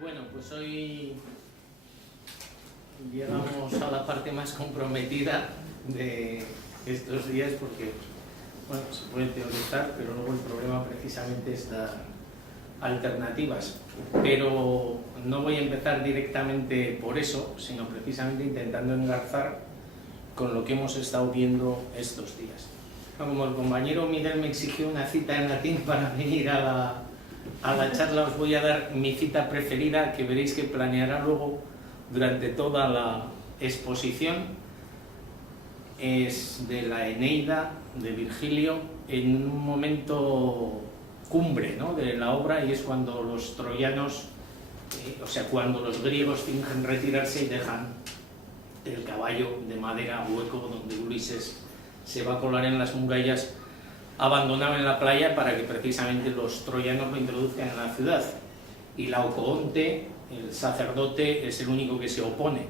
Bueno, pues hoy llegamos a la parte más comprometida de estos días porque, bueno, se puede teorizar, pero luego el problema precisamente es dar alternativas. Pero no voy a empezar directamente por eso, sino precisamente intentando engarzar con lo que hemos estado viendo estos días. Como el compañero Miguel me exigió una cita en latín para venir a la charla, os voy a dar mi cita preferida, que veréis que planeará luego durante toda la exposición. Es de la Eneida, de Virgilio, en un momento cumbre, ¿no?, de la obra, y es cuando los troyanos, cuando los griegos fingen retirarse y dejan el caballo de madera hueco donde Ulises se va a colar en las murallas, abandonado en la playa, para que precisamente los troyanos lo introduzcan en la ciudad. Y Laocoonte, el sacerdote, es el único que se opone,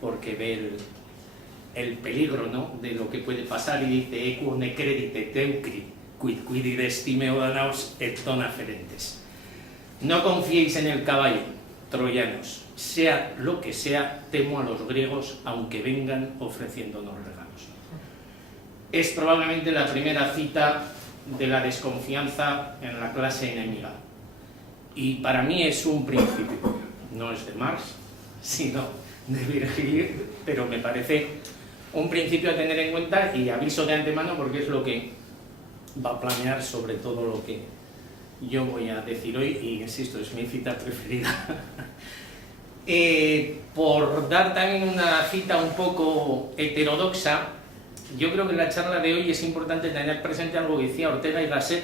porque ve el peligro, ¿no?, de lo que puede pasar, y dice: equo ne credite teucri, quid quidires timeo danaos et dona ferentes. No confiéis en el caballo, troyanos, sea lo que sea, temo a los griegos, aunque vengan ofreciéndonos regalos. Es probablemente la primera cita de la desconfianza en la clase enemiga, y para mí es un principio, no es de Marx, sino de Virgilio, pero me parece un principio a tener en cuenta, y aviso de antemano porque es lo que va a planear sobre todo lo que yo voy a decir hoy, y insisto, es mi cita preferida. Por dar también una cita un poco heterodoxa, yo creo que en la charla de hoy es importante tener presente algo que decía Ortega y Gasset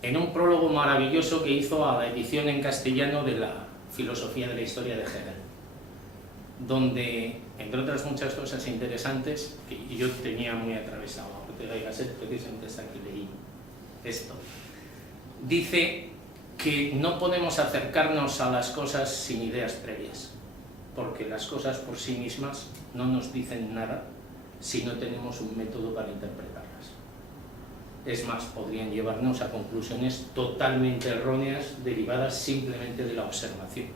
en un prólogo maravilloso que hizo a la edición en castellano de la Filosofía de la Historia de Hegel, donde, entre otras muchas cosas interesantes, que yo tenía muy atravesado a Ortega y Gasset, precisamente hasta que leí esto, dice que no podemos acercarnos a las cosas sin ideas previas, porque las cosas por sí mismas no nos dicen nada si no tenemos un método para interpretarlas. Es más, podrían llevarnos a conclusiones totalmente erróneas derivadas simplemente de la observación.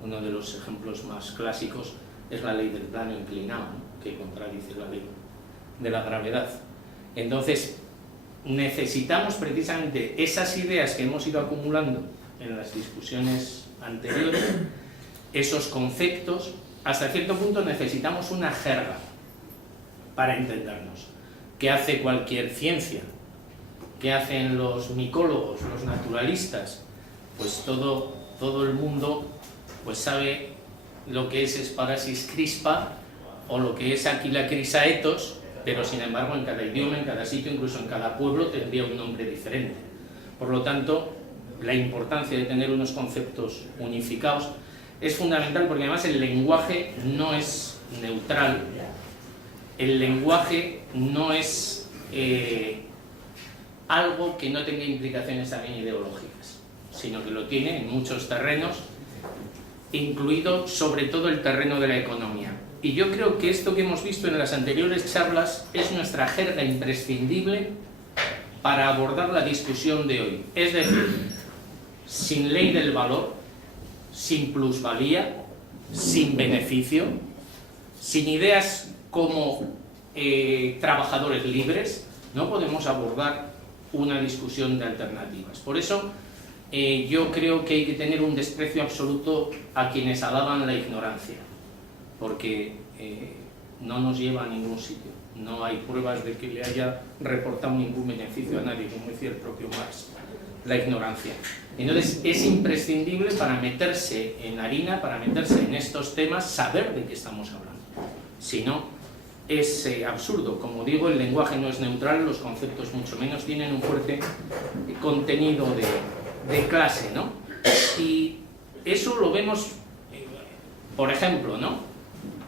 Uno de los ejemplos más clásicos es la ley del plano inclinado, ¿no?, que contradice la ley de la gravedad. Entonces, necesitamos precisamente esas ideas que hemos ido acumulando en las discusiones anteriores, esos conceptos. Hasta cierto punto necesitamos una jerga para entendernos. ¿Qué hace cualquier ciencia? ¿Qué hacen los micólogos, los naturalistas? Pues todo el mundo pues sabe lo que es Sparasis crispa o lo que es Aquila crisaetos, pero sin embargo en cada idioma, en cada sitio, incluso en cada pueblo tendría un nombre diferente. Por lo tanto, la importancia de tener unos conceptos unificados es fundamental, porque además el lenguaje no es neutral, el lenguaje no es algo que no tenga implicaciones también ideológicas, sino que lo tiene en muchos terrenos, incluido sobre todo el terreno de la economía. Y yo creo que esto que hemos visto en las anteriores charlas es nuestra jerga imprescindible para abordar la discusión de hoy. Es decir, sin ley del valor, sin plusvalía, sin beneficio, sin ideas como trabajadores libres, no podemos abordar una discusión de alternativas. Por eso yo creo que hay que tener un desprecio absoluto a quienes alaban la ignorancia, porque no nos lleva a ningún sitio. No hay pruebas de que le haya reportado ningún beneficio a nadie, como decía el propio Marx, la ignorancia. Entonces es imprescindible, para meterse en harina, para meterse en estos temas, saber de qué estamos hablando. Si no, es absurdo. Como digo, el lenguaje no es neutral, los conceptos mucho menos, tienen un fuerte contenido de clase, ¿no? Y eso lo vemos, por ejemplo, ¿no?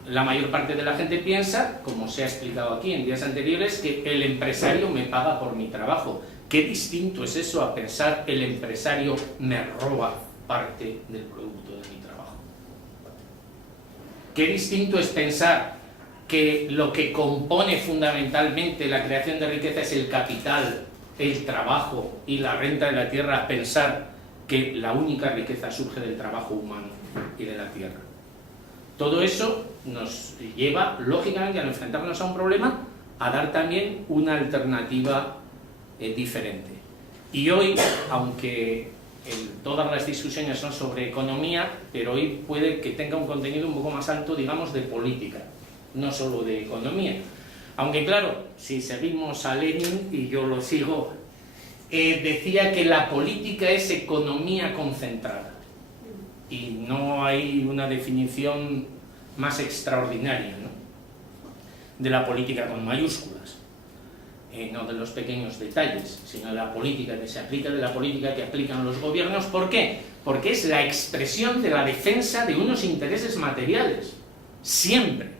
La mayor parte de la gente piensa, como se ha explicado aquí en días anteriores, que el empresario me paga por mi trabajo. ¿Qué distinto es eso a pensar el empresario me roba parte del producto de mi trabajo? ¿Qué distinto es pensar que lo que compone fundamentalmente la creación de riqueza es el capital, el trabajo y la renta de la tierra, a pensar que la única riqueza surge del trabajo humano y de la tierra. Todo eso nos lleva, lógicamente, al enfrentarnos a un problema, a dar también una alternativa diferente. Y hoy, aunque todas las discusiones son sobre economía, pero hoy puede que tenga un contenido un poco más alto, digamos, de política, no solo de economía. Aunque claro, si seguimos a Lenin, y yo lo sigo, decía que la política es economía concentrada. Y no hay una definición más extraordinaria, ¿no?, de la política con mayúsculas. No de los pequeños detalles, sino de la política que se aplica, de la política que aplican los gobiernos. ¿Por qué? Porque es la expresión de la defensa de unos intereses materiales, siempre.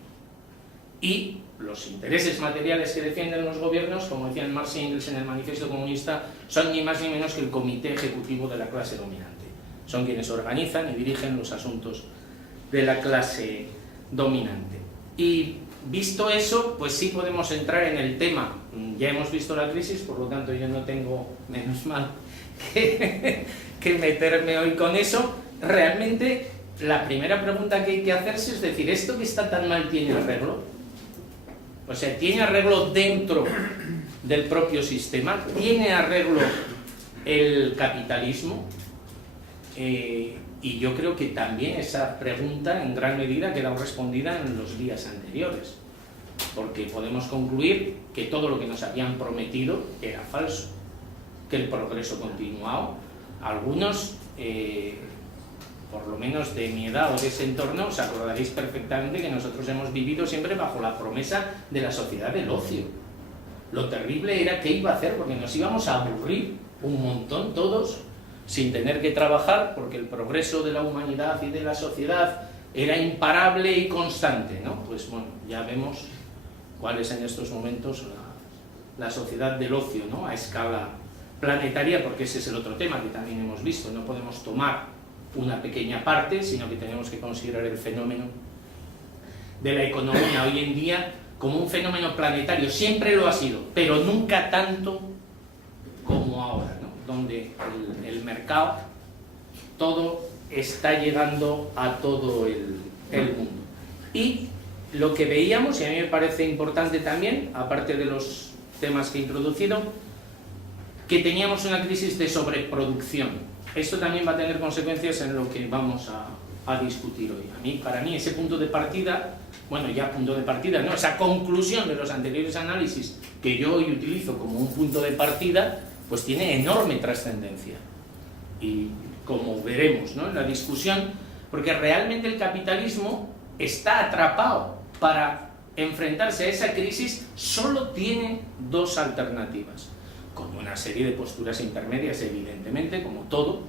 Y los intereses materiales que defienden los gobiernos, como decían Marx y Engels en el Manifiesto Comunista, son ni más ni menos que el comité ejecutivo de la clase dominante. Son quienes organizan y dirigen los asuntos de la clase dominante. Y visto eso, pues sí podemos entrar en el tema. Ya hemos visto la crisis, por lo tanto yo no tengo, menos mal, que meterme hoy con eso. Realmente la primera pregunta que hay que hacerse es decir, ¿esto que está tan mal tiene arreglo? O sea, ¿tiene arreglo dentro del propio sistema? ¿Tiene arreglo el capitalismo? Y yo creo que también esa pregunta en gran medida quedó respondida en los días anteriores, porque podemos concluir que todo lo que nos habían prometido era falso, que el progreso continuado, algunos, por lo menos de mi edad o de ese entorno, os acordaréis perfectamente que nosotros hemos vivido siempre bajo la promesa de la sociedad del ocio. Lo terrible era qué iba a hacer, porque nos íbamos a aburrir un montón todos, sin tener que trabajar, porque el progreso de la humanidad y de la sociedad era imparable y constante, ¿no? Pues bueno, ya vemos cuál es en estos momentos la sociedad del ocio, ¿no?, a escala planetaria, porque ese es el otro tema que también hemos visto. No podemos tomar una pequeña parte, sino que tenemos que considerar el fenómeno de la economía hoy en día como un fenómeno planetario. Siempre lo ha sido, pero nunca tanto como ahora, ¿no?, donde el mercado, todo está llegando a todo el mundo. Y lo que veíamos, y a mí me parece importante también, aparte de los temas que he introducido, que teníamos una crisis de sobreproducción. Esto también va a tener consecuencias en lo que vamos a discutir hoy. Para mí ese punto de partida, bueno, ya punto de partida, no, esa conclusión de los anteriores análisis que yo hoy utilizo como un punto de partida, pues tiene enorme trascendencia. Y como veremos, ¿no?, en la discusión, porque realmente el capitalismo está atrapado. Para enfrentarse a esa crisis solo tiene dos alternativas, con una serie de posturas intermedias, evidentemente, como todo,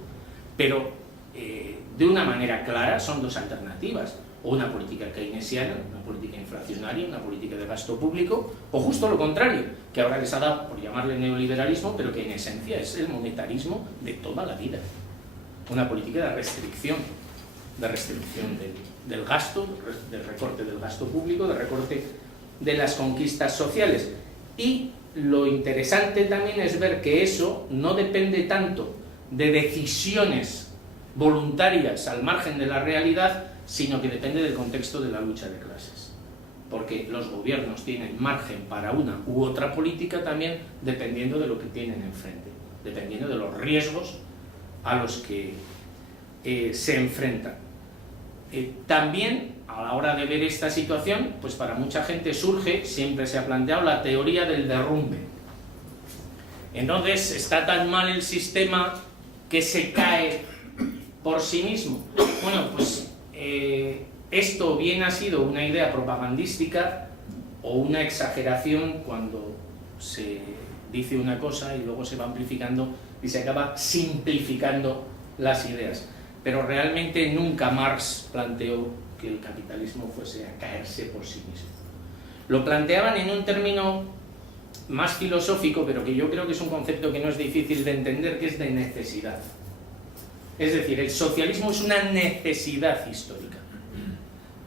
pero de una manera clara son dos alternativas: o una política keynesiana, una política inflacionaria, una política de gasto público, o justo lo contrario, que ahora les ha dado por llamarle neoliberalismo, pero que en esencia es el monetarismo de toda la vida. Una política de restricción del gasto, del recorte del gasto público, del recorte de las conquistas sociales. Y lo interesante también es ver que eso no depende tanto de decisiones voluntarias al margen de la realidad, sino que depende del contexto de la lucha de clases. Porque los gobiernos tienen margen para una u otra política también dependiendo de lo que tienen enfrente, dependiendo de los riesgos a los que se enfrentan. También, a la hora de ver esta situación, pues para mucha gente surge, siempre se ha planteado, la teoría del derrumbe. Entonces, ¿está tan mal el sistema que se cae por sí mismo? Bueno, pues esto bien ha sido una idea propagandística o una exageración cuando se dice una cosa y luego se va amplificando y se acaba simplificando las ideas. Pero realmente nunca Marx planteó que el capitalismo fuese a caerse por sí mismo. Lo planteaban en un término más filosófico, pero que yo creo que es un concepto que no es difícil de entender, que es de necesidad. Es decir, el socialismo es una necesidad histórica.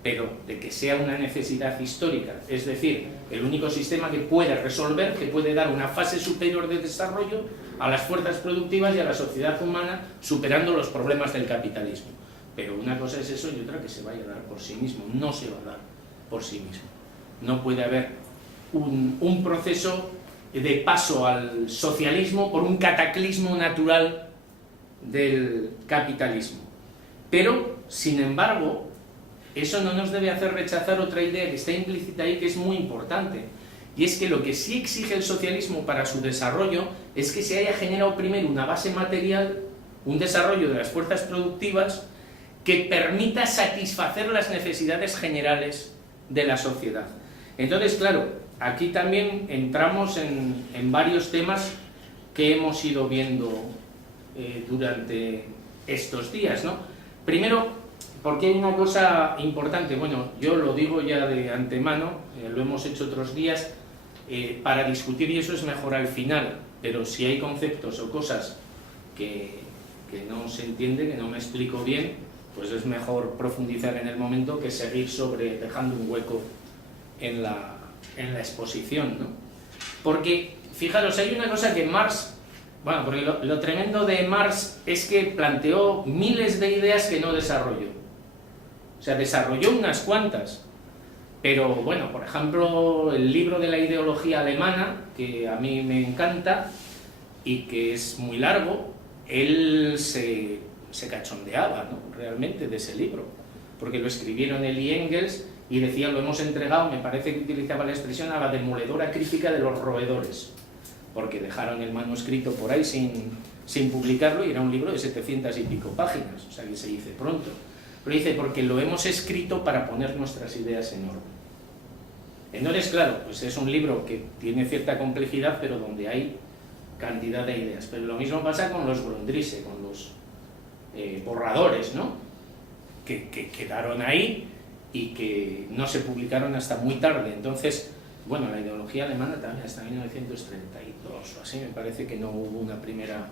pero de que sea una necesidad histórica, es decir, el único sistema que puede resolver, que puede dar una fase superior de desarrollo a las fuerzas productivas y a la sociedad humana, superando los problemas del capitalismo. Pero una cosa es eso y otra que se vaya a dar por sí mismo, no se va a dar por sí mismo. No puede haber un proceso de paso al socialismo por un cataclismo natural del capitalismo. Pero, sin embargo, eso no nos debe hacer rechazar otra idea que está implícita ahí, que es muy importante, y es que lo que sí exige el socialismo para su desarrollo es que se haya generado primero una base material, un desarrollo de las fuerzas productivas que permita satisfacer las necesidades generales de la sociedad. Entonces, claro, aquí también entramos en varios temas que hemos ido viendo durante estos días, ¿no? Primero, porque hay una cosa importante, bueno, yo lo digo ya de antemano, lo hemos hecho otros días, para discutir, y eso es mejor al final, pero si hay conceptos o cosas que no se entiende, que no me explico bien, pues es mejor profundizar en el momento que seguir dejando un hueco en la exposición, ¿no? Porque, fijaros, hay una cosa que Marx, bueno, porque lo tremendo de Marx es que planteó miles de ideas que no desarrolló. O sea, desarrolló unas cuantas, pero bueno, por ejemplo, el libro de la ideología alemana, que a mí me encanta y que es muy largo, él se cachondeaba, ¿no?, realmente de ese libro, porque lo escribieron él y Engels y decían, lo hemos entregado, me parece que utilizaba la expresión, a la demoledora crítica de los roedores, porque dejaron el manuscrito por ahí sin publicarlo, y era un libro de 700 y pico páginas, o sea que se dice pronto. Pero dice, porque lo hemos escrito para poner nuestras ideas en orden. Entonces, claro, pues es un libro que tiene cierta complejidad, pero donde hay cantidad de ideas. Pero lo mismo pasa con los Grundrisse, con los borradores, ¿no?, que quedaron ahí y que no se publicaron hasta muy tarde. Entonces, bueno, la ideología alemana también hasta 1932 o así, me parece que no hubo una primera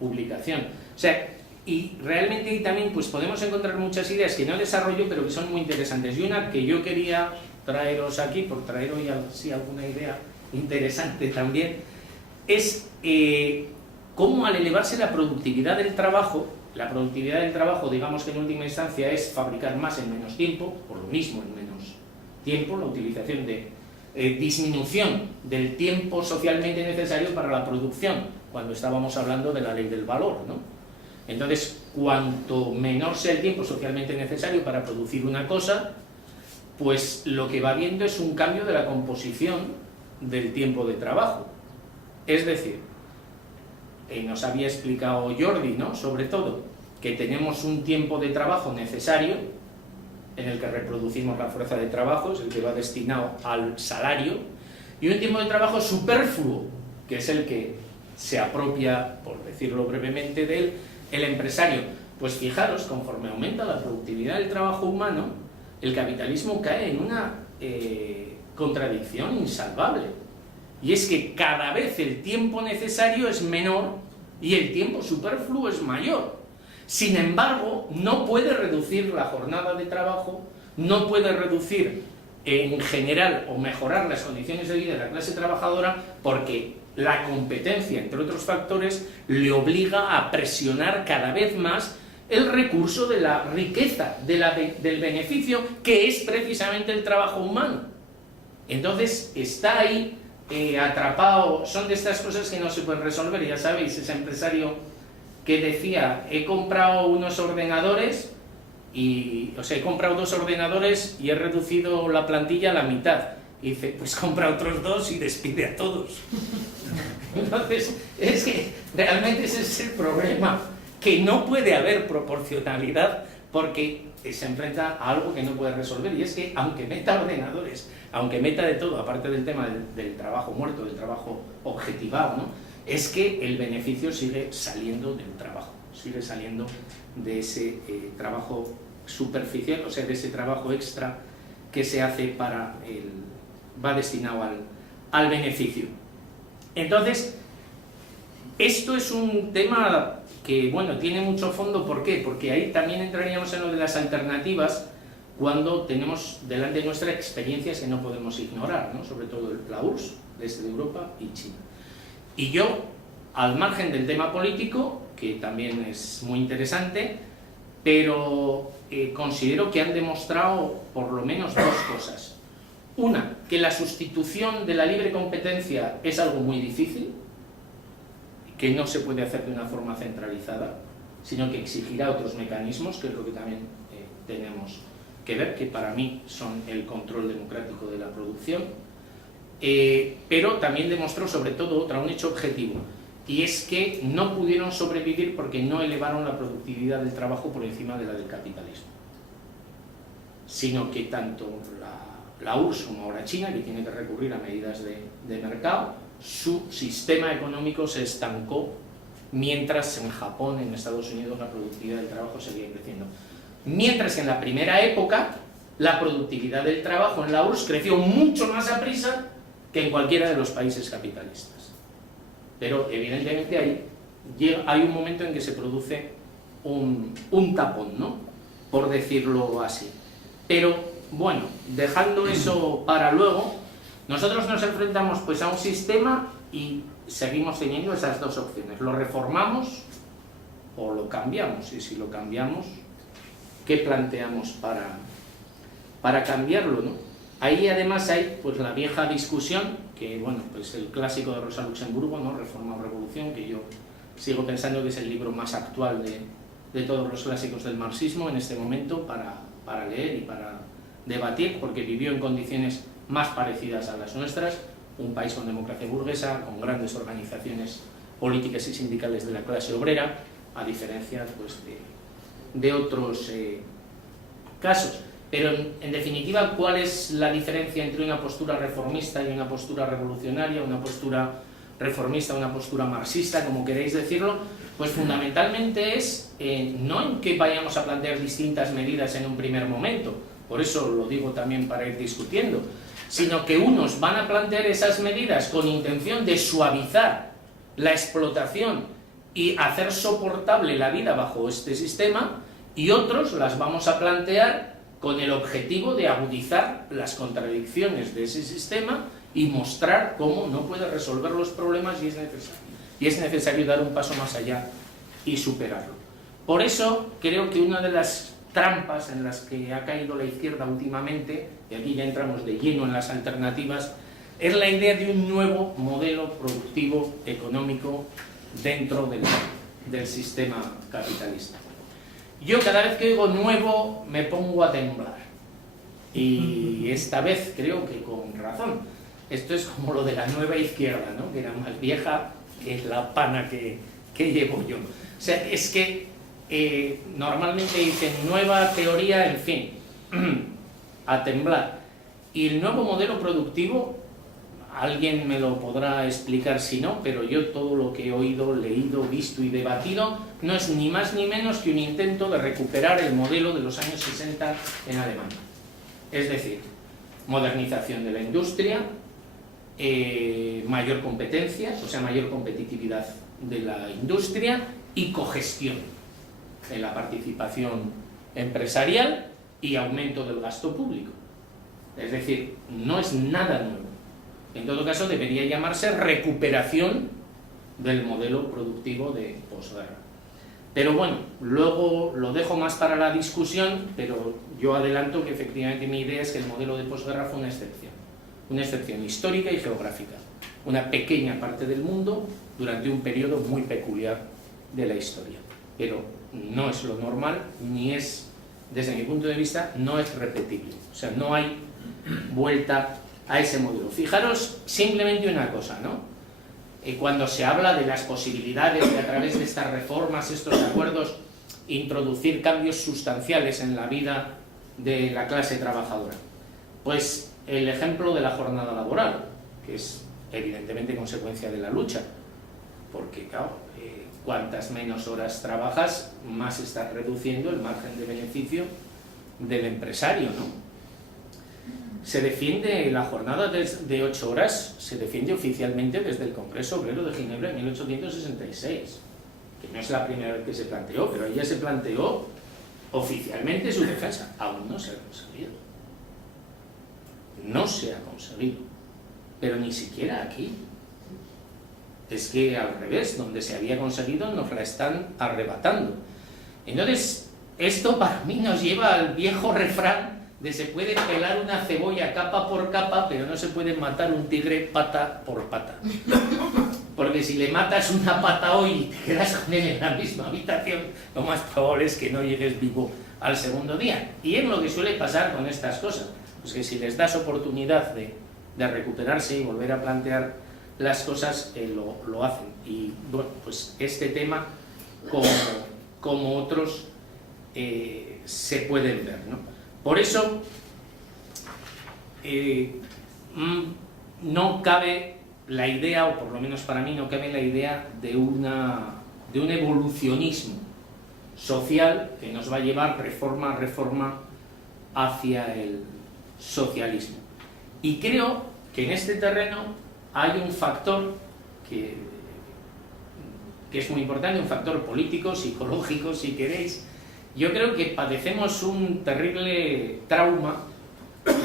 publicación. O sea, y realmente ahí también pues podemos encontrar muchas ideas que no desarrollo, pero que son muy interesantes. Y una que yo quería traeros aquí, por traer hoy sí alguna idea interesante también, es cómo al elevarse la productividad del trabajo, digamos que en última instancia es fabricar más en menos tiempo, por lo mismo en menos tiempo, la utilización de disminución del tiempo socialmente necesario para la producción, cuando estábamos hablando de la ley del valor, ¿no? Entonces, cuanto menor sea el tiempo socialmente necesario para producir una cosa, pues lo que va viendo es un cambio de la composición del tiempo de trabajo. Es decir, nos había explicado Jordi, ¿no?, sobre todo, que tenemos un tiempo de trabajo necesario, en el que reproducimos la fuerza de trabajo, es el que va destinado al salario, y un tiempo de trabajo superfluo, que es el que se apropia, por decirlo brevemente, de él, el empresario. Pues fijaros, conforme aumenta la productividad del trabajo humano, el capitalismo cae en una contradicción insalvable, y es que cada vez el tiempo necesario es menor y el tiempo superfluo es mayor. Sin embargo, no puede reducir la jornada de trabajo, no puede reducir en general o mejorar las condiciones de vida de la clase trabajadora, porque la competencia, entre otros factores, le obliga a presionar cada vez más el recurso de la riqueza, del beneficio, que es precisamente el trabajo humano. Entonces está ahí atrapado. Son de estas cosas que no se pueden resolver. Ya sabéis, ese empresario que decía, he comprado unos ordenadores, he comprado 2 ordenadores y he reducido la plantilla a la mitad. Y dice, pues compra otros 2 y despide a todos. Entonces, es que realmente ese es el problema, que no puede haber proporcionalidad, porque se enfrenta a algo que no puede resolver, y es que aunque meta ordenadores, aunque meta de todo, aparte del tema del trabajo muerto, del trabajo objetivado, ¿no?, es que el beneficio sigue saliendo del trabajo, sigue saliendo de ese trabajo superficial, o sea, de ese trabajo extra que se hace va destinado al beneficio. Entonces, esto es un tema que, bueno, tiene mucho fondo. ¿Por qué? Porque ahí también entraríamos en lo de las alternativas, cuando tenemos delante de nuestra experiencias que no podemos ignorar, ¿no? Sobre todo la URSS, el este de Europa y China. Y yo, al margen del tema político, que también es muy interesante, pero considero que han demostrado por lo menos dos cosas. Una, que la sustitución de la libre competencia es algo muy difícil, que no se puede hacer de una forma centralizada, sino que exigirá otros mecanismos, que es lo que también tenemos que ver, que para mí son el control democrático de la producción, pero también demostró sobre todo un hecho objetivo, y es que no pudieron sobrevivir porque no elevaron la productividad del trabajo por encima de la del capitalismo, sino que tanto la URSS como ahora China, que tiene que recurrir a medidas de mercado, su sistema económico se estancó, mientras en Japón, en Estados Unidos, la productividad del trabajo seguía creciendo. Mientras que en la primera época, la productividad del trabajo en la URSS creció mucho más a prisa que en cualquiera de los países capitalistas. Pero evidentemente hay un momento en que se produce un tapón, ¿no? Por decirlo así. Pero bueno, dejando eso para luego, nosotros nos enfrentamos pues a un sistema y seguimos teniendo esas dos opciones: lo reformamos o lo cambiamos, y si lo cambiamos, ¿qué planteamos para cambiarlo, ¿no? Ahí además hay pues la vieja discusión, que bueno, pues el clásico de Rosa Luxemburgo, ¿no? Reforma o Revolución, que yo sigo pensando que es el libro más actual de todos los clásicos del marxismo en este momento para leer y para debatir, porque vivió en condiciones más parecidas a las nuestras, un país con democracia burguesa, con grandes organizaciones políticas y sindicales de la clase obrera, a diferencia pues, de otros casos. Pero en definitiva, ¿cuál es la diferencia entre una postura reformista y una postura revolucionaria, una postura reformista, una postura marxista, como queréis decirlo? Pues fundamentalmente es no en que vayamos a plantear distintas medidas en un primer momento, por eso lo digo también para ir discutiendo, sino que unos van a plantear esas medidas con intención de suavizar la explotación y hacer soportable la vida bajo este sistema, y otros las vamos a plantear con el objetivo de agudizar las contradicciones de ese sistema y mostrar cómo no puede resolver los problemas y es necesario dar un paso más allá y superarlo. Por eso creo que una de las trampas en las que ha caído la izquierda últimamente, y aquí ya entramos de lleno en las alternativas, es la idea de un nuevo modelo productivo económico dentro del sistema capitalista. Yo cada vez que oigo nuevo me pongo a temblar, y esta vez creo que con razón. Esto es como lo de la nueva izquierda, ¿no? Que era más vieja que la pana que llevo yo. O sea, es que normalmente dicen nueva teoría, en fin, a temblar. Y el nuevo modelo productivo, alguien me lo podrá explicar si no, pero yo todo lo que he oído, leído, visto y debatido no es ni más ni menos que un intento de recuperar el modelo de los años 60 en Alemania. Es decir, modernización de la industria, mayor competencia, o sea, mayor competitividad de la industria y cogestión en la participación empresarial y aumento del gasto público. Es decir, no es nada nuevo. En todo caso, debería llamarse recuperación del modelo productivo de posguerra. Pero bueno, luego lo dejo más para la discusión, pero yo adelanto que efectivamente mi idea es que el modelo de posguerra fue una excepción histórica y geográfica, una pequeña parte del mundo durante un periodo muy peculiar de la historia, pero no es lo normal, ni es, desde mi punto de vista, no es repetible, o sea, no hay vuelta a ese modelo. Fijaros simplemente una cosa, ¿no? Cuando se habla de las posibilidades de, a través de estas reformas, estos acuerdos, introducir cambios sustanciales en la vida de la clase trabajadora, pues el ejemplo de la jornada laboral, que es evidentemente consecuencia de la lucha, porque claro, cuantas menos horas trabajas, más estás reduciendo el margen de beneficio del empresario, ¿no? Se defiende la jornada de 8 horas, se defiende oficialmente desde el Congreso Obrero de Ginebra en 1866, que no es la primera vez que se planteó, pero ahí ya se planteó oficialmente su defensa. Aún no se ha conseguido. No se ha conseguido. Pero ni siquiera aquí. Es que al revés, donde se había conseguido nos la están arrebatando. Entonces, esto para mí nos lleva al viejo refrán de se puede pelar una cebolla capa por capa, pero no se puede matar un tigre pata por pata. Porque si le matas una pata hoy y te quedas con él en la misma habitación, lo más probable es que no llegues vivo al segundo día. Y es lo que suele pasar con estas cosas. Pues que si les das oportunidad de recuperarse y volver a plantear las cosas, lo hacen. Y bueno, pues este tema, como otros, se pueden ver, ¿no? Por eso no cabe la idea, o por lo menos para mí no cabe la idea de un evolucionismo social que nos va a llevar reforma a reforma hacia el socialismo. Y creo que en este terreno hay un factor que es muy importante, un factor político, psicológico, si queréis. Yo creo que padecemos un terrible trauma,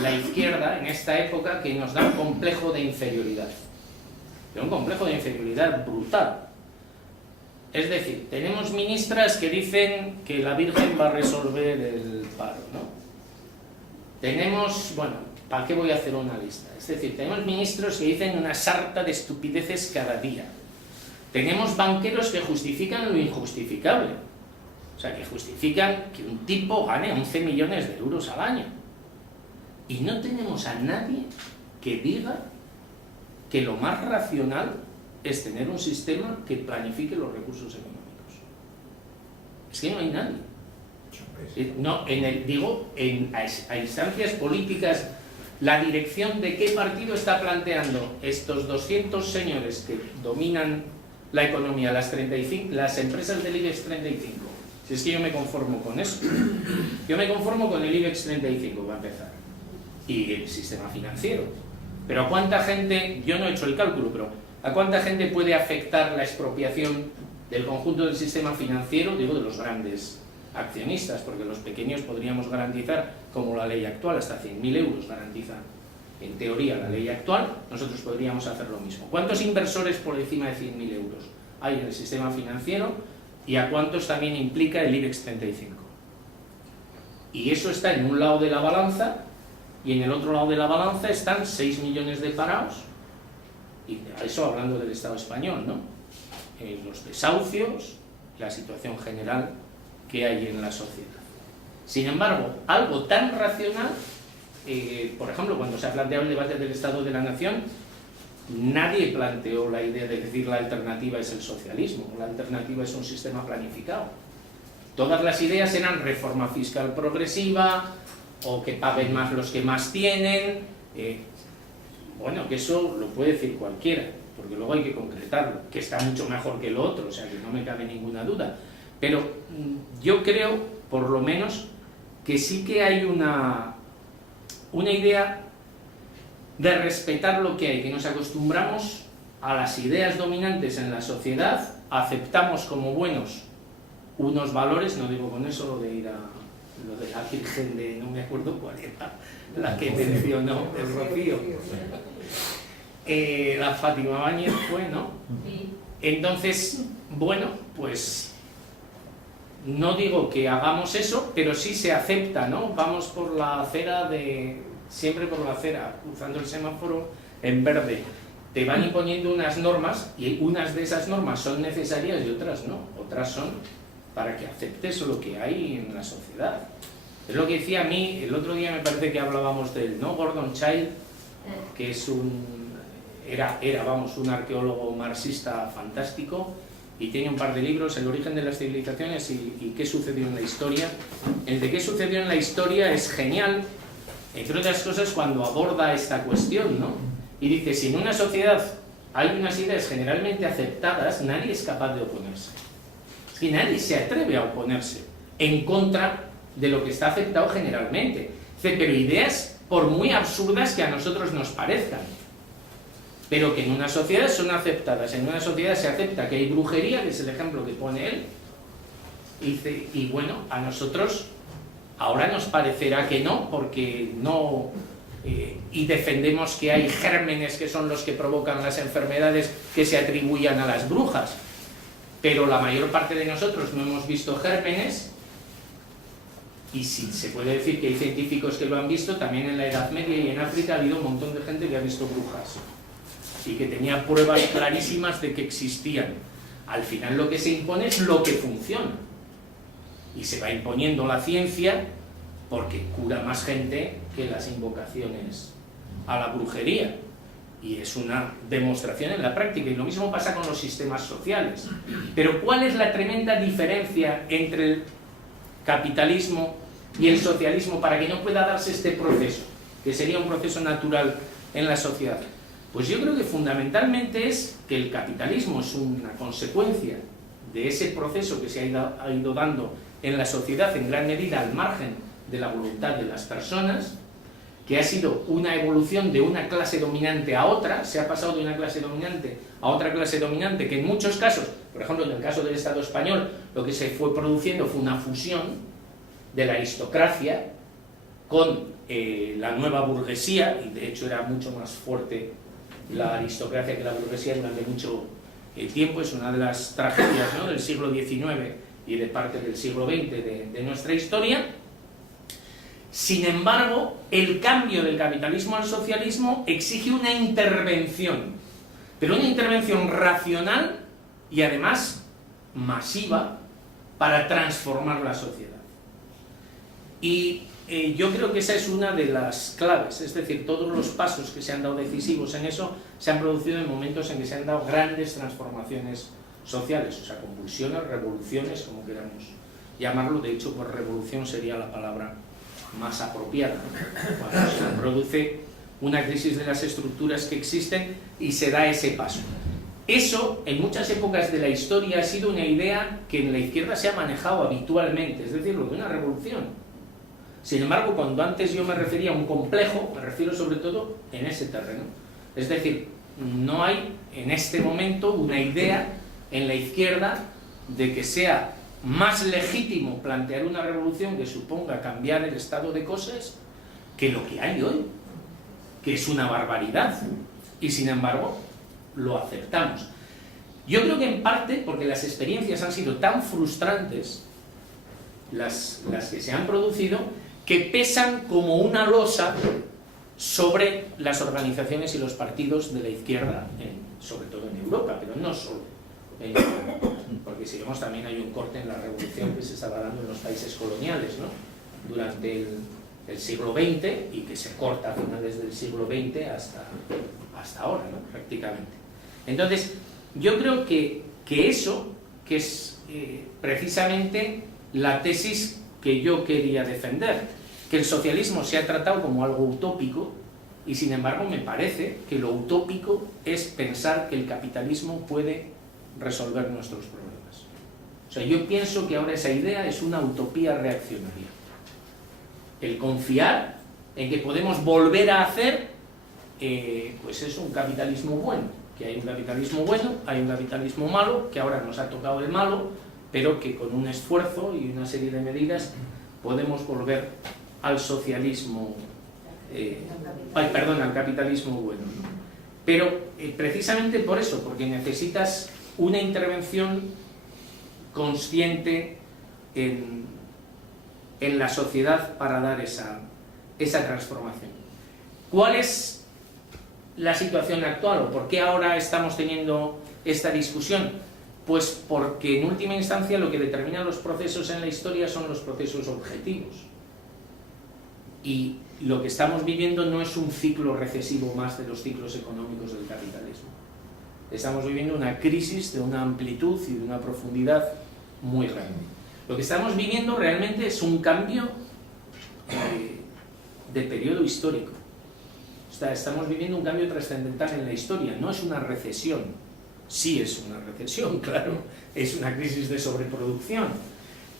la izquierda, en esta época, que nos da un complejo de inferioridad. Pero un complejo de inferioridad brutal. Es decir, tenemos ministras que dicen que la Virgen va a resolver el paro, ¿no? Tenemos, bueno, ¿para qué voy a hacer una lista? Es decir, tenemos ministros que dicen una sarta de estupideces cada día. Tenemos banqueros que justifican lo injustificable. O sea, que justifican que un tipo gane 11 millones de euros al año. Y no tenemos a nadie que diga que lo más racional es tener un sistema que planifique los recursos económicos. Es que no hay nadie. No, a instancias políticas, la dirección de qué partido está planteando estos 200 señores que dominan la economía, las empresas del IBEX 35. Si es que yo me conformo con eso. Yo me conformo con el IBEX 35, para empezar. Y el sistema financiero. Pero ¿a cuánta gente, yo no he hecho el cálculo, pero ¿a cuánta gente puede afectar la expropiación del conjunto del sistema financiero? Digo, de los grandes accionistas, porque los pequeños podríamos garantizar, como la ley actual, hasta 100.000 euros garantiza, en teoría, la ley actual, nosotros podríamos hacer lo mismo. ¿Cuántos inversores por encima de 100.000 euros hay en el sistema financiero? ¿Y a cuántos también implica el IBEX 35? Y eso está en un lado de la balanza, y en el otro lado de la balanza están 6 millones de parados, y eso hablando del Estado español, ¿no? Los desahucios, la situación general que hay en la sociedad. Sin embargo, algo tan racional, por ejemplo, cuando se ha planteado el debate del Estado de la Nación, nadie planteó la idea de decir la alternativa es el socialismo, la alternativa es un sistema planificado. Todas las ideas eran reforma fiscal progresiva, o que paguen más los que más tienen. Bueno, que eso lo puede decir cualquiera, porque luego hay que concretarlo, que está mucho mejor que lo otro, o sea que no me cabe ninguna duda. Pero yo creo, por lo menos, que sí que hay una idea de respetar lo que hay, que nos acostumbramos a las ideas dominantes en la sociedad, aceptamos como buenos unos valores, no digo con eso lo de ir a lo de la Virgen de, no me acuerdo cuál era, la que mencionó el Rocío. La Fátima Báñez fue, ¿no? Entonces, bueno, pues no digo que hagamos eso, pero sí se acepta, ¿no? Vamos por la acera siempre por la acera, cruzando el semáforo en verde. Te van imponiendo unas normas y unas de esas normas son necesarias y otras no. Otras son para que aceptes lo que hay en la sociedad. Es lo que decía a mí, el otro día me parece que hablábamos de él, ¿no? Gordon Childe, que es era un arqueólogo marxista fantástico, y tiene un par de libros, El origen de las civilizaciones y qué sucedió en la historia. El de qué sucedió en la historia es genial, entre otras cosas cuando aborda esta cuestión, ¿no? Y dice, si en una sociedad hay unas ideas generalmente aceptadas, nadie es capaz de oponerse. Es que nadie se atreve a oponerse en contra de lo que está aceptado generalmente. Dice, pero ideas por muy absurdas que a nosotros nos parezcan, pero que en una sociedad son aceptadas. En una sociedad se acepta que hay brujería, que es el ejemplo que pone él, Y dice, y bueno, a nosotros ahora nos parecerá que no, porque no... y defendemos que hay gérmenes que son los que provocan las enfermedades que se atribuyan a las brujas, pero la mayor parte de nosotros no hemos visto gérmenes, y si se puede decir que hay científicos que lo han visto, también en la Edad Media y en África ha habido un montón de gente que ha visto brujas y que tenía pruebas clarísimas de que existían. Al final lo que se impone es lo que funciona, y se va imponiendo la ciencia porque cura más gente que las invocaciones a la brujería, y es una demostración en la práctica. Y lo mismo pasa con los sistemas sociales. Pero ¿cuál es la tremenda diferencia entre el capitalismo y el socialismo para que no pueda darse este proceso, que sería un proceso natural en la sociedad? Pues yo creo que fundamentalmente es que el capitalismo es una consecuencia de ese proceso que se ha ido dando en la sociedad en gran medida al margen de la voluntad de las personas, que ha sido una evolución de una clase dominante a otra. Se ha pasado de una clase dominante a otra clase dominante, que en muchos casos, por ejemplo en el caso del Estado español, lo que se fue produciendo fue una fusión de la aristocracia con la nueva burguesía, y de hecho era mucho más fuerte la aristocracia que la burguesía durante mucho tiempo. Es una de las tragedias, ¿no?, del siglo XIX y de parte del siglo XX de nuestra historia. Sin embargo, el cambio del capitalismo al socialismo exige una intervención, pero una intervención racional y además masiva para transformar la sociedad. Y yo creo que esa es una de las claves, es decir, todos los pasos que se han dado decisivos en eso se han producido en momentos en que se han dado grandes transformaciones sociales, o sea, convulsiones, revoluciones, como queramos llamarlo. De hecho, pues revolución sería la palabra más apropiada, ¿no?, cuando se produce una crisis de las estructuras que existen y se da ese paso. Eso, en muchas épocas de la historia, ha sido una idea que en la izquierda se ha manejado habitualmente, es decir, lo de una revolución. Sin embargo, cuando antes yo me refería a un complejo, me refiero sobre todo en ese terreno. Es decir, no hay en este momento una idea en la izquierda de que sea más legítimo plantear una revolución que suponga cambiar el estado de cosas que lo que hay hoy, que es una barbaridad, y sin embargo lo aceptamos. Yo creo que en parte porque las experiencias han sido tan frustrantes, las que se han producido, que pesan como una losa sobre las organizaciones y los partidos de la izquierda, sobre todo en Europa, pero no solo en Europa, porque si vemos también hay un corte en la revolución que se estaba dando en los países coloniales, ¿no?, durante el siglo XX, y que se corta a finales del siglo XX hasta ahora, ¿no?, prácticamente. Entonces, yo creo que eso, que es precisamente la tesis que yo quería defender, que el socialismo se ha tratado como algo utópico, y sin embargo me parece que lo utópico es pensar que el capitalismo puede resolver nuestros problemas. O sea, yo pienso que ahora esa idea es una utopía reaccionaria. El confiar en que podemos volver a hacer, pues es un capitalismo bueno, que hay un capitalismo bueno, hay un capitalismo malo, que ahora nos ha tocado el malo, pero que con un esfuerzo y una serie de medidas podemos volver al socialismo, al capitalismo bueno, ¿no? Pero precisamente por eso, porque necesitas una intervención consciente en la sociedad para dar esa transformación. ¿Cuál es la situación actual, o por qué ahora estamos teniendo esta discusión? Pues porque en última instancia lo que determina los procesos en la historia son los procesos objetivos, y lo que estamos viviendo no es un ciclo recesivo más de los ciclos económicos del capitalismo. Estamos viviendo una crisis de una amplitud y de una profundidad muy grande. Lo que estamos viviendo realmente es un cambio de periodo histórico. O sea, estamos viviendo un cambio trascendental en la historia, no es una recesión. Sí es una recesión, claro, es una crisis de sobreproducción,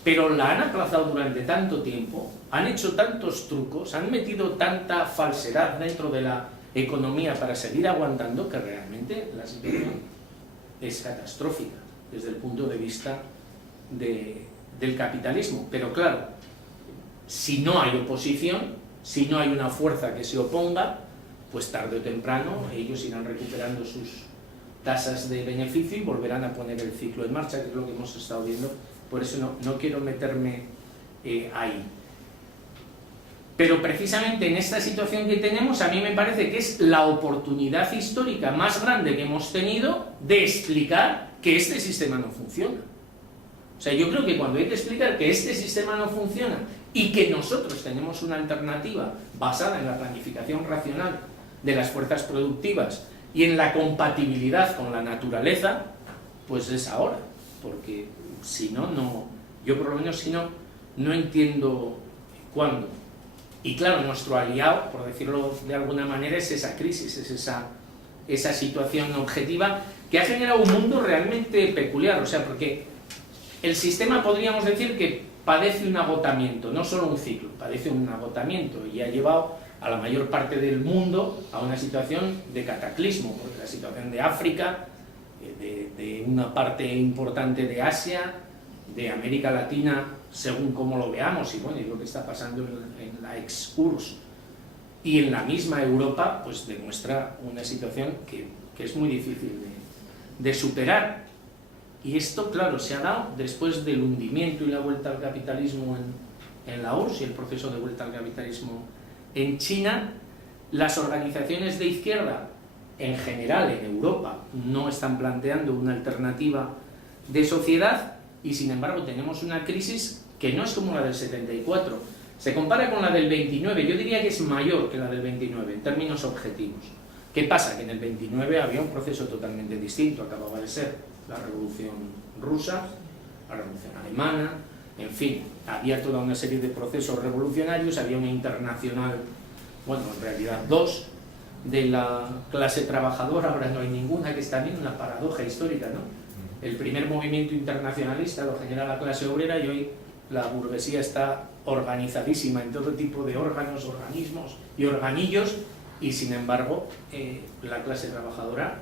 pero la han aplazado durante tanto tiempo, han hecho tantos trucos, han metido tanta falsedad dentro de la economía para seguir aguantando, que realmente la situación es catastrófica desde el punto de vista del capitalismo. Pero claro, si no hay oposición, si no hay una fuerza que se oponga, pues tarde o temprano ellos irán recuperando sus tasas de beneficio y volverán a poner el ciclo en marcha, que es lo que hemos estado viendo. Por eso no quiero meterme ahí. Pero precisamente en esta situación que tenemos, a mí me parece que es la oportunidad histórica más grande que hemos tenido de explicar que este sistema no funciona. O sea, yo creo que cuando hay que explicar que este sistema no funciona y que nosotros tenemos una alternativa basada en la planificación racional de las fuerzas productivas y en la compatibilidad con la naturaleza, pues es ahora. Porque si no, yo por lo menos si no entiendo cuándo. Y claro, nuestro aliado, por decirlo de alguna manera, es esa crisis, es esa situación objetiva que ha generado un mundo realmente peculiar. O sea, porque el sistema, podríamos decir, que padece un agotamiento, no solo un ciclo, padece un agotamiento y ha llevado a la mayor parte del mundo a una situación de cataclismo, porque la situación de África, de una parte importante de Asia, de América Latina, según cómo lo veamos, y bueno, y lo que está pasando en la ex-URSS y en la misma Europa, pues demuestra una situación que es muy difícil de superar. Y esto, claro, se ha dado después del hundimiento y la vuelta al capitalismo en la URSS y el proceso de vuelta al capitalismo en China. Las organizaciones de izquierda, en general en Europa, no están planteando una alternativa de sociedad y, sin embargo, tenemos una crisis que no es como la del 74. Se compara con la del 29, yo diría que es mayor que la del 29 en términos objetivos. ¿Qué pasa? Que en el 29 había un proceso totalmente distinto, acababa de ser la Revolución Rusa, la Revolución Alemana, en fin, había toda una serie de procesos revolucionarios, había una internacional, bueno, en realidad dos, de la clase trabajadora, ahora no hay ninguna, que es también una paradoja histórica, ¿no? El primer movimiento internacionalista lo genera la clase obrera y hoy la burguesía está organizadísima en todo tipo de órganos, organismos y organillos, y sin embargo la clase trabajadora,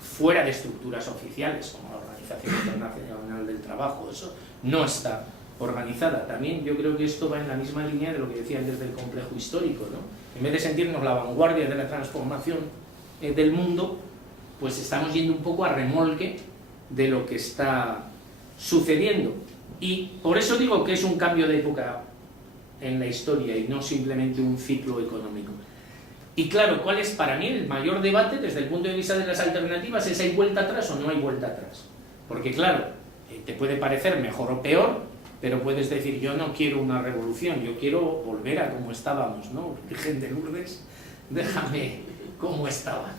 fuera de estructuras oficiales como la Organización Internacional del Trabajo, eso no está organizada. También yo creo que esto va en la misma línea de lo que decía antes del complejo histórico, ¿no? En vez de sentirnos la vanguardia de la transformación del mundo, pues estamos yendo un poco a remolque de lo que está sucediendo. Y por eso digo que es un cambio de época en la historia y no simplemente un ciclo económico. Y claro, ¿cuál es para mí el mayor debate desde el punto de vista de las alternativas? ¿Es hay vuelta atrás o no hay vuelta atrás? Porque claro, te puede parecer mejor o peor, pero puedes decir, yo no quiero una revolución, yo quiero volver a como estábamos, ¿no? Virgen de Lourdes, déjame como estaba.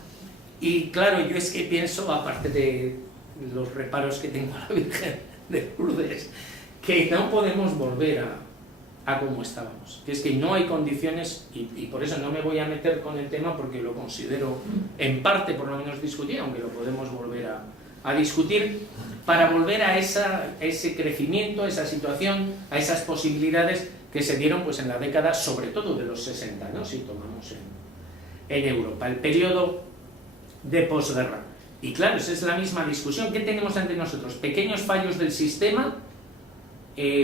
Y claro, yo es que pienso, aparte de los reparos que tengo a la Virgen de Lourdes, que no podemos volver a como estábamos, que es que no hay condiciones, y por eso no me voy a meter con el tema porque lo considero en parte por lo menos discutir, aunque lo podemos volver a discutir, para volver a ese crecimiento, a esa situación, a esas posibilidades que se dieron pues en la década, sobre todo de los 60, ¿no? Si tomamos en Europa, el periodo de posguerra. Y claro, esa es la misma discusión. ¿Qué tenemos ante nosotros? Pequeños fallos del sistema,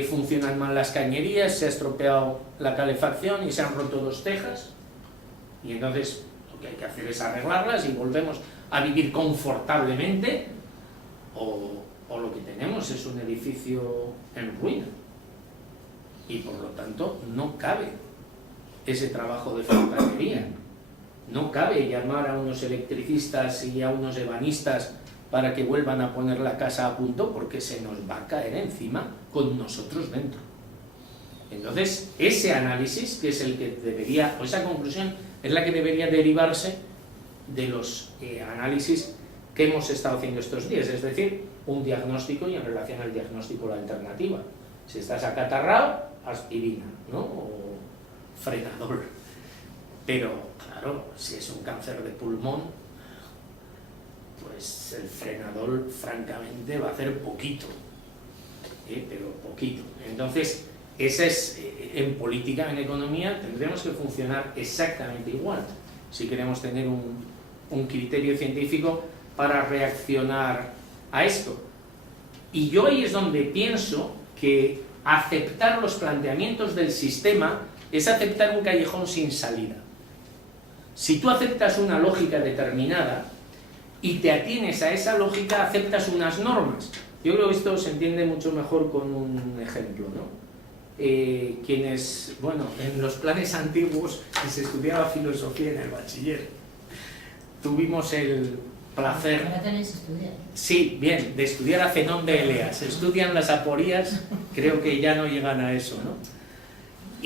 funcionan mal las cañerías, se ha estropeado la calefacción y se han roto dos tejas, y entonces lo que hay que hacer es arreglarlas y volvemos a vivir confortablemente, o lo que tenemos es un edificio en ruina, y por lo tanto no cabe ese trabajo de fontanería, no cabe llamar a unos electricistas y a unos ebanistas para que vuelvan a poner la casa a punto, porque se nos va a caer encima con nosotros dentro. Entonces, ese análisis, que es el que debería, o esa conclusión, es la que debería derivarse de los análisis que hemos estado haciendo estos días, es decir, un diagnóstico y en relación al diagnóstico la alternativa. Si estás acatarrado, aspirina, ¿no? O frenador. Pero, claro, si es un cáncer de pulmón, pues el frenador, francamente, va a hacer poquito, pero poquito. Entonces, esa es, en política, en economía, tendremos que funcionar exactamente igual, si queremos tener un criterio científico para reaccionar a esto. Y yo ahí es donde pienso que aceptar los planteamientos del sistema es aceptar un callejón sin salida. Si tú aceptas una lógica determinada y te atienes a esa lógica, aceptas unas normas. Yo creo que esto se entiende mucho mejor con un ejemplo, ¿no? Quienes, bueno, en los planes antiguos se estudiaba filosofía en el bachiller. Tuvimos el placer... Ahora tenéis que estudiar. Sí, bien, de estudiar a Zenón de Eleas. Estudian las aporías, creo que ya no llegan a eso, ¿no?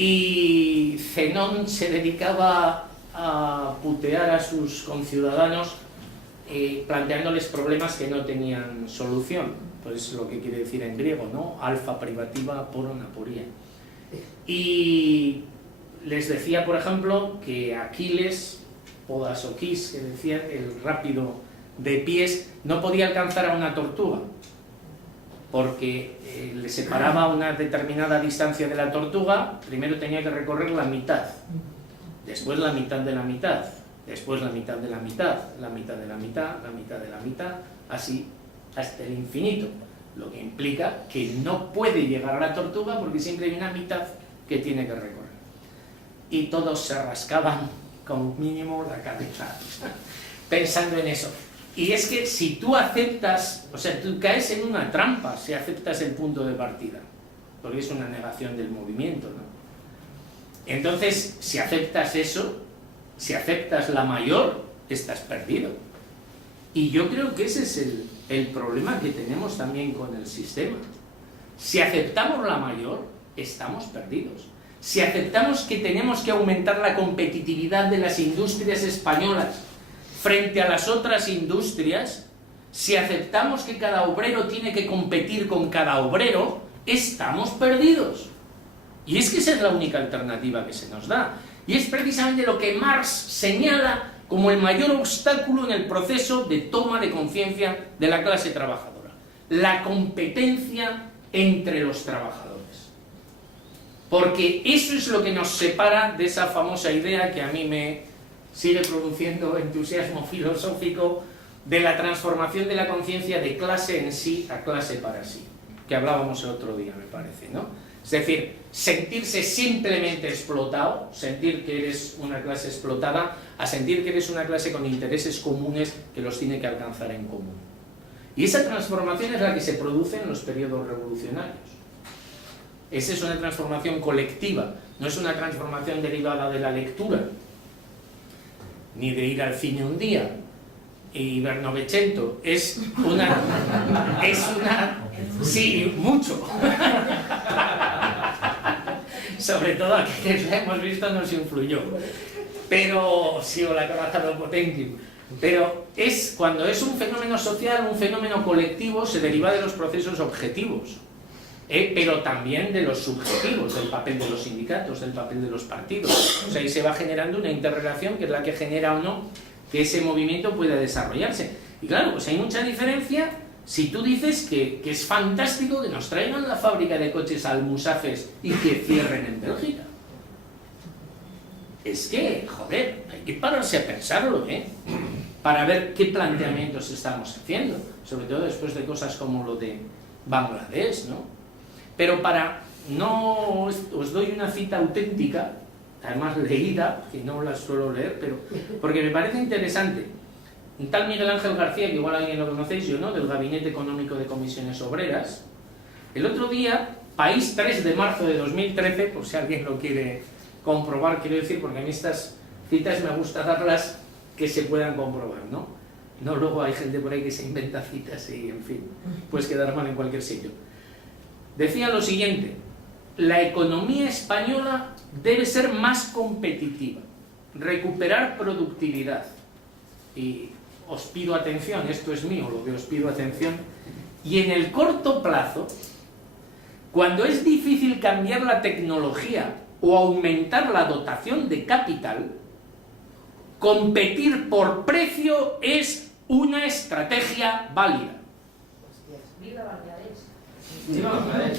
Y Zenón se dedicaba a putear a sus conciudadanos planteándoles problemas que no tenían solución. Pues lo que quiere decir en griego, ¿no? Alfa privativa poron aporía. Y les decía, por ejemplo, que Aquiles, Podasokis, que decía el rápido de pies, no podía alcanzar a una tortuga, porque le separaba una determinada distancia de la tortuga, primero tenía que recorrer la mitad, después la mitad de la mitad, después la mitad de la mitad, la mitad de la mitad, la mitad de la mitad, así hasta el infinito, lo que implica que no puede llegar a la tortuga porque siempre hay una mitad que tiene que recorrer. Y todos se rascaban como mínimo la cabeza pensando en eso. Y es que si tú aceptas, o sea, tú caes en una trampa si aceptas el punto de partida, porque es una negación del movimiento, ¿no? Entonces, si aceptas eso, si aceptas la mayor, estás perdido. Y yo creo que ese es el problema que tenemos también con el sistema. Si aceptamos la mayor, estamos perdidos. Si aceptamos que tenemos que aumentar la competitividad de las industrias españolas frente a las otras industrias, si aceptamos que cada obrero tiene que competir con cada obrero, estamos perdidos. Y es que esa es la única alternativa que se nos da. Y es precisamente lo que Marx señala como el mayor obstáculo en el proceso de toma de conciencia de la clase trabajadora. La competencia entre los trabajadores. Porque eso es lo que nos separa de esa famosa idea que a mí me sigue produciendo entusiasmo filosófico de la transformación de la conciencia de clase en sí a clase para sí, que hablábamos el otro día, me parece, ¿no? Es decir, sentirse simplemente explotado, sentir que eres una clase explotada, a sentir que eres una clase con intereses comunes que los tiene que alcanzar en común. Y esa transformación es la que se produce en los periodos revolucionarios. Esa es una transformación colectiva, no es una transformación derivada de la lectura, ni de ir al cine un día y ver Novecento. Es una... Sí, mucho. Sobre todo a quienes la hemos visto nos influyó. Pero, sí, o la coraza del Potenkin. Pero es cuando es un fenómeno social, un fenómeno colectivo, se deriva de los procesos objetivos, pero también de los subjetivos, del papel de los sindicatos, del papel de los partidos. O sea, ahí se va generando una interrelación que es la que genera o no que ese movimiento pueda desarrollarse. Y claro, pues hay mucha diferencia si tú dices que es fantástico que nos traigan la fábrica de coches Almusafes y que cierren en Bélgica. Es que, joder, hay que pararse a pensarlo, para ver qué planteamientos estamos haciendo, sobre todo después de cosas como lo de Bangladesh, ¿no? Pero no os doy una cita auténtica, además leída, que no la suelo leer, pero porque me parece interesante. Un tal Miguel Ángel García, que igual alguien lo conocéis, yo no, del Gabinete Económico de Comisiones Obreras, el otro día, País 3 de marzo de 2013, por si alguien lo quiere comprobar, quiero decir, porque a mí estas citas me gusta darlas que se puedan comprobar, ¿no? No, luego hay gente por ahí que se inventa citas y, en fin, puedes quedar mal en cualquier sitio. Decía lo siguiente: la economía española debe ser más competitiva, recuperar productividad. Y os pido atención, esto es mío, lo que os pido atención. Y en el corto plazo, cuando es difícil cambiar la tecnología o aumentar la dotación de capital, competir por precio es una estrategia válida. ¡Viva Bangladesh! ¡Viva Bangladesh!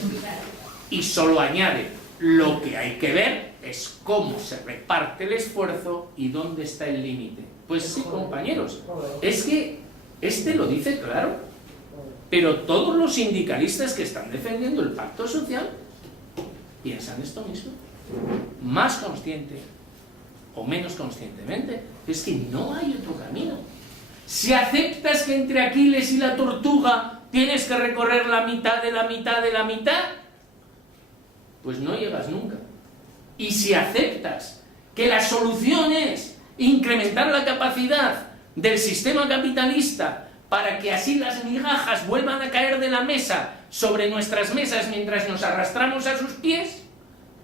Y solo añade, lo que hay que ver es cómo se reparte el esfuerzo y dónde está el límite. Pues sí, compañeros, es que este lo dice claro. Pero todos los sindicalistas que están defendiendo el pacto social piensan esto mismo, más consciente o menos conscientemente. Es que no hay otro camino. Si aceptas que entre Aquiles y la tortuga tienes que recorrer la mitad de la mitad de la mitad, pues no llegas nunca. Y si aceptas que la solución es incrementar la capacidad del sistema capitalista para que así las migajas vuelvan a caer de la mesa sobre nuestras mesas mientras nos arrastramos a sus pies,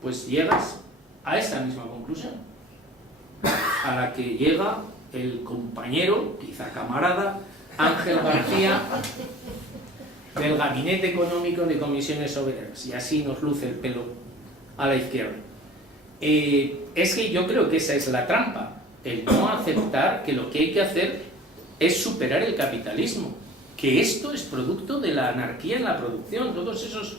pues llegas a esta misma conclusión, a la que llega el compañero, quizá camarada, Ángel García, del Gabinete Económico de Comisiones Obreras, y así nos luce el pelo a la izquierda. Es que yo creo que esa es la trampa, el no aceptar que lo que hay que hacer es superar el capitalismo, que esto es producto de la anarquía en la producción, todos esos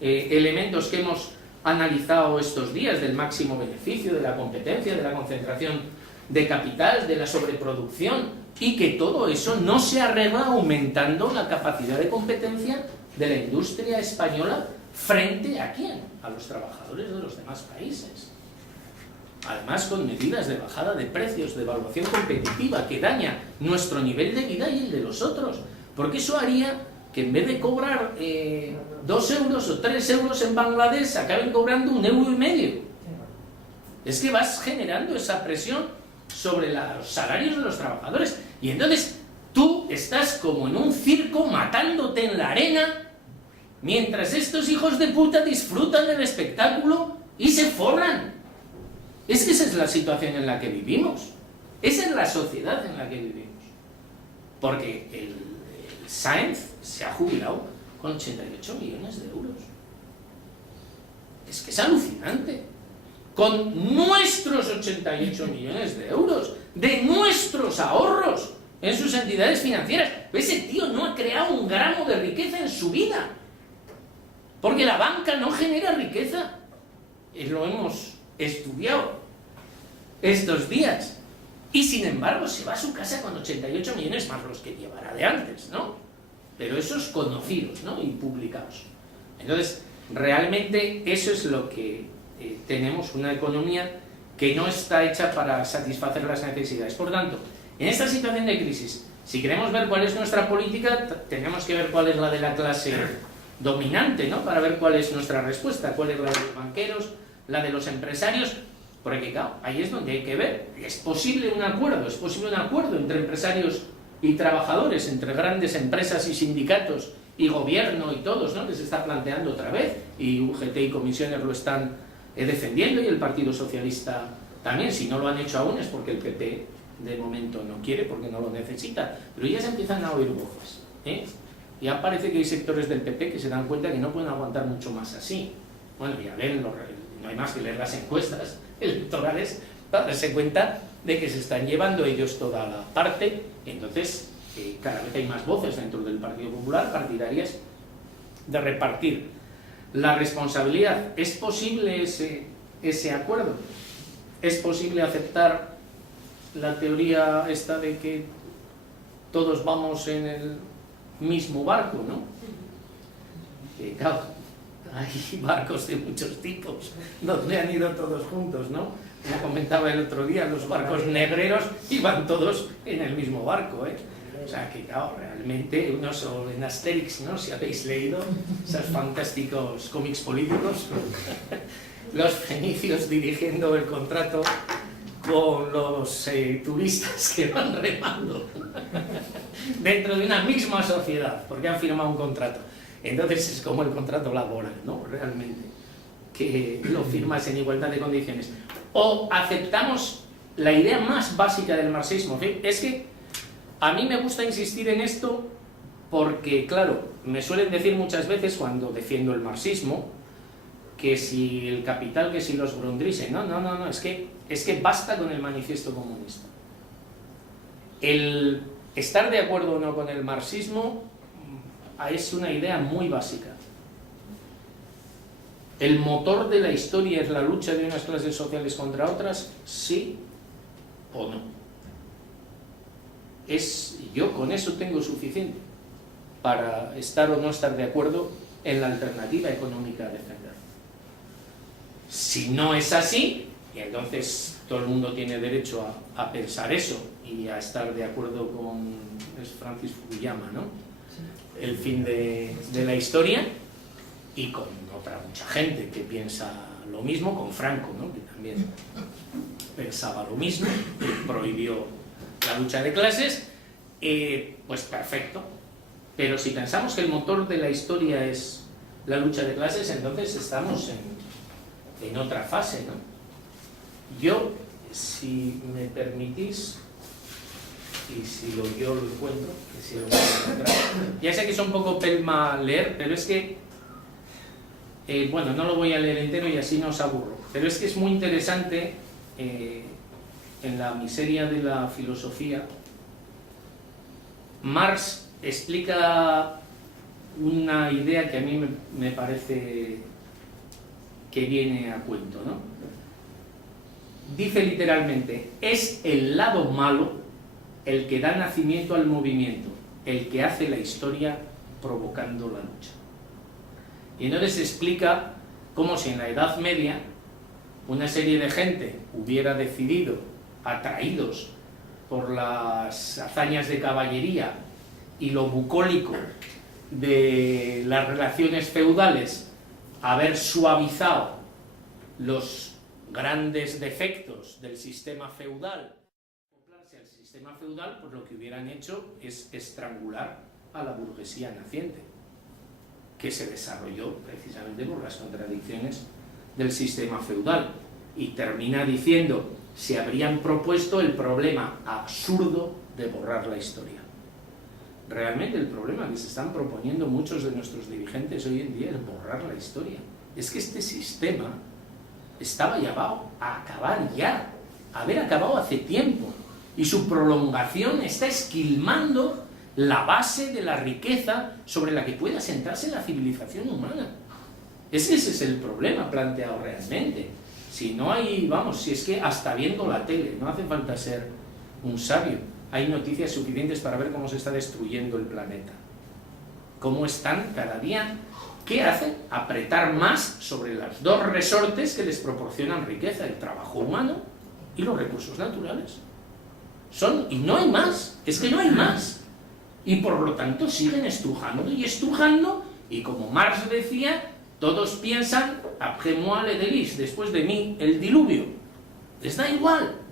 elementos que hemos analizado estos días, del máximo beneficio, de la competencia, de la concentración de capital, de la sobreproducción, y que todo eso no se arregla aumentando la capacidad de competencia de la industria española frente a quién, a los trabajadores de los demás países. Además, con medidas de bajada de precios, de evaluación competitiva, que daña nuestro nivel de vida y el de los otros, porque eso haría que en vez de cobrar 2 euros o 3 euros en Bangladesh, acaben cobrando 1,5 €. Es que vas generando esa presión sobre los salarios de los trabajadores, y entonces tú estás como en un circo matándote en la arena, mientras estos hijos de puta disfrutan del espectáculo y se forran. Es que esa es la situación en la que vivimos, esa es la sociedad en la que vivimos, porque el Sáenz se ha jubilado con 88 millones de euros. Es que es alucinante. Con nuestros 88 millones de euros, de nuestros ahorros en sus entidades financieras. Ese tío no ha creado un gramo de riqueza en su vida, porque la banca no genera riqueza. Y lo hemos estudiado estos días. Y sin embargo se va a su casa con 88 millones más los que llevará de antes, ¿no? Pero esos conocidos, ¿no? Y publicados. Entonces, realmente eso es lo que tenemos, una economía que no está hecha para satisfacer las necesidades. Por tanto, en esta situación de crisis, si queremos ver cuál es nuestra política, tenemos que ver cuál es la de la clase dominante, ¿no? Para ver cuál es nuestra respuesta, cuál es la de los banqueros, la de los empresarios, porque claro, ahí es donde hay que ver. Es posible un acuerdo entre empresarios y trabajadores, entre grandes empresas y sindicatos y gobierno y todos, ¿no? Que se está planteando otra vez, y UGT y comisiones lo están defendiendo, y el Partido Socialista también. Si no lo han hecho aún es porque el PP de momento no quiere, porque no lo necesita, pero ya se empiezan a oír voces, ¿eh? Ya parece que hay sectores del PP que se dan cuenta que no pueden aguantar mucho más así. Bueno, ya ven, no hay más que leer las encuestas electorales para darse cuenta de que se están llevando ellos toda la parte. Entonces, cada vez hay más voces dentro del Partido Popular partidarias de repartir la responsabilidad. ¿Es posible ese acuerdo? ¿Es posible aceptar la teoría esta de que todos vamos en el mismo barco, ¿no? Claro, hay barcos de muchos tipos donde han ido todos juntos, ¿no? Como comentaba el otro día, los barcos negreros iban todos en el mismo barco, ¿eh? O sea que, claro, realmente uno solo en Asterix, ¿no? Si habéis leído esos fantásticos cómics políticos, los fenicios dirigiendo el contrato con los turistas que van remando dentro de una misma sociedad, porque han firmado un contrato. Entonces es como el contrato laboral, ¿no? Realmente, que lo firmas en igualdad de condiciones. O aceptamos la idea más básica del marxismo. Es que a mí me gusta insistir en esto porque, claro, me suelen decir muchas veces cuando defiendo el marxismo que si el capital, que si los Grundrisse, no, es que basta con el manifiesto comunista. El estar de acuerdo o no con el marxismo es una idea muy básica. ¿El motor de la historia es la lucha de unas clases sociales contra otras? ¿Sí o no? Yo con eso tengo suficiente. para estar o no estar de acuerdo en la alternativa económica a defender. Si no es así, y entonces todo el mundo tiene derecho a pensar eso y a estar de acuerdo con Francis Fukuyama, ¿no? El fin de la historia, y con otra mucha gente que piensa lo mismo, con Franco, ¿no? Que también pensaba lo mismo, y prohibió la lucha de clases, pues perfecto. Pero si pensamos que el motor de la historia es la lucha de clases, entonces estamos en otra fase, ¿no? Yo, si me permitís, y si yo lo encuentro, que si lo voy a encontrar, ya sé que es un poco pelma leer, pero es que, bueno, no lo voy a leer entero y así no os aburro, pero es que es muy interesante, en la miseria de la filosofía, Marx explica una idea que a mí me parece que viene a cuento, ¿no? Dice literalmente: es el lado malo el que da nacimiento al movimiento, el que hace la historia provocando la lucha. Y entonces explica cómo si en la Edad Media una serie de gente hubiera decidido, atraídos por las hazañas de caballería y lo bucólico de las relaciones feudales, haber suavizado los grandes defectos del sistema feudal, acoplarse al sistema feudal, pues lo que hubieran hecho es estrangular a la burguesía naciente, que se desarrolló precisamente por las contradicciones del sistema feudal, y termina diciendo: se habrían propuesto el problema absurdo de borrar la historia. Realmente el problema que se están proponiendo muchos de nuestros dirigentes hoy en día es borrar la historia. Es que este sistema estaba llamado a acabar ya, a haber acabado hace tiempo, y su prolongación está esquilmando la base de la riqueza sobre la que pueda sentarse la civilización humana. Ese es el problema planteado realmente. Si no hay, vamos, si es que hasta viendo la tele, no hace falta ser un sabio, hay noticias suficientes para ver cómo se está destruyendo el planeta. Cómo están cada día, ¿qué hacen? Apretar más sobre los dos resortes que les proporcionan riqueza: el trabajo humano y los recursos naturales. Y no hay más, es que no hay más. Y por lo tanto siguen estrujando y estrujando, y como Marx decía, todos piensan après moi le déluge, después de mí el diluvio. Les da igual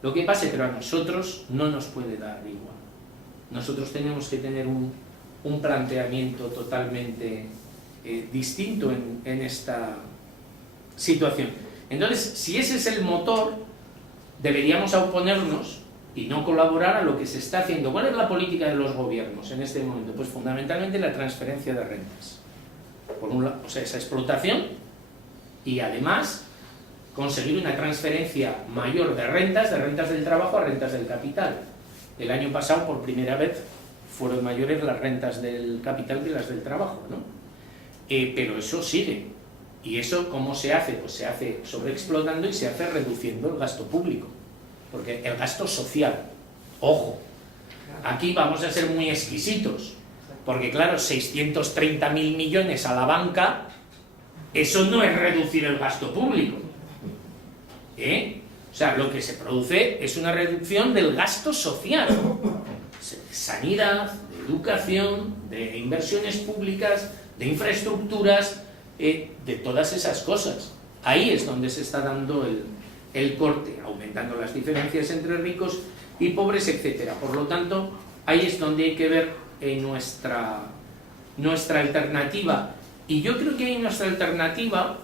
lo que pase, pero a nosotros no nos puede dar igual. Nosotros tenemos que tener un planteamiento totalmente distinto en esta situación. Entonces, si ese es el motor, deberíamos oponernos y no colaborar a lo que se está haciendo. ¿Cuál es la política de los gobiernos en este momento? Pues fundamentalmente la transferencia de rentas. Por un lado, o sea, esa explotación, y además conseguir una transferencia mayor de rentas del trabajo a rentas del capital. El año pasado, por primera vez, fueron mayores las rentas del capital que las del trabajo, ¿no? Pero eso sigue. ¿Y eso cómo se hace? Pues se hace sobreexplotando y se hace reduciendo el gasto público. Porque el gasto social, ojo, aquí vamos a ser muy exquisitos, porque claro, 630.000 millones a la banca, eso no es reducir el gasto público. O sea, lo que se produce es una reducción del gasto social, de sanidad, de educación, de inversiones públicas, de infraestructuras, de todas esas cosas. Ahí es donde se está dando el corte, aumentando las diferencias entre ricos y pobres, etc. Por lo tanto, ahí es donde hay que ver nuestra alternativa. Y yo creo que ahí nuestra alternativa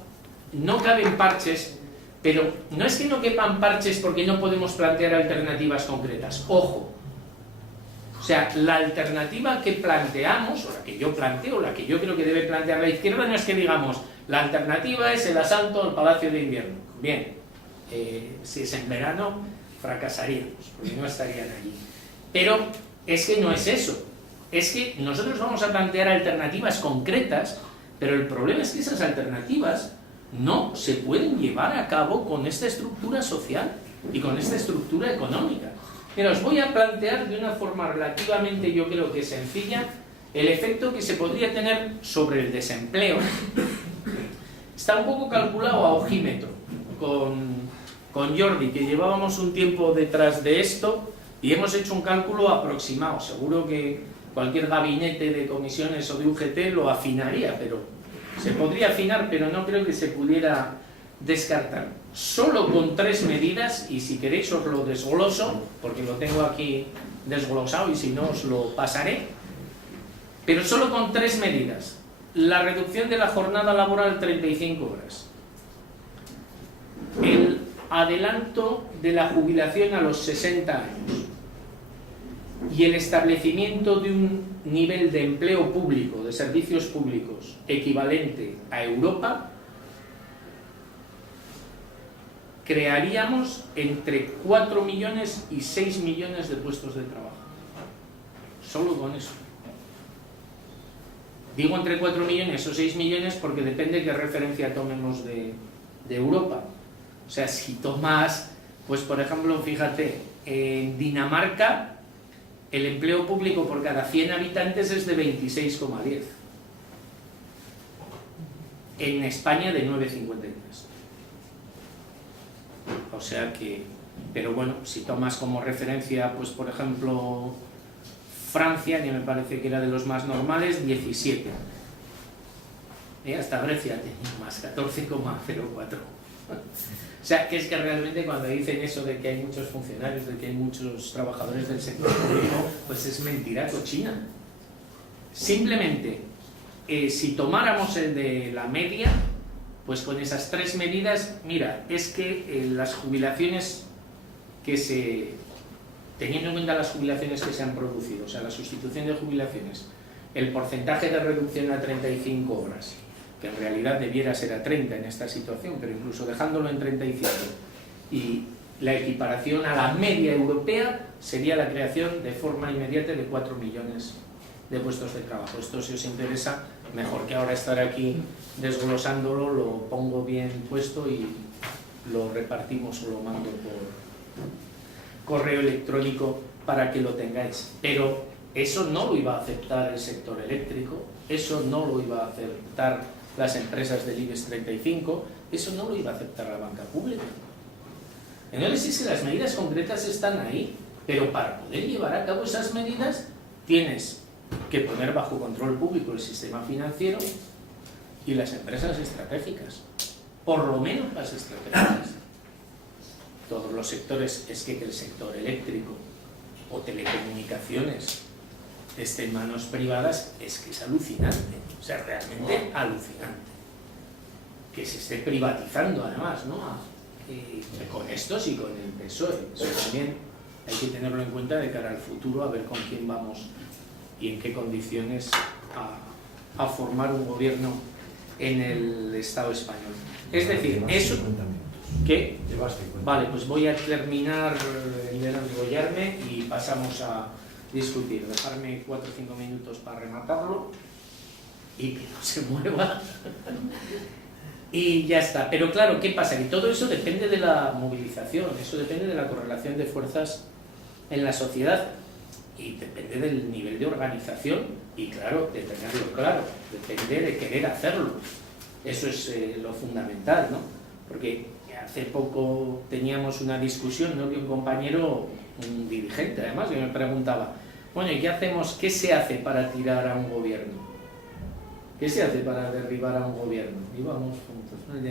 no caben parches, pero no es que no quepan parches porque no podemos plantear alternativas concretas. Ojo. O sea, la alternativa que planteamos, o la que yo planteo, la que yo creo que debe plantear la izquierda, no es que digamos, la alternativa es el asalto al Palacio de Invierno. Bien, si es en verano, fracasaríamos, porque no estarían allí. Pero es que no es eso. Es que nosotros vamos a plantear alternativas concretas, pero el problema es que esas alternativas no se pueden llevar a cabo con esta estructura social y con esta estructura económica. Mira, os voy a plantear de una forma relativamente, yo creo que sencilla, el efecto que se podría tener sobre el desempleo está un poco calculado a ojímetro. Con Jordi, que llevábamos un tiempo detrás de esto y hemos hecho un cálculo aproximado. Seguro que cualquier gabinete de comisiones o de UGT lo afinaría, pero se podría afinar, pero no creo que se pudiera descartar. Solo con 3 medidas, y si queréis os lo desgloso, porque lo tengo aquí desglosado y si no os lo pasaré, pero solo con 3 medidas. La reducción de la jornada laboral 35 horas. El adelanto de la jubilación a los 60 años. Y el establecimiento de un nivel de empleo público, de servicios públicos, equivalente a Europa, crearíamos entre 4 millones y 6 millones de puestos de trabajo. Solo con eso. Digo entre 4 millones o 6 millones porque depende qué referencia tomemos de Europa. O sea, si tomas, pues por ejemplo, fíjate, en Dinamarca el empleo público por cada 100 habitantes es de 26,10. En España de 9,53. O sea que, pero bueno, si tomas como referencia, pues por ejemplo, Francia, que me parece que era de los más normales, 17. Hasta Grecia tenía más, 14,04. O sea, que es que realmente cuando dicen eso de que hay muchos funcionarios, de que hay muchos trabajadores del sector público, pues es mentira cochina. Simplemente, si tomáramos el de la media, pues con esas 3 medidas, mira, es que las jubilaciones que se... Teniendo en cuenta las jubilaciones que se han producido, o sea, la sustitución de jubilaciones, el porcentaje de reducción a 35 horas, que en realidad debiera ser a 30 en esta situación, pero incluso dejándolo en 35, y la equiparación a la media europea sería la creación de forma inmediata de 4 millones de puestos de trabajo. Esto, si os interesa, mejor que ahora estar aquí desglosándolo, lo pongo bien puesto y lo repartimos o lo mando por correo electrónico para que lo tengáis. Pero eso no lo iba a aceptar el sector eléctrico, eso no lo iba a aceptar las empresas del IBEX 35, eso no lo iba a aceptar la banca pública. Entonces, es que las medidas concretas están ahí, pero para poder llevar a cabo esas medidas tienes que poner bajo control público el sistema financiero y las empresas estratégicas, por lo menos las estratégicas. Todos los sectores, es que el sector eléctrico o telecomunicaciones esté en manos privadas, es que es alucinante, o sea, realmente alucinante. Que se esté privatizando además, ¿no? Con estos y con el PSOE. Eso también hay que tenerlo en cuenta de cara al futuro, a ver con quién vamos y en qué condiciones a formar un gobierno en el Estado español. Es decir, eso... ¿Qué? Vale, pues voy a terminar de enrollarme y pasamos a discutir. Dejarme 4 o 5 minutos para rematarlo y que no se mueva. Y ya está. Pero claro, ¿qué pasa? Que todo eso depende de la movilización, eso depende de la correlación de fuerzas en la sociedad y depende del nivel de organización y, claro, de tenerlo claro, depende de querer hacerlo. Eso es lo fundamental, ¿no? Porque hace poco teníamos una discusión, ¿no? Que un compañero, un dirigente además, que me preguntaba, bueno, ¿y qué hacemos? ¿Qué se hace para tirar a un gobierno? ¿Qué se hace para derribar a un gobierno? Y vamos juntos, ¿no?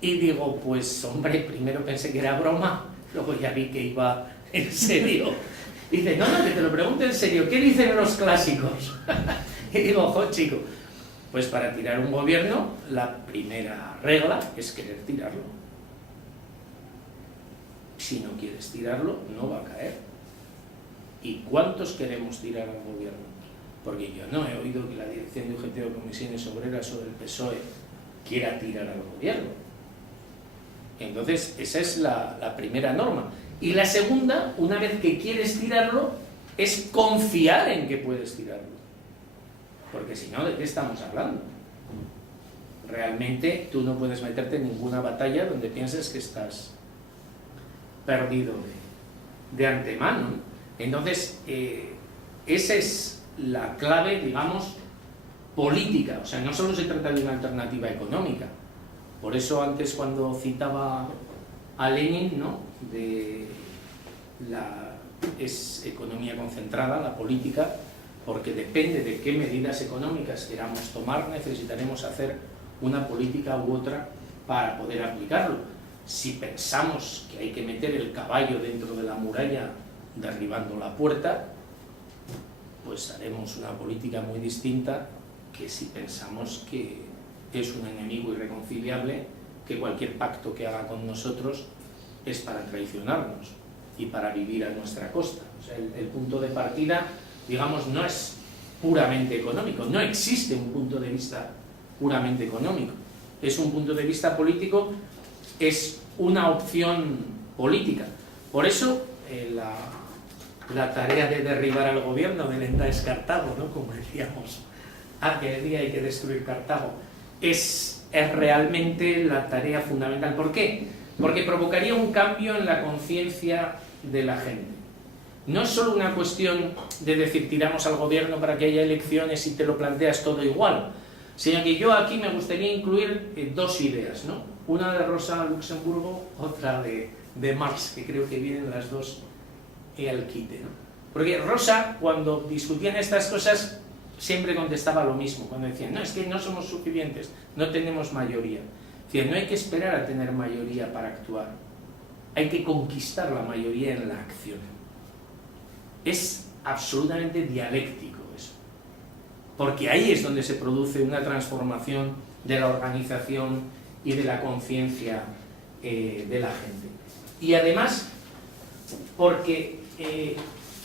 Y digo, pues hombre, primero pensé que era broma, luego ya vi que iba en serio. Y dice, no, que te lo pregunto en serio, ¿qué dicen los clásicos? Y digo, ojo, chico, pues para tirar un gobierno, la primera regla es querer tirarlo. Si no quieres tirarlo, no va a caer. ¿Y cuántos queremos tirar al gobierno? Porque yo no he oído que la dirección de UGT o Comisiones Obreras o del PSOE quiera tirar al gobierno. Entonces, esa es la primera norma. Y la segunda, una vez que quieres tirarlo, es confiar en que puedes tirarlo. Porque si no, ¿de qué estamos hablando? Realmente tú no puedes meterte en ninguna batalla donde pienses que estás perdido de antemano. Entonces, esa es la clave, digamos, política. O sea, no solo se trata de una alternativa económica. Por eso antes, cuando citaba a Lenin, ¿no?, es economía concentrada, la política, porque depende de qué medidas económicas queramos tomar, necesitaremos hacer una política u otra para poder aplicarlo. Si pensamos que hay que meter el caballo dentro de la muralla derribando la puerta, pues haremos una política muy distinta que si pensamos que es un enemigo irreconciliable, que cualquier pacto que haga con nosotros es para traicionarnos y para vivir a nuestra costa. O sea, el punto de partida, digamos, no es puramente económico, no existe un punto de vista puramente económico, es un punto de vista político, es una opción política. Por eso la tarea de derribar al gobierno de Lenda es Cartago, ¿no?, como decíamos, aquel día hay que destruir Cartago, es realmente la tarea fundamental. ¿Por qué? Porque provocaría un cambio en la conciencia de la gente. No es solo una cuestión de decir tiramos al gobierno para que haya elecciones y te lo planteas todo igual, sino que yo aquí me gustaría incluir dos ideas, ¿no? Una de Rosa Luxemburgo, otra de Marx, que creo que vienen las dos al quite, ¿no? Porque Rosa, cuando discutían estas cosas, siempre contestaba lo mismo, cuando decían, no, es que no somos suficientes, no tenemos mayoría. Decía, no hay que esperar a tener mayoría para actuar, hay que conquistar la mayoría en la acción. Es absolutamente dialéctico eso, porque ahí es donde se produce una transformación de la organización y de la conciencia de la gente. Y además, porque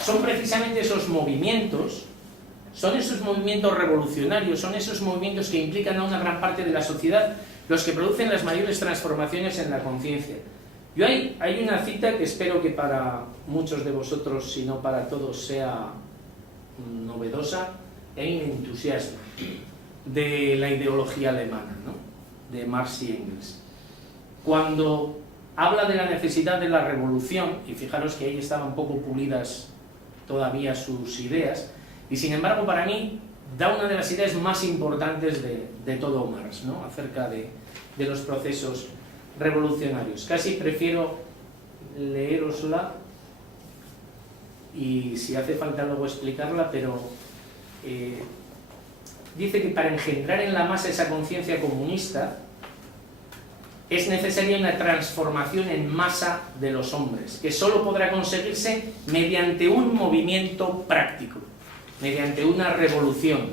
son precisamente esos movimientos, son esos movimientos revolucionarios, son esos movimientos que implican a una gran parte de la sociedad los que producen las mayores transformaciones en la conciencia. Hay una cita que espero que para muchos de vosotros, si no para todos, sea novedosa e entusiasma, de la ideología alemana, ¿no?, de Marx y Engels. Cuando habla de la necesidad de la revolución, y fijaros que ahí estaban poco pulidas todavía sus ideas, y sin embargo para mí da una de las ideas más importantes de todo Marx, ¿no?, acerca de los procesos revolucionarios. Casi prefiero leerosla y si hace falta luego explicarla, pero dice que para engendrar en la masa esa conciencia comunista es necesaria una transformación en masa de los hombres, que solo podrá conseguirse mediante un movimiento práctico, mediante una revolución,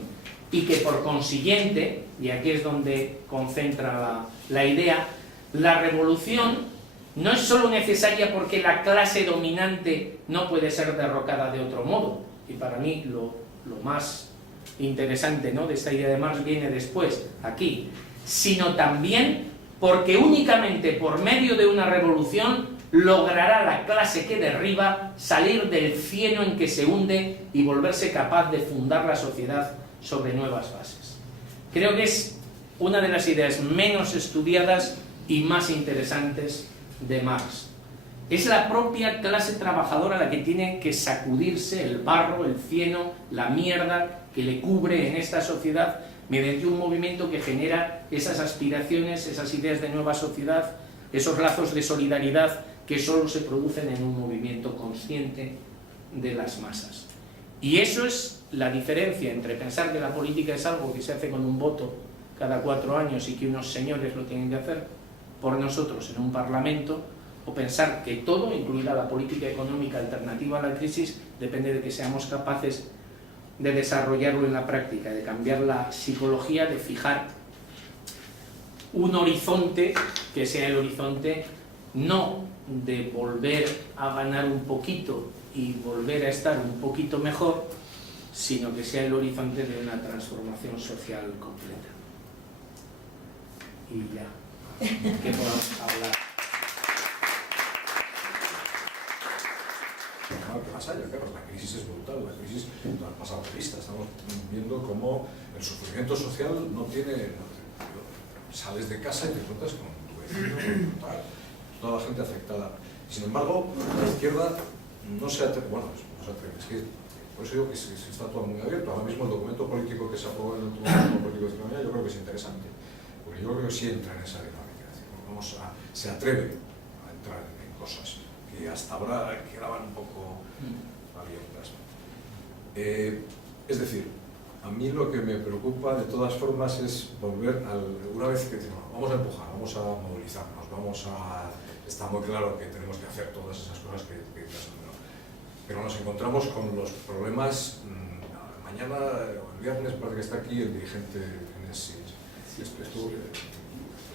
y que por consiguiente, y aquí es donde concentra la idea, la revolución no es solo necesaria porque la clase dominante no puede ser derrocada de otro modo, y para mí lo más interesante, ¿no?, de esta idea de Marx viene después, aquí, sino también porque únicamente por medio de una revolución logrará la clase que derriba salir del cieno en que se hunde y volverse capaz de fundar la sociedad sobre nuevas bases. Creo que es una de las ideas menos estudiadas y más interesantes de Marx. Es la propia clase trabajadora la que tiene que sacudirse el barro, el cieno, la mierda que le cubre en esta sociedad mediante un movimiento que genera esas aspiraciones, esas ideas de nueva sociedad, esos lazos de solidaridad que solo se producen en un movimiento consciente de las masas. Y eso es la diferencia entre pensar que la política es algo que se hace con un voto cada 4 años y que unos señores lo tienen que hacer por nosotros en un parlamento, o pensar que todo, incluida la política económica alternativa a la crisis, depende de que seamos capaces de desarrollarlo en la práctica, de cambiar la psicología, de fijar un horizonte que sea el horizonte no de volver a ganar un poquito y volver a estar un poquito mejor, sino que sea el horizonte de una transformación social completa. Y ya, ¿qué podemos hablar? ¿Qué más allá? Claro, la crisis es brutal, la crisis no ha pasado de vista. Estamos viendo cómo el sufrimiento social no tiene... Sales de casa y te encuentras con tu vecino, brutal, toda la gente afectada. Sin embargo, la izquierda no se atreve, es que Por eso digo que está todo muy abierto. Ahora mismo el documento político que se aprobó en el último documento político de economía yo creo que es interesante, porque yo creo que sí entra en esa dinámica. Es decir, se atreve a entrar en cosas que hasta ahora quedaban un poco abiertas. Es decir, a mí lo que me preocupa de todas formas es volver una vez que decimos, vamos a empujar, vamos a movilizarnos, está muy claro que tenemos que hacer todas esas cosas que pero nos encontramos con los problemas. Mañana o el viernes parece que está aquí el dirigente en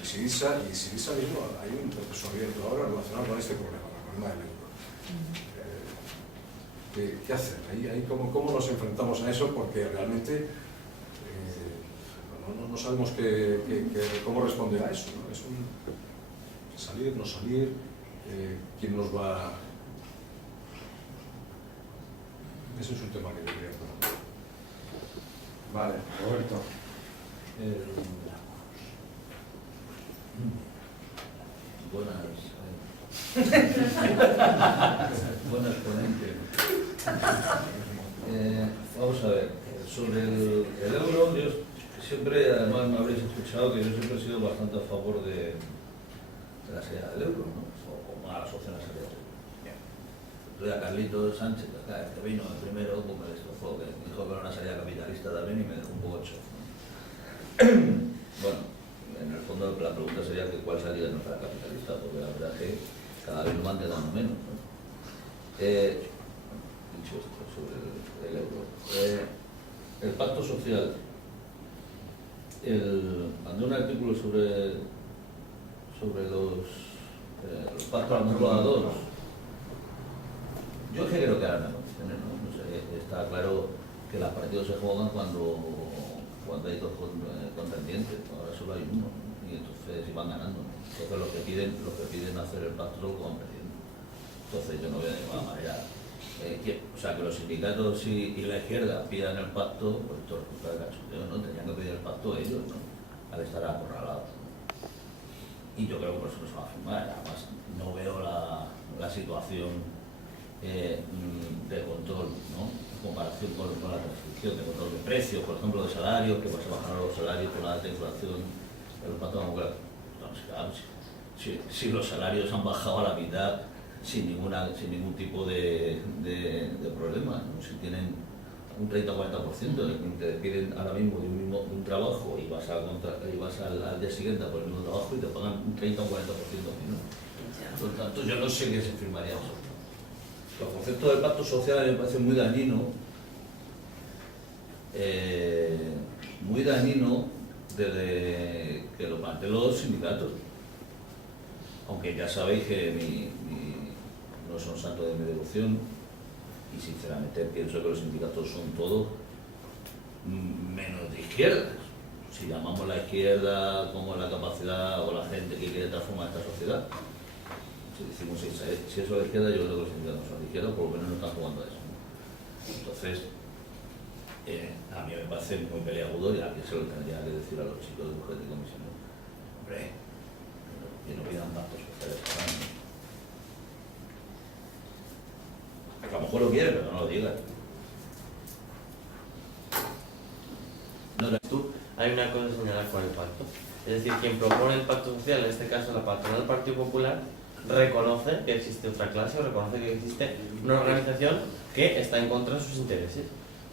Syriza, y Syriza mismo hay un proceso abierto ahora relacionado con este problema, el problema del euro. ¿Qué hacer? ¿Cómo nos enfrentamos a eso? Porque realmente no sabemos cómo responder a eso, ¿no? Es salir, no salir, quién nos va. Ese es un tema que yo quería comentar. Vale, Roberto. Buenas ponentes. Vamos a ver, sobre el euro, yo siempre, además me habréis escuchado que yo siempre he sido bastante a favor de la salida del euro, ¿no? O malas opciones a salida del euro. Soy a Carlitos Sánchez, que vino el primero, pues me destrozó, que dijo que era una salida capitalista también y me dejó un poco choco. Bueno, en el fondo la pregunta sería que cuál salida no era capitalista, porque la verdad es que cada vez nos van quedando menos, ¿no? Dicho esto sobre el euro, el pacto social, mandé un artículo sobre los pactos acumuladores. Yo es que creo que eran negociaciones, ¿no? No sé, está claro que los partidos se juegan cuando hay dos contendientes, ahora solo hay uno, ¿no? Y entonces van ganando, ¿no? Entonces los que piden hacer el pacto lo van perdiendo. Entonces yo no veo de ninguna manera que los sindicatos y la izquierda pidan el pacto, pues esto resulta de cachondeo, ¿no? Tenían que pedir el pacto ellos, ¿no? Al estar acorralados, ¿no? Y yo creo que por eso no se va a firmar. Además no veo la situación de control, ¿no? En comparación con la transición, de control de precios, por ejemplo, de salarios, que vas a bajar los salarios con la alta inflación, el pacto democrático. Si los salarios han bajado a la mitad sin ningún tipo de problema, ¿no? Si tienen un 30 o 40%, te piden ahora mismo de un trabajo y vas al día siguiente a por el mismo trabajo y te pagan un 30 o 40% menos. Por lo tanto, yo no sé qué se firmaría eso. El concepto del pacto social me parece muy dañino desde que lo plantean los sindicatos. Aunque ya sabéis que no son santos de mi devoción y sinceramente pienso que los sindicatos son todos menos de izquierdas. Si llamamos la izquierda como la capacidad o la gente que quiere transformar esta sociedad, si decimos si eso es de izquierda, yo creo que los sindicatos son de izquierda, por lo menos no están jugando a eso, ¿no? Entonces, a mí me parece muy peleagudo y a alguien se lo tendría que decir a los chicos de mujeres de comisión. Hombre, que no pidan pactos sociales para mí. A lo mejor lo quieren, pero no lo digan. Hay una cosa a señalar con el pacto. Es decir, quien propone el pacto social, en este caso la patronal del Partido Popular, reconoce que existe otra clase o reconoce que existe una organización que está en contra de sus intereses.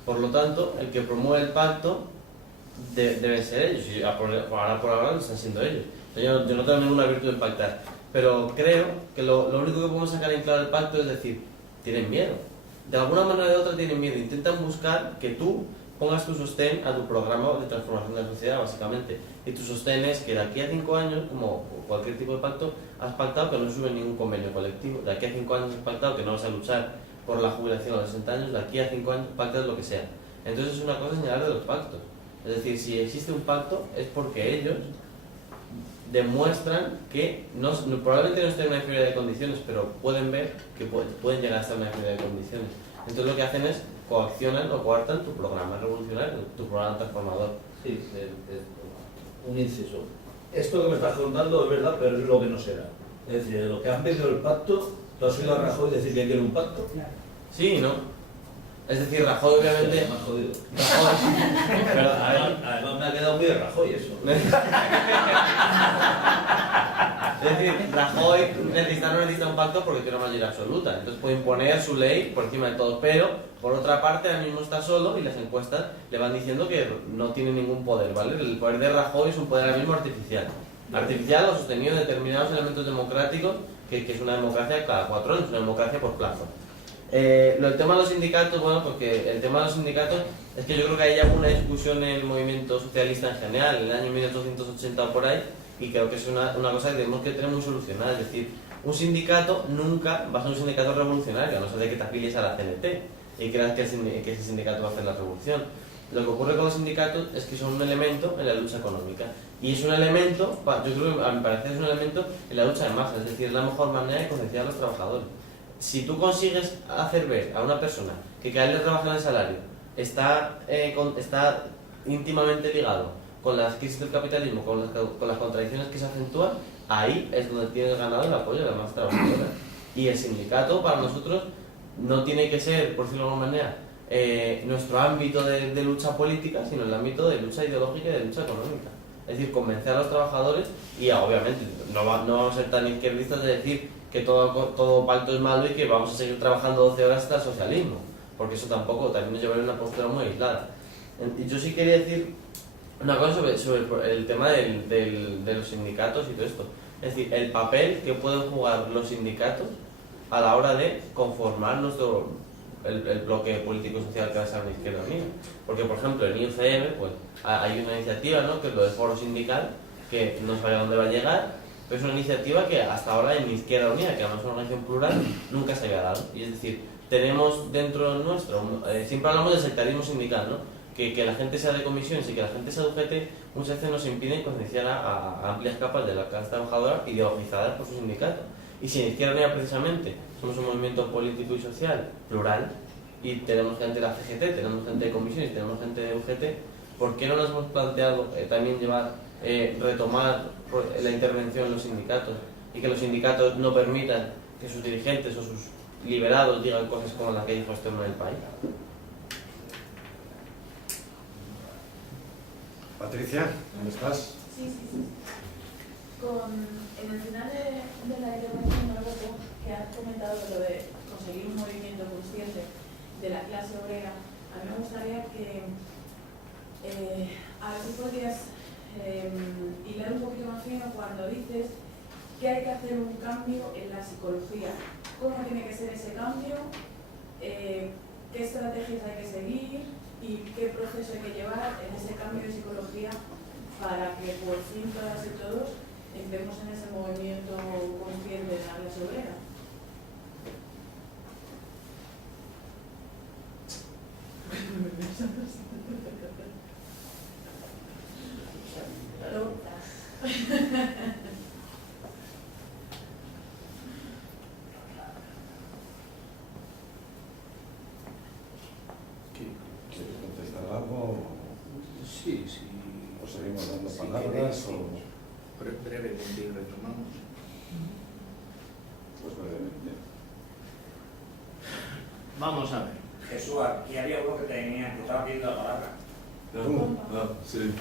Por lo tanto, el que promueve el pacto deben ser ellos, y ahora por ahora están siendo ellos. Yo no tengo ninguna virtud en pactar, pero creo que lo único que podemos sacar en claro del pacto es decir, tienen miedo. De alguna manera o de otra tienen miedo, intentan buscar que tú pongas tu sostén a tu programa de transformación de la sociedad, básicamente. Y tu sostén es que de aquí a 5 años, como cualquier tipo de pacto, has pactado que no sube ningún convenio colectivo. De aquí a 5 años has pactado que no vas a luchar por la jubilación a los 60 años. De aquí a 5 años pactas lo que sea. Entonces es una cosa señalar de los pactos. Es decir, si existe un pacto es porque ellos demuestran que probablemente no estén en una inferioridad de condiciones, pero pueden ver que pueden llegar a estar en una inferioridad de condiciones. Entonces lo que hacen es coaccionan o coartan tu programa revolucionario, tu programa transformador. Sí, un inciso. Esto que me estás contando es verdad, pero es lo que no será. Es decir, lo que han pedido el pacto, tú has oído a Rajoy decir que quiere un pacto. Sí, ¿no? Es decir, Rajoy obviamente... Más jodido. Rajoy... Pero, a ver, Además me ha quedado muy de Rajoy eso. es decir, Rajoy no necesita un pacto porque tiene una mayoría absoluta, entonces puede imponer su ley por encima de todos, pero por otra parte ahora mismo está solo y las encuestas le van diciendo que no tiene ningún poder, ¿vale? El poder de Rajoy es un poder ahora mismo artificial o sostenido en determinados elementos democráticos, que es una democracia cada 4 años, una democracia por plazo. El tema de los sindicatos, bueno, porque el tema de los sindicatos es que yo creo que hay ya una discusión en el movimiento socialista en general, en el año 1880 o por ahí, y creo que es una cosa que tenemos que tener muy solucionada. Es decir, un sindicato nunca va a ser un sindicato revolucionario, a no ser de que te afilies a la CNT y creas que ese sindicato va a hacer la revolución. Lo que ocurre con los sindicatos es que son un elemento en la lucha económica. Y es un elemento, yo creo que a mi parecer es un elemento en la lucha de masas, es decir, es la mejor manera de concienciar a los trabajadores. Si tú consigues hacer ver a una persona que cada vez le trabaja en el salario está íntimamente ligado con las crisis del capitalismo, con las contradicciones que se acentúan, ahí es donde tienes ganado el apoyo de las masas trabajadoras. Y el sindicato para nosotros no tiene que ser, por decirlo de alguna manera, nuestro ámbito de lucha política, sino el ámbito de lucha ideológica y de lucha económica. Es decir, convencer a los trabajadores y obviamente no vamos a ser tan izquierdistas de decir que todo pacto es malo y que vamos a seguir trabajando 12 horas hasta el socialismo, porque eso también nos llevaría a una postura muy aislada. Y yo sí quería decir una cosa sobre el tema de los sindicatos y todo esto. Es decir, el papel que pueden jugar los sindicatos a la hora de conformar el bloque político y social que va a ser la Izquierda Unida. Porque, por ejemplo, en IUCM pues, hay una iniciativa, ¿no?, que es lo del foro sindical, que no sabe a dónde va a llegar, pero es una iniciativa que hasta ahora en Izquierda Unida, que además es una organización plural, nunca se había dado. Y es decir, tenemos dentro nuestro, siempre hablamos del sectarismo sindical, ¿no?, que la gente sea de comisiones y que la gente sea de UGT muchas veces nos impiden concienciar a amplias capas de la clase trabajadora ideologizadas por su sindicato. Y si en Izquierda Unida precisamente somos un movimiento político y social plural y tenemos gente de la CGT, tenemos gente de comisiones, tenemos gente de UGT, ¿por qué no nos hemos planteado también retomar la intervención en los sindicatos y que los sindicatos no permitan que sus dirigentes o sus liberados digan cosas como las que dijo este hombre en el país? Patricia, ¿dónde estás? Sí. En el final de la intervención, algo que has comentado de lo de conseguir un movimiento consciente de la clase obrera, a mí me gustaría que a ver si podrías hilar un poquito más fino cuando dices que hay que hacer un cambio en la psicología. ¿Cómo tiene que ser ese cambio? ¿Qué estrategias hay que seguir? ¿Y qué proceso hay que llevar en ese cambio de psicología para que por fin todas y todos entremos en ese movimiento consciente de la clase obrera? ¿Quieres contestar algo? Sí. ¿O seguimos dando Si palabras? queréis, O... brevemente y retomamos. Pues brevemente. Vamos a ver. Jesús, aquí había uno que te estaba pidiendo la palabra. Sí,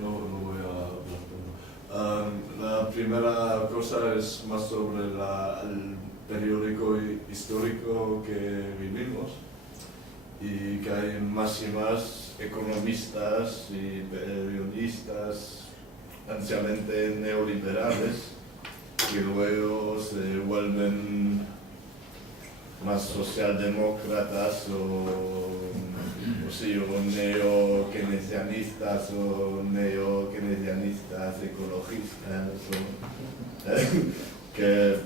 no voy a hablar. La primera cosa es más sobre el periódico histórico que vivimos y que hay más y más economistas y periodistas ansiamente neoliberales que luego se vuelven más socialdemócratas o neo-keynesianistas o neo-keynesianistas ecologistas,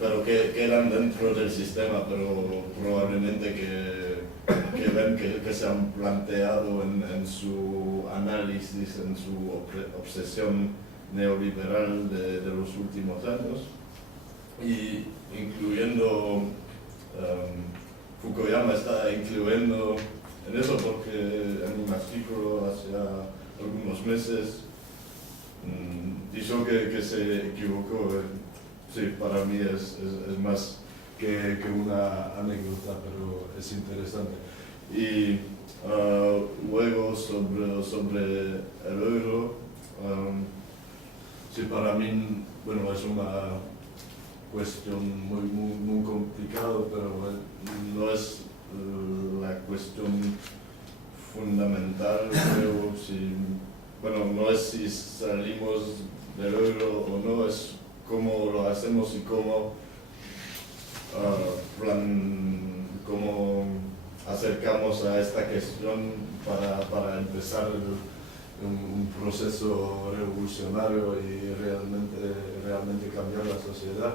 pero que quedan dentro del sistema, pero probablemente que ven que se han planteado en su análisis, en su obsesión neoliberal de los últimos años, y incluyendo Fukuyama está incluyendo en eso porque en un artículo hace algunos meses dijo que se equivocó. Sí, para mí es más que una anécdota, pero es interesante. Y luego sobre el euro, sí, para mí, bueno, es una cuestión muy complicada, pero no es la cuestión fundamental, creo. Bueno, no es si salimos del euro o no, es cómo lo hacemos y cómo cómo acercamos a esta cuestión para empezar un proceso revolucionario y realmente cambiar la sociedad.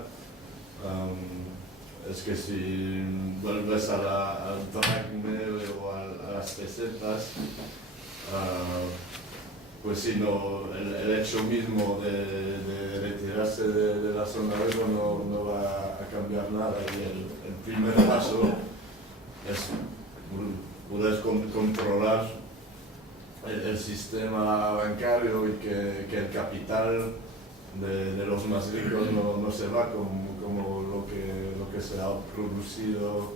Es que si vuelves al drachmen o a las pesetas, pues si no, el hecho mismo de retirarse de la zona euro no va a cambiar nada, y el primer paso es poder controlar el sistema bancario y que el capital de los más ricos no se va como lo que se ha producido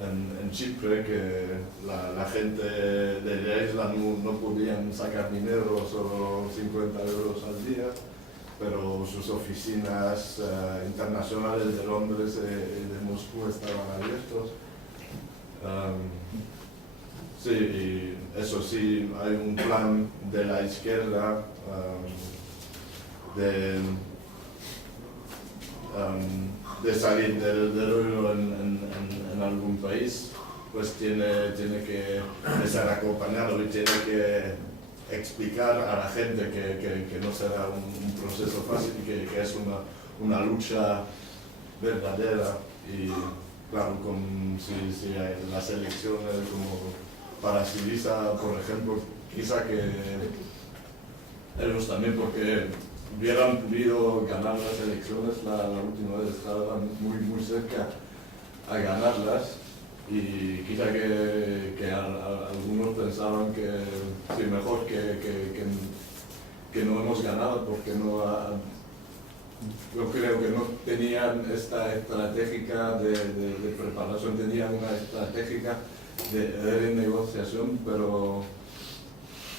en Chipre, que la gente de la isla no podían sacar dinero, solo 50 euros al día, pero sus oficinas internacionales de Londres y de Moscú estaban abiertos. Sí, y eso sí, hay un plan de la izquierda de salir del euro en algún país, pues tiene que estar acompañado y tiene que explicar a la gente que no será un proceso fácil y que es una lucha verdadera. Y claro, si hay las elecciones como para Syriza, por ejemplo, quizá que ellos también, porque hubieran podido ganar las elecciones la última vez, estaban muy cerca a ganarlas, y quizá que algunos pensaban que sí, mejor que no hemos ganado, porque yo creo que no tenían esta estratégica de preparación, tenían una estratégica de renegociación, pero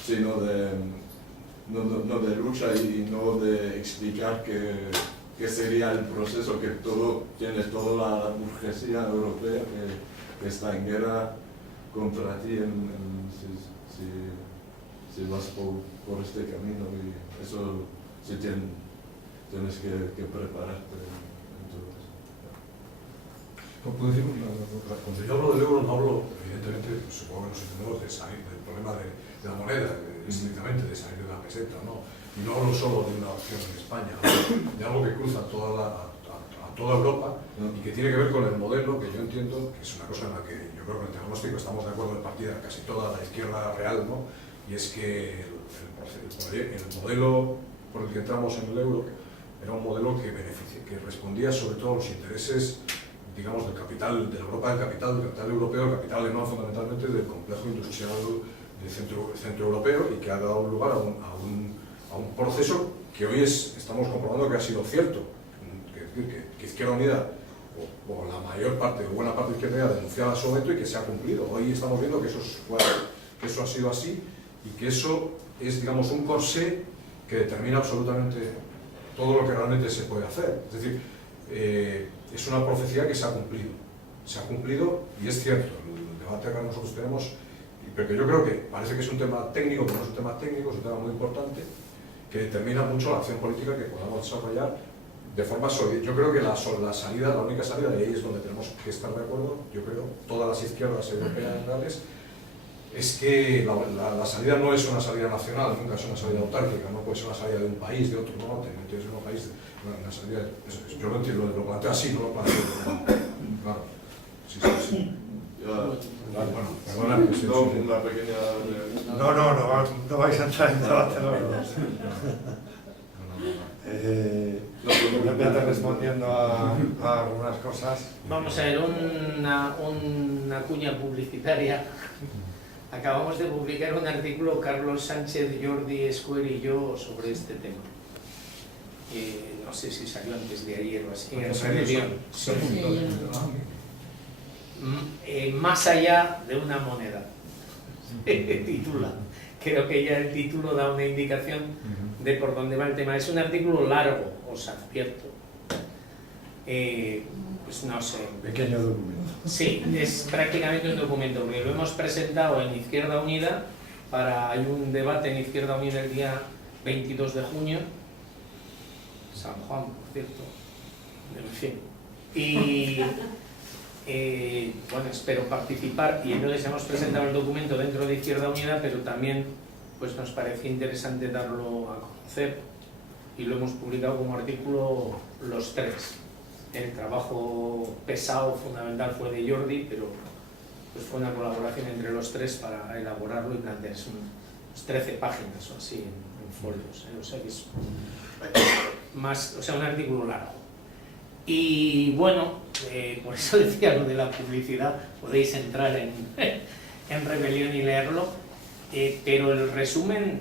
sí, no de lucha y no de explicar qué sería el proceso, que tienes toda la burguesía europea que está en guerra contra ti si vas por este camino, y eso sí tienes que prepararte en todo eso. ¿Puedo decir cuando yo hablo del euro no hablo, evidentemente, supongo que nos entendemos de salir del problema de la moneda, estrictamente de salir de la peseta, ¿no? Y no hablo solo de una opción en España, hablo de algo que cruza a toda Europa y que tiene que ver con el modelo, que yo entiendo que es una cosa en la que yo creo que en el diagnóstico estamos de acuerdo en partida casi toda la izquierda real, ¿no? Y es que el modelo por el que entramos en el euro era un modelo que respondía sobre todo a los intereses, digamos, del capital, de la Europa del capital europeo, el capital alemán fundamentalmente, del complejo industrial del centro europeo, y que ha dado lugar a un proceso que hoy estamos comprobando que ha sido cierto, que Izquierda Unida, o la mayor parte, o buena parte de Izquierda Unida, denunciaba su momento y que se ha cumplido. Hoy estamos viendo que eso ha sido así, y que eso es, digamos, un corsé que determina absolutamente todo lo que realmente se puede hacer. Es decir, es una profecía que se ha cumplido y es cierto. El debate que nosotros tenemos, pero yo creo que parece que es un tema técnico, pero no es un tema técnico, es un tema muy importante que determina mucho la acción política que podamos desarrollar de forma sólida. Yo creo que la única salida, y ahí es donde tenemos que estar de acuerdo, yo creo, todas las izquierdas europeas reales, es que la salida no es una salida nacional, nunca es una salida autárquica, no puede ser una salida de un país, de otro, no, tiene que ser un país, una salida, yo lo entiendo, lo planteo así, no lo planteo, claro, sí. Bueno, perdona, una pequeña... No vais a entrar en debate los dos. Empiezo respondiendo a algunas cosas. Vamos a ver, una cuña publicitaria. Acabamos de publicar un artículo, Carlos Sánchez, Jordi Escuer y yo, sobre este tema. No sé si salió antes de ayer o así, en Rebelión. Sí. más allá de una moneda. Titula. Creo que ya el título da una indicación de por dónde va el tema. Es un artículo largo, os advierto. Pues no sé. Pequeño documento. Sí, es prácticamente un documento, porque lo hemos presentado en Izquierda Unida, hay un debate en Izquierda Unida el día 22 de junio, San Juan, por cierto, en fin. Y bueno, espero participar, y entonces hemos presentado el documento dentro de Izquierda Unida, pero también pues nos parecía interesante darlo a conocer, y lo hemos publicado como artículo los tres. El trabajo pesado, fundamental, fue de Jordi, pero pues fue una colaboración entre los tres para elaborarlo y plantear. Son 13 páginas o así en folios, o sea que es un artículo largo. Y bueno, por eso decía lo de la publicidad, podéis entrar en Rebelión y leerlo, pero el resumen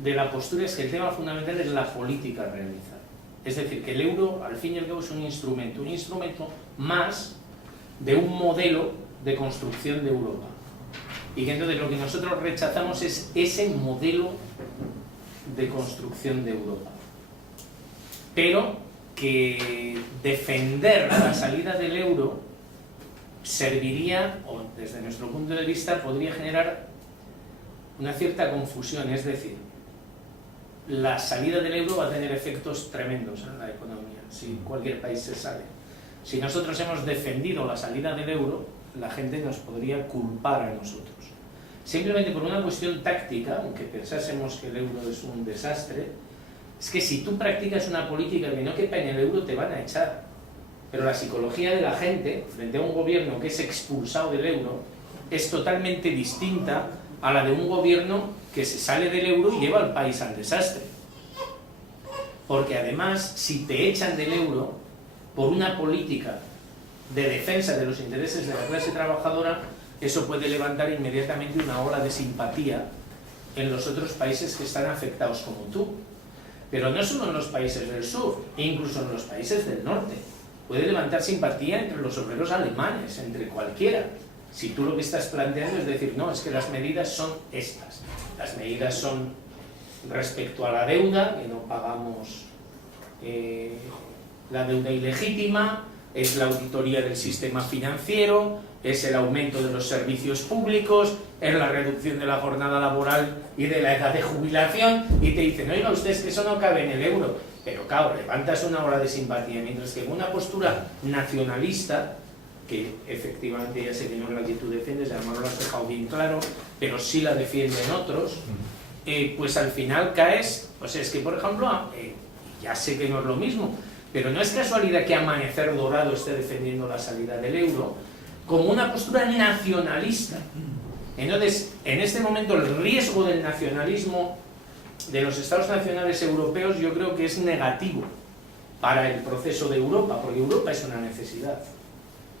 de la postura es que el tema fundamental es la política a realizar. Es decir, que el euro, al fin y al cabo, es un instrumento más de un modelo de construcción de Europa. Y que entonces lo que nosotros rechazamos es ese modelo de construcción de Europa. Pero que defender la salida del euro serviría, o desde nuestro punto de vista, podría generar una cierta confusión, es decir, la salida del euro va a tener efectos tremendos en la economía, si cualquier país se sale. Si nosotros hemos defendido la salida del euro, la gente nos podría culpar a nosotros. Simplemente por una cuestión táctica, aunque pensásemos que el euro es un desastre, es que si tú practicas una política que no quepa en el euro, te van a echar. Pero la psicología de la gente, frente a un gobierno que es expulsado del euro, es totalmente distinta a la de un gobierno que se sale del euro y lleva al país al desastre. Porque además, si te echan del euro por una política de defensa de los intereses de la clase trabajadora, eso puede levantar inmediatamente una ola de simpatía en los otros países que están afectados como tú. Pero no solo en los países del sur, incluso en los países del norte. Puede levantar simpatía entre los obreros alemanes, entre cualquiera. Si tú lo que estás planteando es decir, no, es que las medidas son estas. Las medidas son respecto a la deuda, que no pagamos la deuda ilegítima, es la auditoría del sistema financiero, es el aumento de los servicios públicos, es la reducción de la jornada laboral y de la edad de jubilación, y te dicen, oiga, ustedes que eso no cabe en el euro. Pero claro, levantas una ola de simpatía, mientras que en una postura nacionalista, que efectivamente ya sé que no es la que tú defiendes, además no lo has dejado bien claro, pero sí la defienden otros, pues al final caes, pues es que por ejemplo, ya sé que no es lo mismo, pero no es casualidad que Amanecer Dorado esté defendiendo la salida del euro como una postura nacionalista. Entonces, en este momento el riesgo del nacionalismo de los estados nacionales europeos yo creo que es negativo para el proceso de Europa, porque Europa es una necesidad.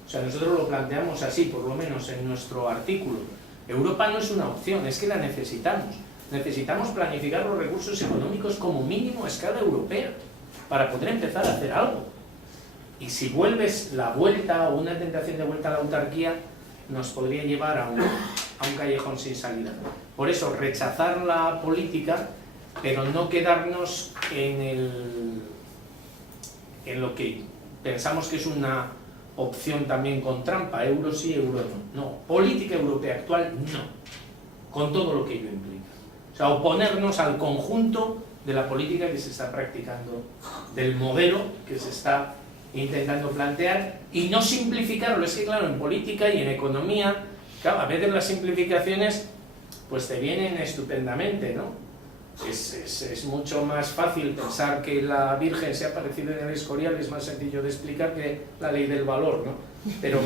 O sea, nosotros lo planteamos así, por lo menos en nuestro artículo. Europa no es una opción, es que la necesitamos. Necesitamos planificar los recursos económicos como mínimo a escala europea para poder empezar a hacer algo. Y si vuelves la vuelta o una tentación de vuelta a la autarquía, nos podría llevar a un callejón sin salida. Por eso, rechazar la política, pero no quedarnos en lo que pensamos que es una opción también con trampa, euro sí, euro no. No, política europea actual no, con todo lo que ello implica. O sea, oponernos al conjunto de la política que se está practicando, del modelo que se está intentando plantear, y no simplificarlo. Es que claro, en política y en economía, claro, a veces las simplificaciones pues te vienen estupendamente, ¿no? Es mucho más fácil pensar que la Virgen se ha aparecido en el Escorial, es más sencillo de explicar que la ley del valor, ¿no? Pero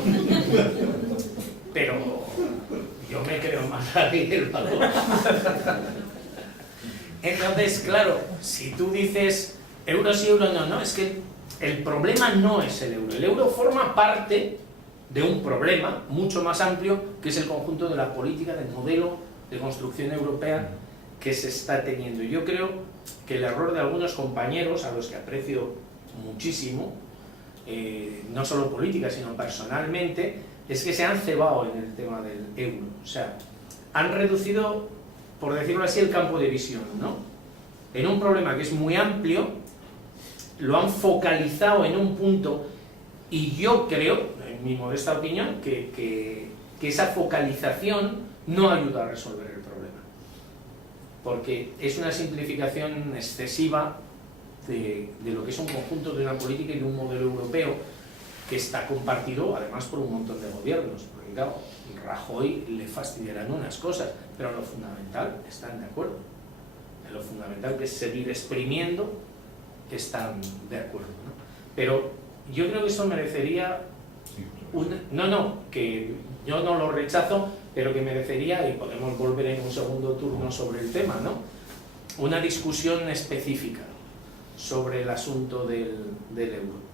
yo me creo más la ley del valor. Entonces, claro, si tú dices euro sí, euro no, no, es que el problema no es el euro. El euro forma parte de un problema mucho más amplio, que es el conjunto de la política, del modelo de construcción europea que se está teniendo. Yo creo que el error de algunos compañeros, a los que aprecio muchísimo, no solo política, sino personalmente, es que se han cebado en el tema del euro. O sea, han reducido, por decirlo así, el campo de visión, ¿no? En un problema que es muy amplio, lo han focalizado en un punto, y yo creo, en mi modesta opinión, que esa focalización no ayuda a resolver el problema. Porque es una simplificación excesiva de lo que es un conjunto de una política y de un modelo europeo que está compartido además por un montón de gobiernos. Porque claro, Rajoy le fastidiarán unas cosas, pero en lo fundamental están de acuerdo. En lo fundamental, que es seguir exprimiendo, están de acuerdo, ¿no? Pero yo creo que eso merecería que yo no lo rechazo, pero que merecería, y podemos volver en un segundo turno sobre el tema, ¿no?, una discusión específica sobre el asunto del euro.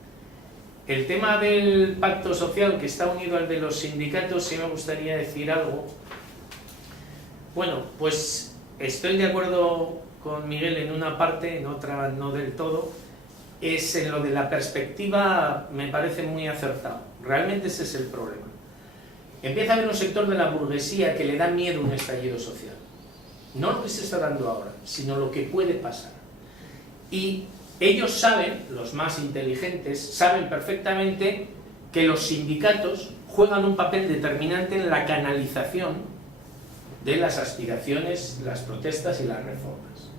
El tema del pacto social, que está unido al de los sindicatos, sí me gustaría decir algo. Bueno, pues estoy de acuerdo con Miguel en una parte, en otra no del todo. Es en lo de la perspectiva, me parece muy acertado. Realmente ese es el problema. Empieza a haber un sector de la burguesía que le da miedo un estallido social. No lo que se está dando ahora, sino lo que puede pasar. Y ellos saben, los más inteligentes, saben perfectamente que los sindicatos juegan un papel determinante en la canalización de las aspiraciones, las protestas y las reformas.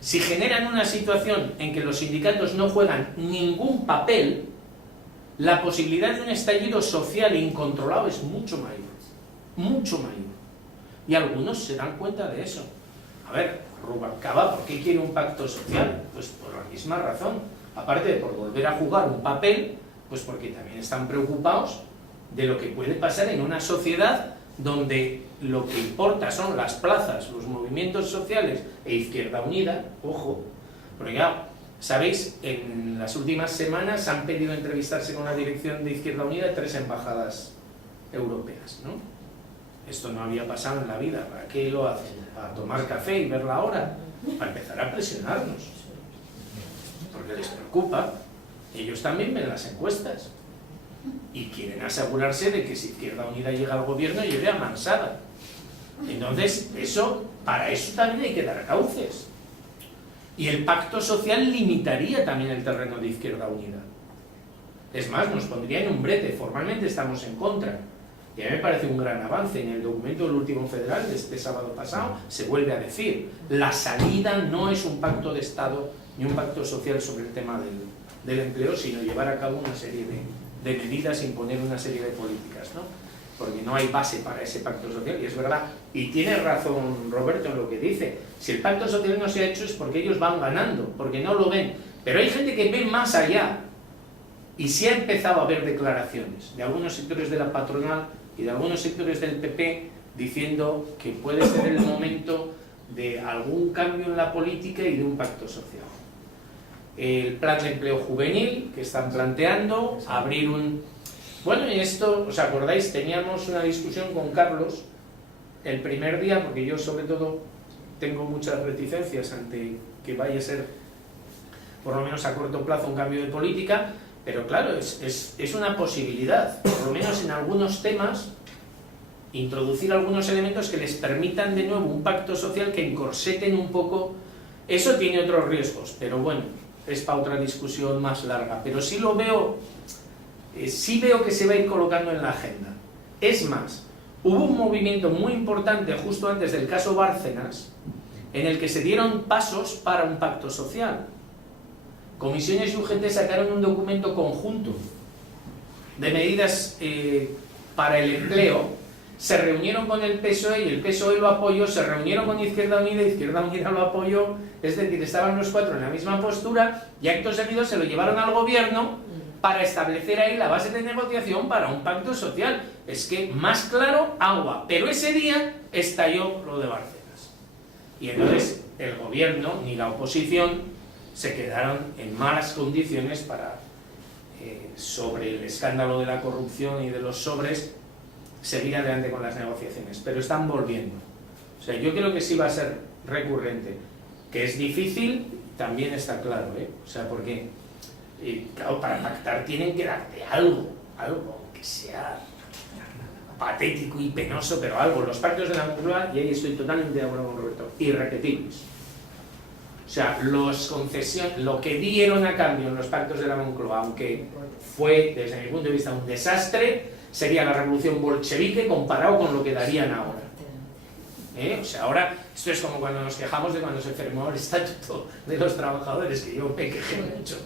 Si generan una situación en que los sindicatos no juegan ningún papel, la posibilidad de un estallido social incontrolado es mucho mayor, mucho mayor. Y algunos se dan cuenta de eso. A ver, Rubalcaba, ¿por qué quiere un pacto social? Pues por la misma razón. Aparte de por volver a jugar un papel, pues porque también están preocupados de lo que puede pasar en una sociedad donde lo que importa son las plazas, los movimientos sociales e Izquierda Unida. Ojo, porque ya sabéis, en las últimas semanas han pedido entrevistarse con la dirección de Izquierda Unida 3 embajadas europeas, ¿no? Esto no había pasado en la vida. ¿Para qué lo hacen? ¿Para tomar café y ver la hora? Para empezar a presionarnos, porque les preocupa. Ellos también ven las encuestas y quieren asegurarse de que si Izquierda Unida llega al gobierno lleve a mansada. Entonces, para eso también hay que dar cauces. Y el pacto social limitaría también el terreno de Izquierda Unida. Es más, nos pondría en un brete. Formalmente estamos en contra. Y a mí me parece un gran avance. En el documento del último federal de este sábado pasado se vuelve a decir: la salida no es un pacto de Estado ni un pacto social sobre el tema del empleo, sino llevar a cabo una serie de medidas, imponer una serie de políticas, ¿no? Porque no hay base para ese pacto social, y es verdad. Y tiene razón Roberto en lo que dice. Si el pacto social no se ha hecho es porque ellos van ganando, porque no lo ven. Pero hay gente que ve más allá. Y sí ha empezado a haber declaraciones de algunos sectores de la patronal y de algunos sectores del PP diciendo que puede ser el momento de algún cambio en la política y de un pacto social. El plan de empleo juvenil que están planteando, abrir un... Bueno, y esto, ¿os acordáis? Teníamos una discusión con Carlos el primer día, porque yo sobre todo tengo muchas reticencias ante que vaya a ser, por lo menos a corto plazo, un cambio de política, pero claro, es una posibilidad, por lo menos en algunos temas, introducir algunos elementos que les permitan de nuevo un pacto social, que encorseten un poco. Eso tiene otros riesgos, pero bueno, es para otra discusión más larga, pero sí lo veo, sí veo que se va a ir colocando en la agenda. Es más, hubo un movimiento muy importante justo antes del caso Bárcenas, en el que se dieron pasos para un pacto social. Comisiones y UGT sacaron un documento conjunto de medidas para el empleo, se reunieron con el PSOE y el PSOE lo apoyó, se reunieron con Izquierda Unida y Izquierda Unida lo apoyó, es decir, estaban los cuatro en la misma postura, y acto seguido se lo llevaron al gobierno para establecer ahí la base de negociación para un pacto social. Es que más claro, agua. Pero ese día estalló lo de Bárcenas. Y entonces el gobierno ni la oposición se quedaron en malas condiciones para, sobre el escándalo de la corrupción y de los sobres, seguir adelante con las negociaciones. Pero están volviendo. O sea, yo creo que sí va a ser recurrente. Que es difícil, también está claro, ¿eh? O sea, porque, claro, para pactar tienen que darte algo, aunque sea patético y penoso, pero algo. Los pactos de la Moncloa, y ahí estoy totalmente de acuerdo con Roberto, irrepetibles. O sea, lo que dieron a cambio en los pactos de la Moncloa, aunque fue, desde mi punto de vista, un desastre, sería la revolución bolchevique comparado con lo que darían ahora. O sea, ahora, esto es como cuando nos quejamos de cuando se firmó el Estatuto de los Trabajadores, que yo me quejé mucho.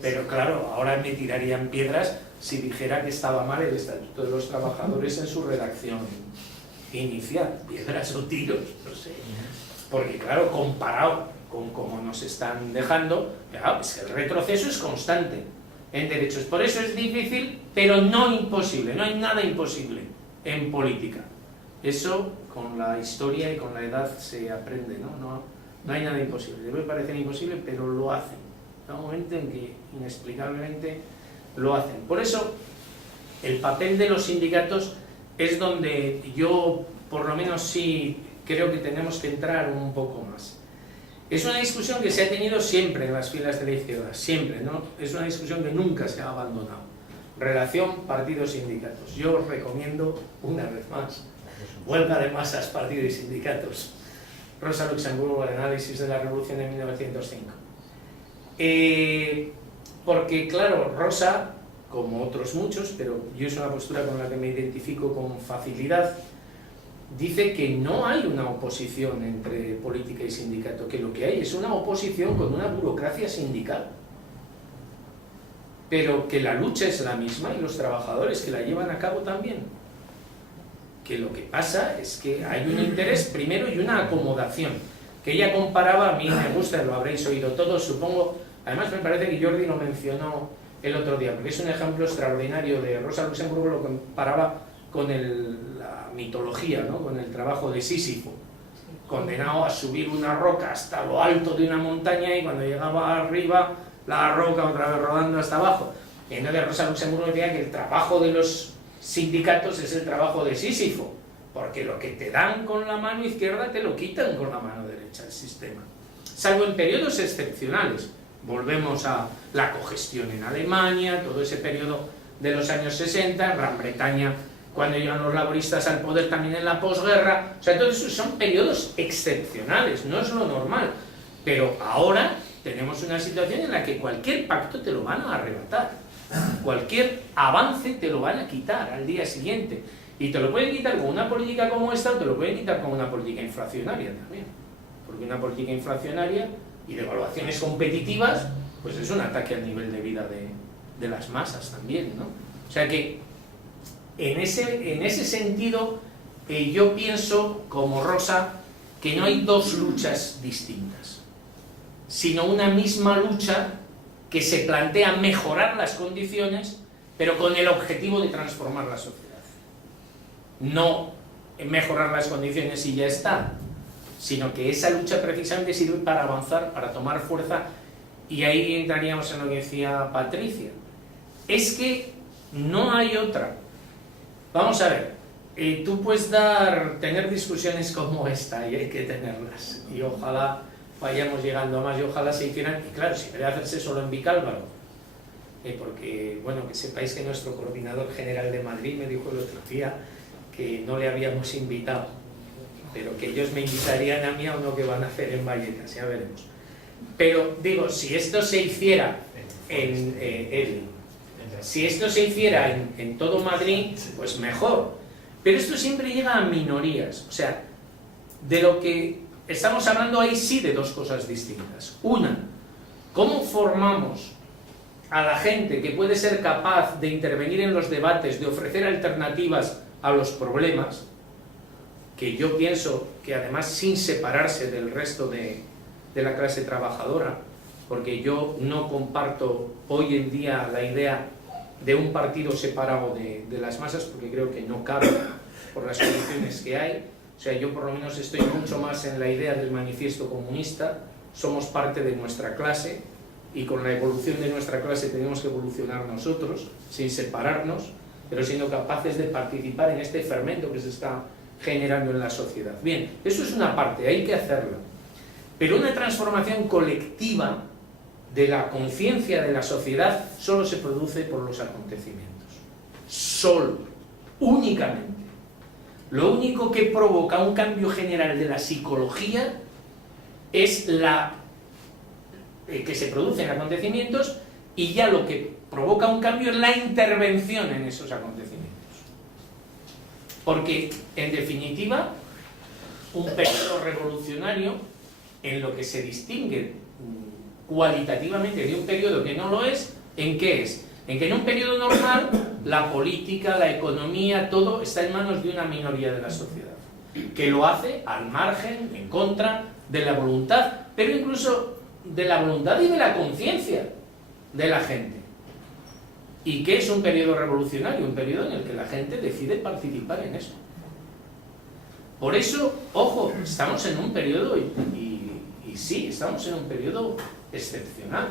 Pero claro, ahora me tirarían piedras si dijera que estaba mal el Estatuto de los Trabajadores en su redacción inicial. Piedras o tiros, no sé. Porque claro, comparado con cómo nos están dejando, claro, es que el retroceso es constante en derechos. Por eso es difícil, pero no imposible. No hay nada imposible en política. Eso con la historia y con la edad se aprende, ¿no? No hay nada imposible. Debe parecer imposible, pero lo hacen. Hay un momento en que inexplicablemente lo hacen. Por eso el papel de los sindicatos es donde yo, por lo menos sí, creo que tenemos que entrar un poco más. Es una discusión que se ha tenido siempre en las filas de la izquierda, siempre, ¿no? Es una discusión que nunca se ha abandonado. Relación partidos-sindicatos. Yo os recomiendo, una vez más, huelga de masas, partidos y sindicatos. Rosa Luxemburgo, el análisis de la revolución de 1905. Porque, claro, Rosa, como otros muchos, pero yo es una postura con la que me identifico con facilidad, dice que no hay una oposición entre política y sindicato, que lo que hay es una oposición con una burocracia sindical. Pero que la lucha es la misma y los trabajadores que la llevan a cabo también. Que lo que pasa es que hay un interés primero y una acomodación. Que ella comparaba, a mí me gusta, lo habréis oído todos, supongo, además me parece que Jordi lo mencionó el otro día, porque es un ejemplo extraordinario de Rosa Luxemburgo, lo comparaba con la mitología, ¿no? Con el trabajo de Sísifo, condenado a subir una roca hasta lo alto de una montaña y cuando llegaba arriba, la roca otra vez rodando hasta abajo. Y entonces Rosa Luxemburgo decía que el trabajo de los sindicatos es el trabajo de Sísifo, porque lo que te dan con la mano izquierda te lo quitan con la mano derecha, el sistema. Salvo en periodos excepcionales. Volvemos a la cogestión en Alemania, todo ese periodo de los años 60, en Gran Bretaña, cuando llegan los laboristas al poder también en la posguerra. O sea, todos esos son periodos excepcionales, no es lo normal. Pero ahora tenemos una situación en la que cualquier pacto te lo van a arrebatar. Cualquier avance te lo van a quitar al día siguiente. Y te lo pueden quitar con una política como esta o te lo pueden quitar con una política inflacionaria también. Porque una política inflacionaria y de evaluaciones competitivas, pues es un ataque al nivel de vida de las masas también, ¿no? O sea que en ese sentido yo pienso, como Rosa, que no hay dos luchas distintas, sino una misma lucha que se plantea mejorar las condiciones, pero con el objetivo de transformar la sociedad. No mejorar las condiciones y ya está, sino que esa lucha precisamente sirve para avanzar, para tomar fuerza, y ahí entraríamos en lo que decía Patricia. Es que no hay otra. Vamos a ver, tú puedes tener discusiones como esta, y hay que tenerlas, y ojalá vayamos llegando a más, y ojalá se hicieran, y claro, si debe hacerse solo en Vicálvaro, porque, bueno, que sepáis que nuestro coordinador general de Madrid me dijo el otro día que no le habíamos invitado, pero que ellos me invitarían a mí a uno que van a hacer en Vallecas, ya veremos. Pero digo, si esto se hiciera en todo Madrid, pues mejor. Pero esto siempre llega a minorías. O sea, de lo que estamos hablando ahí sí de dos cosas distintas. Una, ¿cómo formamos a la gente que puede ser capaz de intervenir en los debates, de ofrecer alternativas a los problemas? Que yo pienso que además sin separarse del resto de la clase trabajadora, porque yo no comparto hoy en día la idea de un partido separado de las masas, porque creo que no cabe por las condiciones que hay. O sea, yo por lo menos estoy mucho más en la idea del manifiesto comunista. Somos parte de nuestra clase y con la evolución de nuestra clase tenemos que evolucionar nosotros, sin separarnos, pero siendo capaces de participar en este fermento que se está generando en la sociedad. Bien, eso es una parte, hay que hacerlo. Pero una transformación colectiva de la conciencia de la sociedad solo se produce por los acontecimientos. Solo. únicamente. Lo único que provoca un cambio general de la psicología es que se producen acontecimientos, y ya lo que provoca un cambio es la intervención en esos acontecimientos. Porque, en definitiva, un periodo revolucionario, en lo que se distingue cualitativamente de un periodo que no lo es, ¿en qué es? En que en un periodo normal la política, la economía, todo está en manos de una minoría de la sociedad, que lo hace al margen, en contra de la voluntad, pero incluso de la voluntad y de la conciencia de la gente. ¿Y qué es un periodo revolucionario? Un periodo en el que la gente decide participar en eso. Por eso, ojo, estamos en un periodo, y sí, estamos en un periodo excepcional.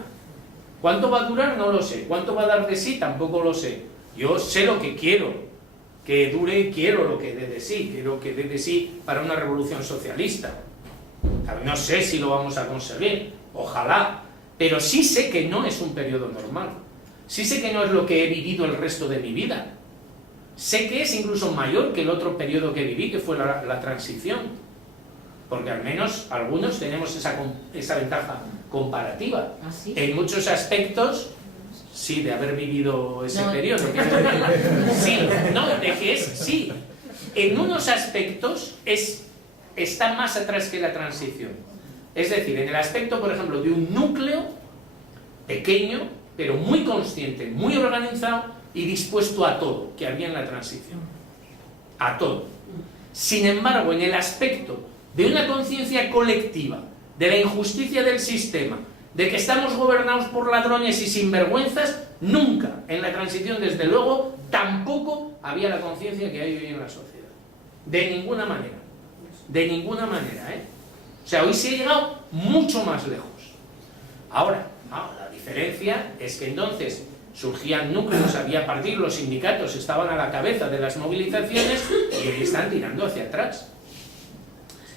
¿Cuánto va a durar? No lo sé. ¿Cuánto va a dar de sí? Tampoco lo sé. Yo sé lo que quiero que dure, y quiero lo que dé de sí. Quiero que dé de sí para una revolución socialista. No sé si lo vamos a conseguir, ojalá, pero sí sé que no es un periodo normal. Sí sé que no es lo que he vivido el resto de mi vida. Sé que es incluso mayor que el otro periodo que viví, que fue la transición. Porque al menos algunos tenemos esa ventaja comparativa. ¿Ah, sí? En muchos aspectos, sí, de haber vivido ese periodo. Sí, no, de que es, sí. En unos aspectos está más atrás que la transición. Es decir, en el aspecto, por ejemplo, de un núcleo pequeño, pero muy consciente, muy organizado y dispuesto a todo, que había en la transición. A todo. Sin embargo, en el aspecto de una conciencia colectiva, de la injusticia del sistema, de que estamos gobernados por ladrones y sinvergüenzas, nunca en la transición, desde luego, tampoco había la conciencia que hay hoy en la sociedad. De ninguna manera. De ninguna manera, ¿eh? O sea, hoy se ha llegado mucho más lejos. Ahora, la diferencia es que entonces surgían núcleos, había partidos, los sindicatos estaban a la cabeza de las movilizaciones y hoy están tirando hacia atrás.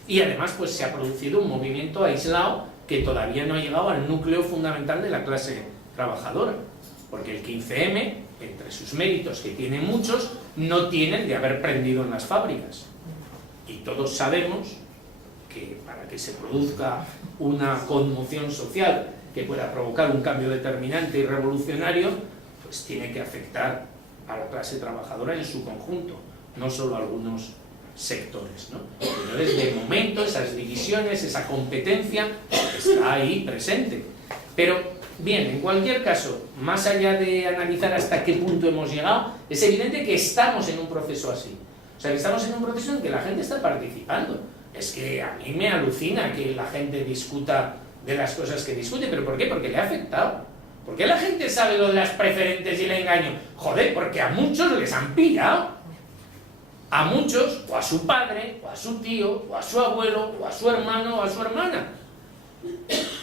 Y además, pues se ha producido un movimiento aislado que todavía no ha llegado al núcleo fundamental de la clase trabajadora. Porque el 15M, entre sus méritos, que tiene muchos, no tiene el de haber prendido en las fábricas. Y todos sabemos que para que se produzca una conmoción social que pueda provocar un cambio determinante y revolucionario, pues tiene que afectar a la clase trabajadora en su conjunto, no solo a algunos sectores, ¿no? Entonces, de momento, esas divisiones, esa competencia está ahí presente. Pero, bien, en cualquier caso, más allá de analizar hasta qué punto hemos llegado, es evidente que estamos en un proceso así. O sea, que estamos en un proceso en que la gente está participando. Es que a mí me alucina que la gente discuta de las cosas que discute. ¿Pero por qué? Porque le ha afectado. ¿Por qué la gente sabe lo de las preferentes y el engaño? Joder, porque a muchos les han pillado. A muchos, o a su padre, o a su tío, o a su abuelo, o a su hermano, o a su hermana.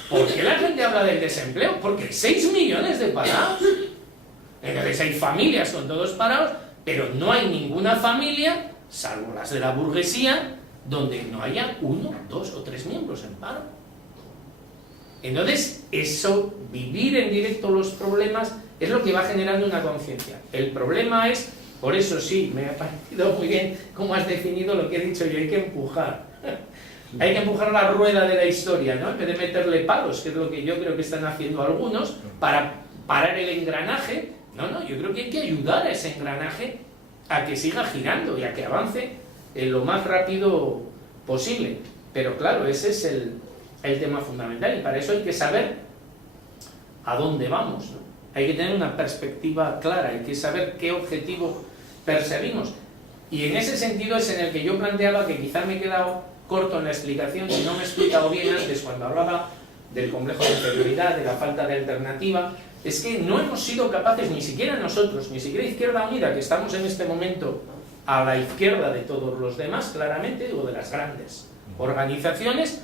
¿Por qué la gente habla del desempleo? Porque hay 6 millones de parados. Entonces hay familias con todos parados, pero no hay ninguna familia, salvo las de la burguesía, donde no haya 1, 2 o 3 miembros en paro. Entonces, eso, vivir en directo los problemas, es lo que va generando una conciencia. El problema es, por eso sí, me ha parecido muy bien cómo has definido lo que he dicho yo, hay que empujar. Hay que empujar la rueda de la historia, ¿no? En vez de meterle palos, que es lo que yo creo que están haciendo algunos, para parar el engranaje. No, yo creo que hay que ayudar a ese engranaje a que siga girando y a que avance en lo más rápido posible. Pero claro, ese es el tema fundamental, y para eso hay que saber a dónde vamos, ¿no? Hay que tener una perspectiva clara, hay que saber qué objetivo perseguimos. Y en ese sentido es en el que yo planteaba, que quizá me he quedado corto en la explicación, si no me he explicado bien antes cuando hablaba del complejo de inferioridad, de la falta de alternativa, es que no hemos sido capaces, ni siquiera nosotros, ni siquiera Izquierda Unida, que estamos en este momento a la izquierda de todos los demás, claramente, o de las grandes organizaciones,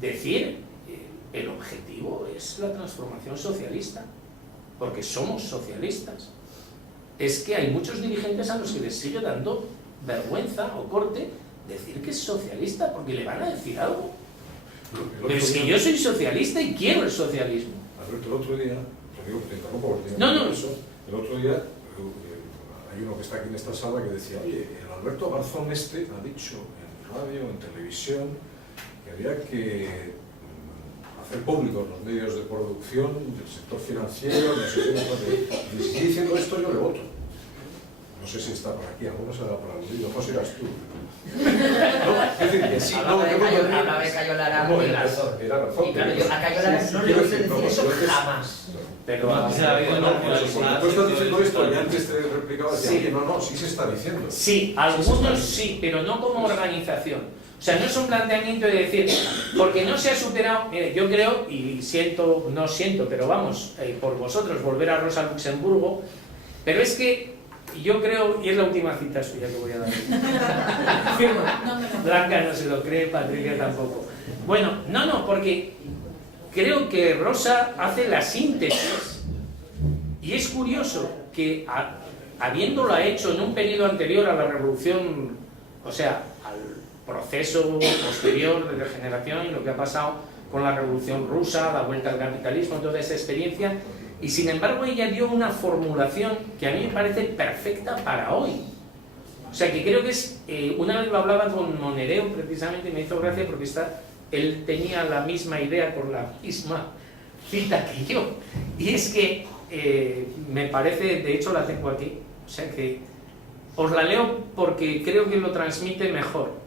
decir el objetivo es la transformación socialista, porque somos socialistas. Es que hay muchos dirigentes a los que les sigue dando vergüenza o corte decir que es socialista, porque le van a decir algo. Pero es que yo soy socialista y quiero el socialismo. Alberto, el otro día, te digo que te interrumpo porque No. eso, el otro día hay uno que está aquí en esta sala que decía, oye, el Alberto Garzón ha dicho en radio, en televisión, que había que hacer públicos los medios de producción del sector financiero, no sé qué, y si sigue diciendo esto yo le voto. No sé si está por aquí, alguno se da por aludido, no serás tú. No, es decir, que sí, no, yo Hablaba de Cayo Lara muy razón. era razón. Y claro, yo a Cayo Lara no le voy a decir eso jamás. Pero No, se ha habido No, una pero si tú estás diciendo esto y antes te replicaba, decía, oye, no, sí se está diciendo. sí, algunos sí, pero no como organización. O sea, no es un planteamiento de decir, porque no se ha superado, mire, yo creo, y siento, no siento, pero vamos, por vosotros, volver a Rosa Luxemburgo, pero es que yo creo, y es la última cita suya que voy a dar. Blanca no se lo cree, Patricia tampoco. Bueno, no, porque creo que Rosa hace la síntesis, y es curioso que habiéndolo hecho en un periodo anterior a la revolución, o sea, al proceso posterior de regeneración y lo que ha pasado con la revolución rusa, la vuelta al capitalismo, toda esa experiencia, y sin embargo ella dio una formulación que a mí me parece perfecta para hoy. O sea, que creo que es, una vez lo hablaba con Monereo precisamente y me hizo gracia porque él tenía la misma idea con la misma cita que yo, y es que me parece, de hecho la tengo aquí, o sea que os la leo porque creo que lo transmite mejor,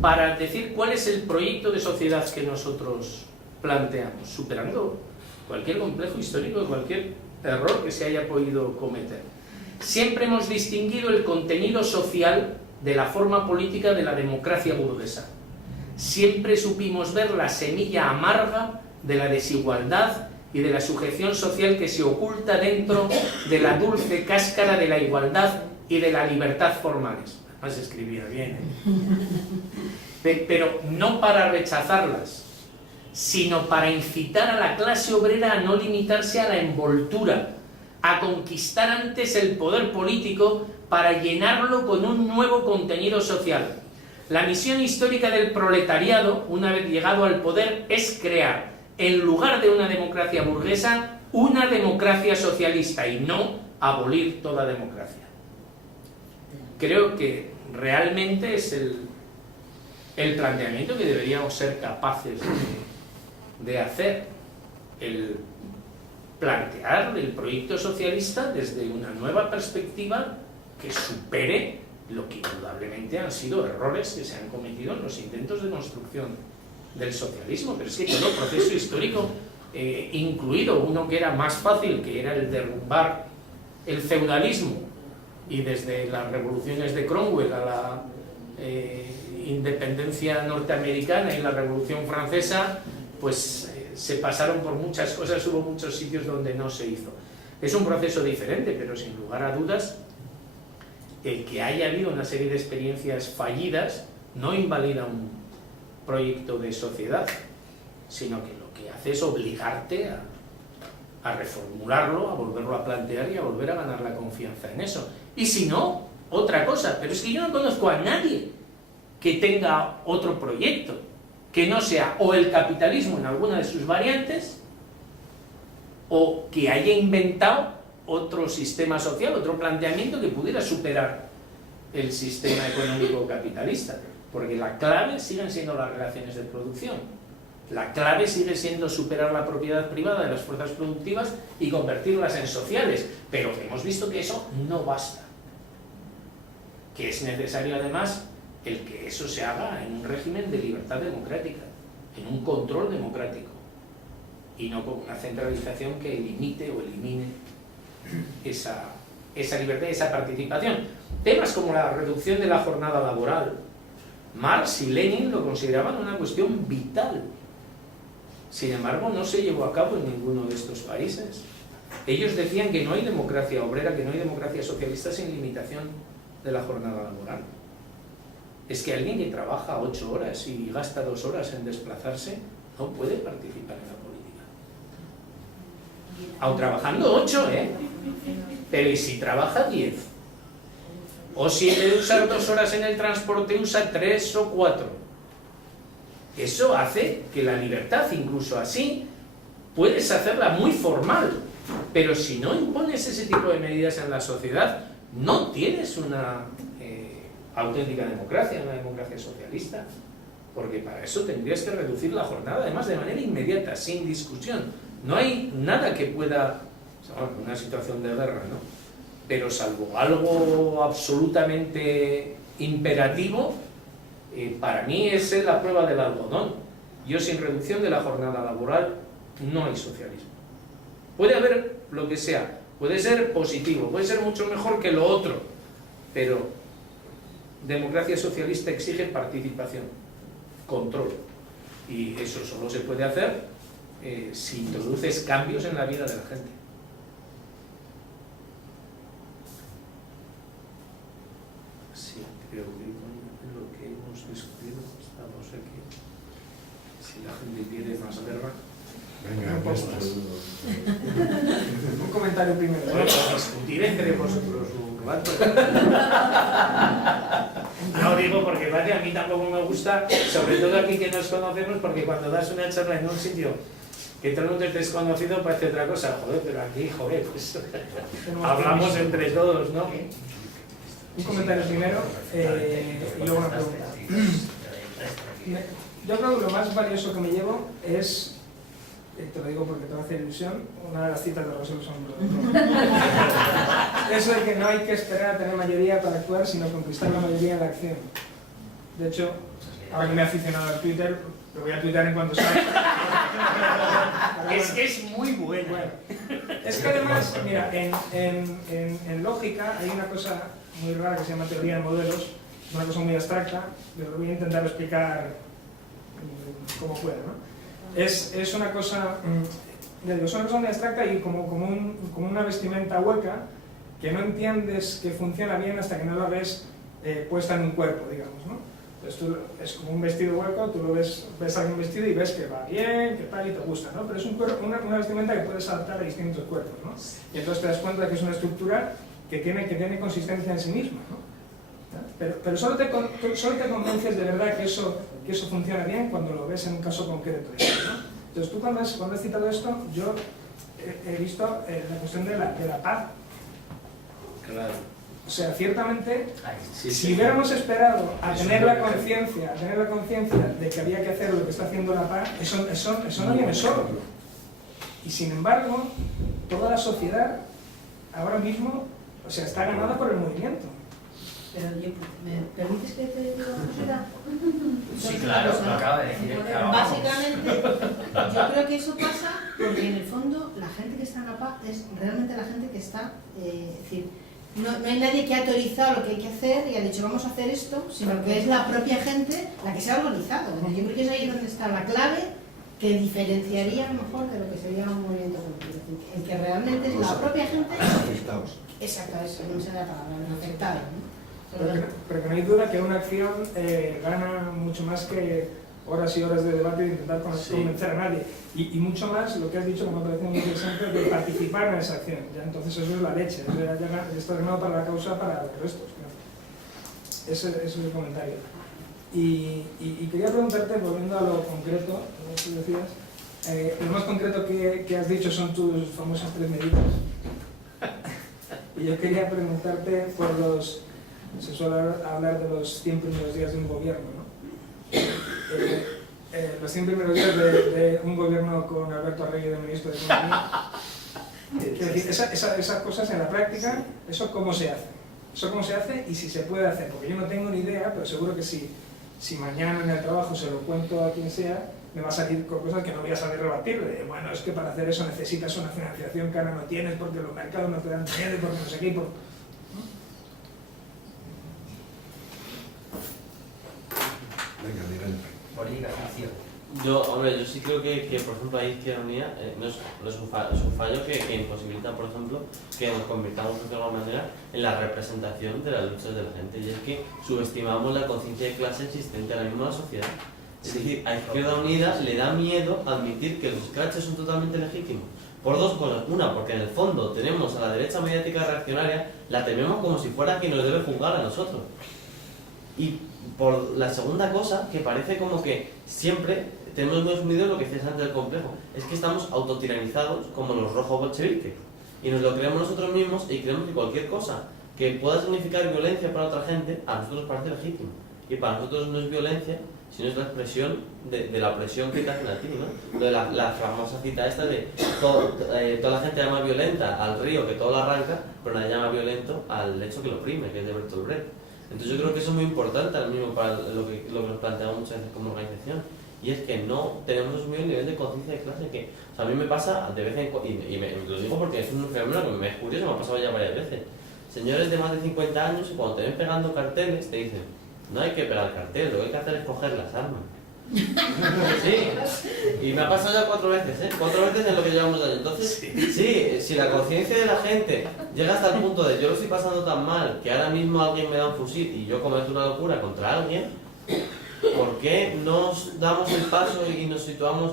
para decir cuál es el proyecto de sociedad que nosotros planteamos, superando cualquier complejo histórico, cualquier error que se haya podido cometer. Siempre hemos distinguido el contenido social de la forma política de la democracia burguesa. Siempre supimos ver la semilla amarga de la desigualdad y de la sujeción social que se oculta dentro de la dulce cáscara de la igualdad y de la libertad formales. Además escribía bien, pero no para rechazarlas, sino para incitar a la clase obrera a no limitarse a la envoltura, a conquistar antes el poder político para llenarlo con un nuevo contenido social. La misión histórica del proletariado, una vez llegado al poder, es crear, en lugar de una democracia burguesa, una democracia socialista y no abolir toda democracia. Creo que realmente es el planteamiento que deberíamos ser capaces de hacer, el plantear el proyecto socialista desde una nueva perspectiva que supere lo que indudablemente han sido errores que se han cometido en los intentos de construcción del socialismo, pero es que todo proceso histórico, incluido uno que era más fácil, que era el derrumbar el feudalismo, y desde las revoluciones de Cromwell a la independencia norteamericana y la revolución francesa, pues se pasaron por muchas cosas, hubo muchos sitios donde no se hizo. Es un proceso diferente, pero sin lugar a dudas, el que haya habido una serie de experiencias fallidas no invalida un proyecto de sociedad, sino que lo que hace es obligarte a reformularlo, a volverlo a plantear y a volver a ganar la confianza en eso. Y si no, otra cosa, pero es que yo no conozco a nadie que tenga otro proyecto, que no sea o el capitalismo en alguna de sus variantes, o que haya inventado otro sistema social, otro planteamiento que pudiera superar el sistema económico capitalista, porque la clave siguen siendo las relaciones de producción, la clave sigue siendo superar la propiedad privada de las fuerzas productivas y convertirlas en sociales, pero hemos visto que eso no basta, que es necesario además el que eso se haga en un régimen de libertad democrática, en un control democrático, y no con una centralización que limite o elimine esa libertad y esa participación. Temas como la reducción de la jornada laboral, Marx y Lenin lo consideraban una cuestión vital. Sin embargo, no se llevó a cabo en ninguno de estos países. Ellos decían que no hay democracia obrera, que no hay democracia socialista sin limitación de la jornada laboral. Es que alguien que trabaja 8 horas y gasta 2 horas en desplazarse no puede participar en la política. Aun trabajando 8, pero ¿y si trabaja 10? O si en vez de usar 2 horas en el transporte usa 3 o 4. Eso hace que la libertad, incluso así, puedes hacerla muy formal, Pero si no impones ese tipo de medidas en la sociedad, no tienes una auténtica democracia, una democracia socialista. Porque para eso tendrías que reducir la jornada, además de manera inmediata, sin discusión. No hay nada que pueda, o sea, bueno, una situación de guerra, ¿no? Pero salvo algo absolutamente imperativo, para mí esa es la prueba del algodón. Yo sin reducción de la jornada laboral no hay socialismo. Puede haber lo que sea, puede ser positivo, puede ser mucho mejor que lo otro, pero democracia socialista exige participación, control, y eso solo se puede hacer si introduces cambios en la vida de la gente. Sí, creo que con lo que hemos discutido estamos aquí. Si la gente quiere más guerra, Venga, un poco más. Un comentario primero. Bueno, pues discutir entre vosotros un rato. No digo porque vale, a mí tampoco me gusta, sobre todo aquí que nos conocemos, porque cuando das una charla en un sitio que todo el mundo es desconocido parece otra cosa, joder, pero aquí, joder, pues hablamos entre todos, ¿no? Un comentario primero y luego una pregunta. Yo creo que lo más valioso que me llevo es, te lo digo porque te va a hacer ilusión, una de las citas de Rosell Luxemburgo. Eso de que no hay que esperar a tener mayoría para actuar, sino conquistar la mayoría en la acción. De hecho, ahora que me he aficionado al Twitter, lo voy a tuitear en cuanto salga. Es que es muy bueno. Es que además, mira, en lógica hay una cosa muy rara que se llama teoría de modelos, es una cosa muy abstracta, pero lo voy a intentar explicar como pueda, ¿no? Es una cosa, es una cosa muy abstracta y como una vestimenta hueca que no entiendes que funciona bien hasta que no la ves puesta en un cuerpo, digamos, ¿no? Entonces es como un vestido hueco, tú lo ves a alguien vestido y ves que va bien, que tal y te gusta, ¿no? Pero es una vestimenta que puedes adaptar a distintos cuerpos, ¿no? Y entonces te das cuenta de que es una estructura que tiene consistencia en sí misma, ¿no? Pero solo te convences de verdad que eso funciona bien cuando lo ves en un caso concreto, ¿no? Entonces tú cuando has citado esto, yo he visto la cuestión de la paz. Claro. O sea, ciertamente, Sí, si hubiéramos esperado a tener la conciencia de que había que hacer lo que está haciendo la paz, eso no viene solo. Y sin embargo, toda la sociedad ahora mismo, o sea, está ganada por el movimiento. Pero ¿me permites que te diga una cosita? Sí, claro, lo acaba de decir. Básicamente, yo creo que eso pasa porque en el fondo la gente que está en la paz es realmente la gente que está, es decir, no hay nadie que ha autorizado lo que hay que hacer y ha dicho vamos a hacer esto, sino que es la propia gente la que se ha organizado. Yo creo que es ahí donde está la clave que diferenciaría a lo mejor de lo que sería un movimiento colectivo. El que realmente es la propia gente. Afectados. Exacto, eso, no sé la palabra, afectado, ¿no? Pero que no hay duda que una acción gana mucho más que horas y horas de debate y de intentar convencer a nadie. Y mucho más lo que has dicho, como me parece muy interesante, de participar en esa acción. Ya, entonces eso es la leche, eso ya está ganado para la causa, para los restos. Claro. Ese es el comentario. Y quería preguntarte, volviendo a lo concreto, como tú decías, lo más concreto que has dicho son tus famosas 3 medidas. Y yo quería preguntarte por se suele hablar de los 100 primeros días de un gobierno, ¿no? Los 100 primeros días de un gobierno con Alberto Arregui de ministro de Economía. Es decir, esas cosas en la práctica, ¿eso cómo se hace? ¿Eso cómo se hace y si se puede hacer? Porque yo no tengo ni idea, pero seguro que si mañana en el trabajo se lo cuento a quien sea, me va a salir con cosas que no voy a saber rebatir. Bueno, es que para hacer eso necesitas una financiación que ahora no tienes porque los mercados no te dan dinero, porque no sé qué, Yo sí creo que por ejemplo, ahí Izquierda Unida no es un fallo que imposibilita, por ejemplo, que nos convirtamos de alguna manera en la representación de las luchas de la gente, y es que subestimamos la conciencia de clase existente ahora mismo en la sociedad. Es decir, a Izquierda Unida le da miedo admitir que los escraches son totalmente legítimos. Por 2 cosas. Una, porque en el fondo tenemos a la derecha mediática reaccionaria, la tenemos como si fuera quien nos debe juzgar a nosotros. Y por la segunda cosa, que parece como que siempre tenemos muy asumido lo que decías antes del complejo, es que estamos autotiranizados como los rojos bolcheviques y nos lo creemos nosotros mismos y creemos que cualquier cosa que pueda significar violencia para otra gente a nosotros nos parece legítimo y para nosotros no es violencia sino es la expresión de la opresión que te hacen a ti, ¿no? Lo de la famosa cita esta de toda la gente llama violenta al río que todo lo arranca, pero nadie llama violento al hecho que lo oprime, que es de Bertolt Brecht. Entonces yo creo que eso es muy importante al mismo para lo que nos planteamos muchas veces como organización, y es que no tenemos asumido el nivel de conciencia de clase que, o sea, a mí me pasa de vez en cuando, y me lo digo porque es un fenómeno que me es curioso, me ha pasado ya varias veces. Señores de más de 50 años, cuando te ven pegando carteles, te dicen, no hay que pegar carteles, lo que hay que hacer es coger las armas. Sí, y me ha pasado ya 4 veces, ¿eh? 4 veces en lo que llevamos de año. Entonces, sí, si la conciencia de la gente llega hasta el punto de yo lo estoy pasando tan mal que ahora mismo alguien me da un fusil y yo cometo una locura contra alguien, ¿por qué no damos el paso y nos situamos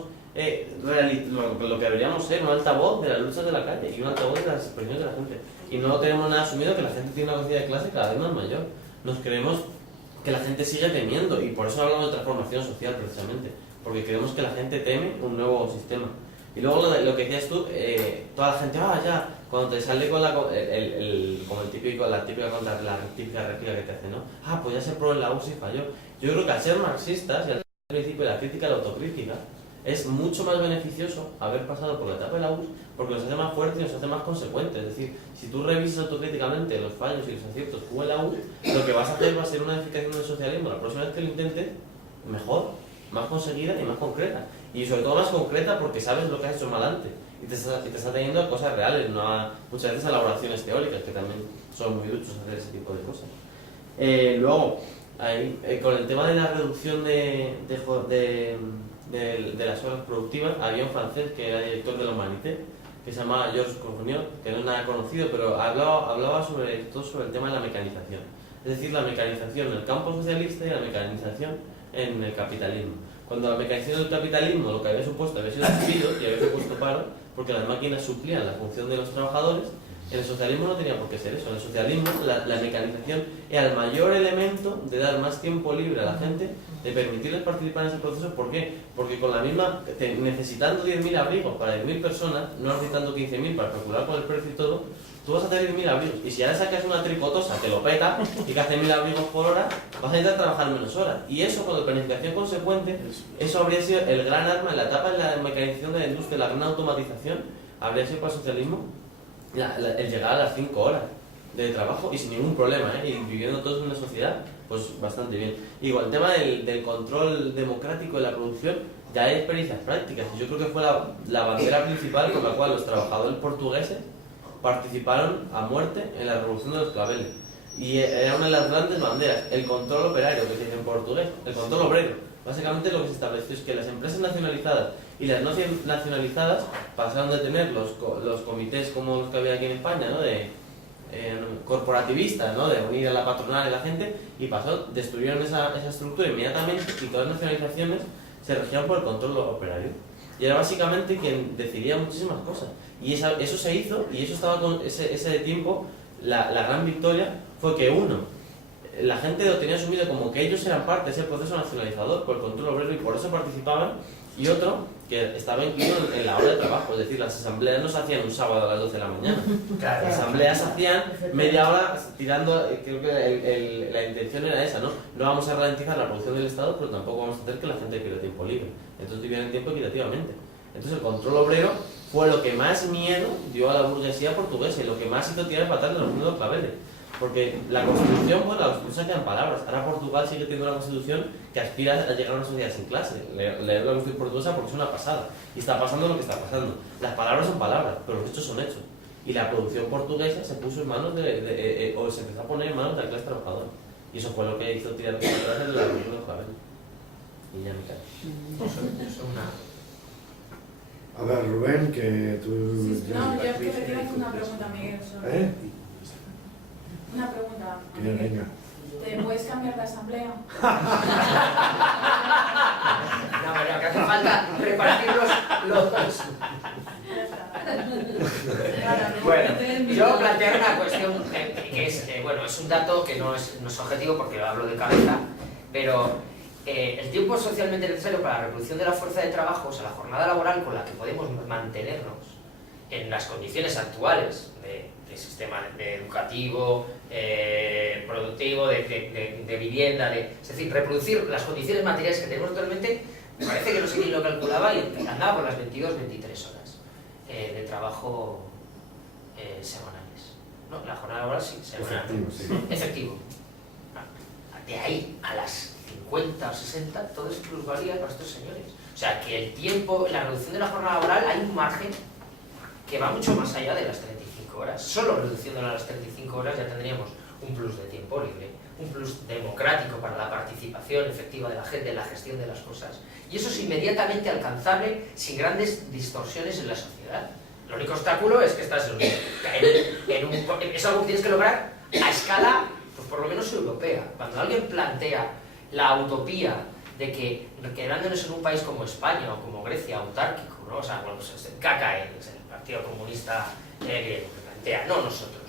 lo que deberíamos ser, un altavoz de las luchas de la calle y un altavoz de las expresiones de la gente? Y no tenemos nada asumido que la gente tiene una conciencia de clase cada vez más mayor. Nos creemos que la gente sigue temiendo y por eso hablamos de transformación social precisamente, porque creemos que la gente teme un nuevo sistema. Y luego lo que decías tú, toda la gente, ya, cuando te sale con la típica réplica que te hace, ¿no? Pues ya se probó en la URSS y falló. Yo creo que al ser marxistas y al principio de la crítica y la autocrítica, es mucho más beneficioso haber pasado por la etapa de la URSS porque nos hace más fuertes y nos hace más consecuentes. Es decir, si tú revisas autocríticamente los fallos y los aciertos que hubo en la URSS, lo que vas a hacer va a ser una edificación del socialismo la próxima vez que lo intentes mejor, más conseguida y más concreta. Y sobre todo más concreta porque sabes lo que has hecho mal antes y te está teniendo a cosas reales, no a, muchas veces a elaboraciones teóricas, que también son muy útiles hacer ese tipo de cosas. Luego, con el tema de la reducción de las horas productivas, había un francés que era director de la Humanité, que se llamaba Georges Courniot, que no es nada conocido, pero hablaba sobre todo sobre el tema de la mecanización. Es decir, la mecanización en el campo socialista y la mecanización en el capitalismo. Cuando la mecanización del capitalismo lo que había supuesto había sido despido y había supuesto paro, porque las máquinas suplían la función de los trabajadores, en el socialismo no tenía por qué ser eso. En el socialismo la mecanización era el mayor elemento de dar más tiempo libre a la gente, de permitirles participar en ese proceso. ¿Por qué? Porque con la misma, necesitando 10.000 abrigos para 10.000 personas, no necesitando 15.000 para calcular con el precio y todo, tú vas a tener 10.000 abrigos. Y si ahora sacas una tricotosa que lo peta y que hace 1.000 abrigos por hora, vas a necesitar trabajar menos horas. Y eso, con la planificación consecuente, eso habría sido el gran arma en la etapa de la mecanización de la industria, la gran automatización, habría sido para el socialismo el llegar a las 5 horas de trabajo y sin ningún problema, y viviendo todos en una sociedad, pues bastante bien. Igual, el tema del control democrático de la producción, ya hay experiencias prácticas, y yo creo que fue la bandera principal con la cual los trabajadores portugueses participaron a muerte en la revolución de los claveles. Y era una de las grandes banderas, el control operario, que se dice en portugués, el control obrero. Básicamente lo que se estableció es que las empresas nacionalizadas y las no nacionalizadas pasaron de tener los comités como los que había aquí en España, ¿no? De corporativistas, ¿no? De unir a la patronal y la gente, y destruyeron esa estructura inmediatamente, y todas las nacionalizaciones se regían por el control operario. Y era básicamente quien decidía muchísimas cosas. Y eso se hizo, y eso estaba con ese tiempo, la gran victoria fue que la gente lo tenía asumido como que ellos eran parte de ese proceso nacionalizador por el control obrero y por eso participaban, y otro que estaba incluido en la hora de trabajo, es decir, las asambleas no se hacían un sábado a las 12 de la mañana, las asambleas se hacían media hora tirando, creo que la intención era esa, ¿no? No vamos a ralentizar la producción del Estado, pero tampoco vamos a hacer que la gente pierda tiempo libre, entonces dividen el tiempo equitativamente. Entonces el control obrero fue lo que más miedo dio a la burguesía portuguesa y lo que más hizo tirar patas de los nudos claveles. Porque la Constitución, la Constitución quedan palabras. Ahora Portugal sigue teniendo una Constitución que aspira a llegar a una sociedad sin clase. Leer la Constitución portuguesa porque es una pasada. Y está pasando lo que está pasando. Las palabras son palabras, pero los hechos son hechos. Y la producción portuguesa se puso en manos o se empezó a poner en manos de la clase trabajadora. Y eso fue lo que hizo tirar por detrás de la revolución de los claveles. Y ya me cae. A ver, Rubén, que tú... Sí, no, yo es que te quiero hacer una pregunta, Miguel. Una pregunta. Venga. ¿Te puedes cambiar de asamblea? No, pero que hace falta repartir los... Bueno, yo plantear una cuestión que es, bueno, es un dato que no es objetivo porque lo hablo de cabeza, pero el tiempo socialmente necesario para la reproducción de la fuerza de trabajo, o sea, la jornada laboral con la que podemos mantenernos en las condiciones actuales de sistema educativo, productivo, de vivienda, es decir, reproducir las condiciones materiales que tenemos actualmente, me parece que no sé quién lo calculaba y andaba por las 22-23 horas de trabajo semanales. No, la jornada laboral sí, semanal. Efectivo. De ahí a las 50 o 60, todo es plusvalía para estos señores. O sea, que el tiempo, la reducción de la jornada laboral, hay un margen que va mucho más allá de las 35 horas. Solo reduciéndola a las 35 horas ya tendríamos un plus de tiempo libre, un plus democrático para la participación efectiva de la gente en la gestión de las cosas. Y eso es inmediatamente alcanzable sin grandes distorsiones en la sociedad. El único obstáculo es que estás es algo que tienes que lograr a escala, pues por lo menos europea. Cuando alguien plantea la utopía de que quedándonos en un país como España o como Grecia, autárquico, ¿no? O sea, bueno, pues KKE, el Partido Comunista griego, que plantea, no nosotros.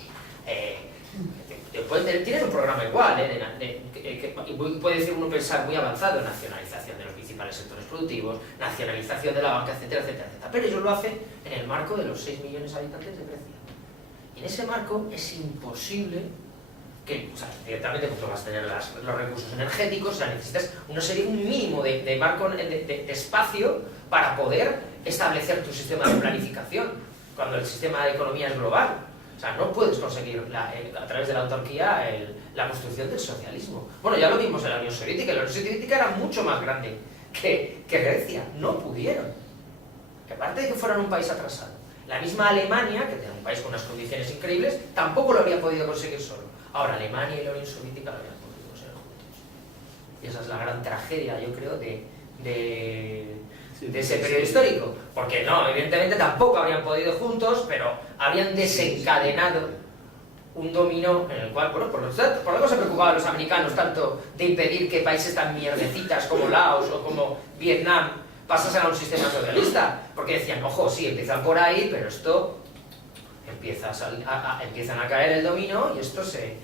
Tienes un programa igual, y puede decir uno pensar muy avanzado en nacionalización de los principales sectores productivos, nacionalización de la banca, etcétera, etcétera, etcétera. Pero ellos lo hacen en el marco de los 6 millones de habitantes de Grecia. Y en ese marco es imposible que, o sea, directamente porque vas a tener los recursos energéticos, o sea, necesitas un mínimo de marco, de espacio para poder establecer tu sistema de planificación, cuando el sistema de economía es global. O sea, no puedes conseguir a través de la autarquía la construcción del socialismo. Bueno, ya lo vimos en la Unión Soviética. La Unión Soviética era mucho más grande que Grecia. No pudieron. Aparte de que fueran un país atrasado. La misma Alemania, que era un país con unas condiciones increíbles, tampoco lo habría podido conseguir solo. Ahora, Alemania y la Unión Soviética lo habrían podido conseguir juntos. Y esa es la gran tragedia, yo creo, de ese periodo histórico, porque no, evidentemente tampoco habrían podido juntos, pero habrían desencadenado un dominó en el cual, bueno, por algo se preocupaban los americanos tanto de impedir que países tan mierdecitas como Laos o como Vietnam pasasen a un sistema socialista, porque decían, ojo, sí, empiezan por ahí, pero esto empiezan a caer el dominó y esto se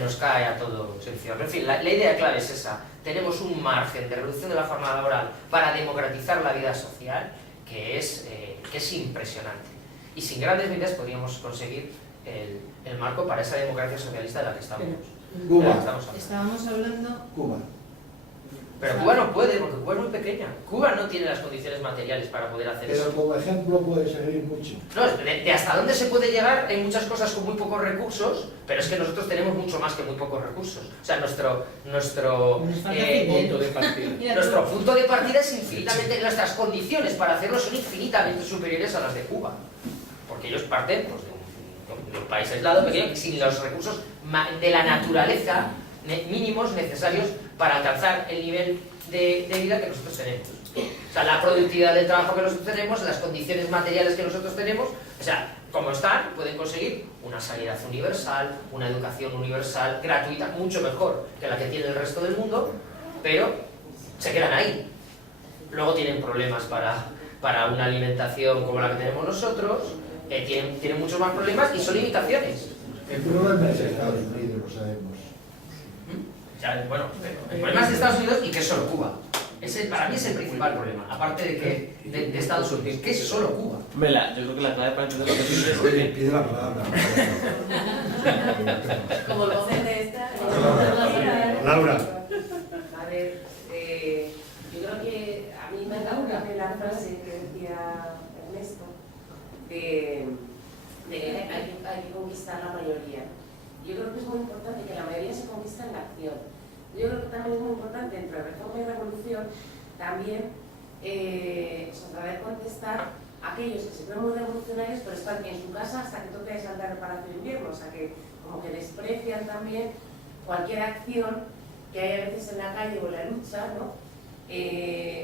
nos cae a todos en cierre. En fin, la idea clave es esa. Tenemos un margen de reducción de la jornada laboral para democratizar la vida social que es impresionante. Y sin grandes medidas podríamos conseguir el marco para esa democracia socialista de la que estamos, hablando. Estábamos hablando... Cuba. Pero Cuba no puede, porque Cuba es muy pequeña. Cuba no tiene las condiciones materiales para poder hacer eso. Pero como ejemplo puede servir mucho. No, de hasta dónde se puede llegar hay muchas cosas con muy pocos recursos, pero es que nosotros tenemos mucho más que muy pocos recursos. O sea, nuestro punto de partida. Nuestro punto de partida es infinitamente... Nuestras condiciones para hacerlo son infinitamente superiores a las de Cuba. Porque ellos parten pues, de un país aislado, pequeño, sin los recursos de la naturaleza mínimos necesarios para alcanzar el nivel de vida que nosotros tenemos. O sea, la productividad del trabajo que nosotros tenemos, las condiciones materiales que nosotros tenemos, o sea, como están, pueden conseguir una sanidad universal, una educación universal, gratuita, mucho mejor que la que tiene el resto del mundo, pero se quedan ahí. Luego tienen problemas para una alimentación como la que tenemos nosotros, tienen muchos más problemas y son limitaciones. El problema es Estados Unidos, lo sabemos. Bueno, el problema es de Estados Unidos y que es solo Cuba. Para mí es el principal problema, aparte de que de Estados Unidos, que es solo Cuba. Vela, yo creo que la clave para entender lo que dices es... Pide la palabra. Como el docente esta... Laura. A ver, yo creo que a mí me ha dado la frase que decía Ernesto de que hay que conquistar la mayoría. Yo creo que es muy importante que la mayoría se conquista en la acción. Yo creo que también es muy importante entre reforma y revolución también tratar de contestar a aquellos que se creen muy revolucionarios pero están en su casa hasta que toque de Santa Reparación Invierno, o sea que como que desprecian también cualquier acción que hay a veces en la calle o en la lucha, ¿no?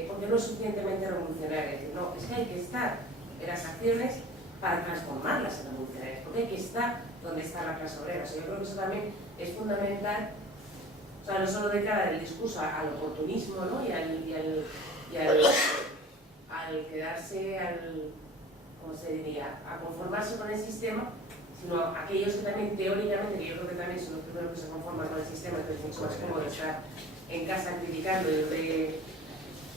Porque no es suficientemente revolucionaria. No, es que hay que estar en las acciones para transformarlas en revolucionarias, porque hay que estar donde está la clase obrera. O sea, yo creo que eso también es fundamental, o sea, no solo de cara al discurso, al oportunismo, ¿no? y al quedarse, ¿cómo se diría?, a conformarse con el sistema, sino a aquellos que también teóricamente, que yo creo que también son los primeros que se conforman con el sistema, que es mucho más cómodo estar en casa criticando de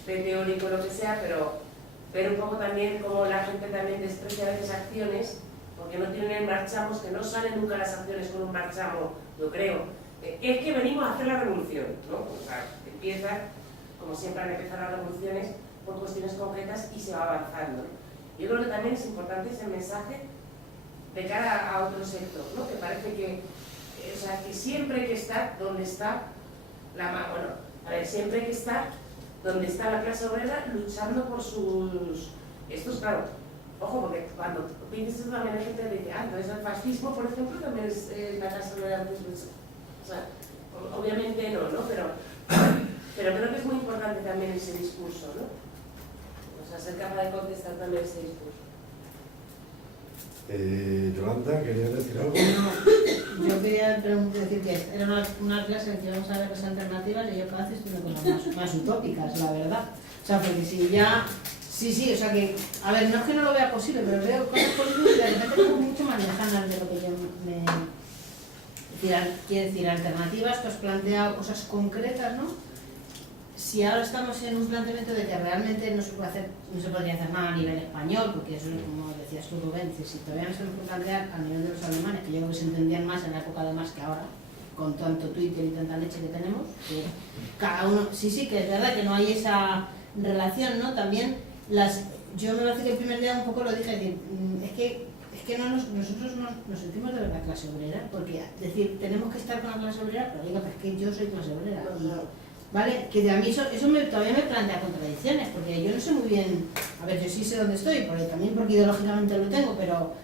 teórico lo que sea, pero ver un poco también cómo la gente también desprecia a veces acciones porque no tienen el marchamos, que no salen nunca las acciones con un marchamo, yo creo. Es que venimos a hacer la revolución, ¿no? O sea, empieza, como siempre han empezado las revoluciones, por cuestiones concretas y se va avanzando. Yo creo que también es importante ese mensaje de cara a otro sector, ¿no? Que parece que, o sea, que siempre hay que estar donde está siempre hay que estar donde está la clase obrera luchando por sus... Esto es claro, ojo, porque cuando piensas también hay gente que dice, entonces el fascismo, por ejemplo, también es la clase obrera. O sea, obviamente no, pero creo que es muy importante también ese discurso, ¿no? O sea, ser capaz de contestar también ese discurso. Yolanda, ¿querías decir algo? Yo quería decir que era una clase en que íbamos a ver las alternativas y yo cada vez estoy viendo cosas más utópicas, la verdad. O sea, porque si ya... Sí, o sea que... A ver, no es que no lo vea posible, pero veo cosas posibles y de repente son mucho más lejanas de lo que yo me... Quiero decir, alternativas, tú has planteado cosas concretas, ¿no? Si ahora estamos en un planteamiento de que realmente no se podría hacer nada a nivel español, porque eso es como decías tú, Rubén, si todavía no se nos puede plantear a nivel de los alemanes, que yo creo que se entendían más en la época además que ahora, con tanto Twitter y tanta leche que tenemos, que cada uno, sí, que es verdad que no hay esa relación, ¿no? También yo me parece que el primer día un poco lo dije, es que nosotros no nos sentimos de verdad clase obrera, porque decir, tenemos que estar con la clase obrera, pero diga, pero es que yo soy clase obrera. ¿Vale? Que a mí eso todavía me plantea contradicciones, porque yo no sé muy bien, a ver, yo sí sé dónde estoy, también porque ideológicamente lo tengo, pero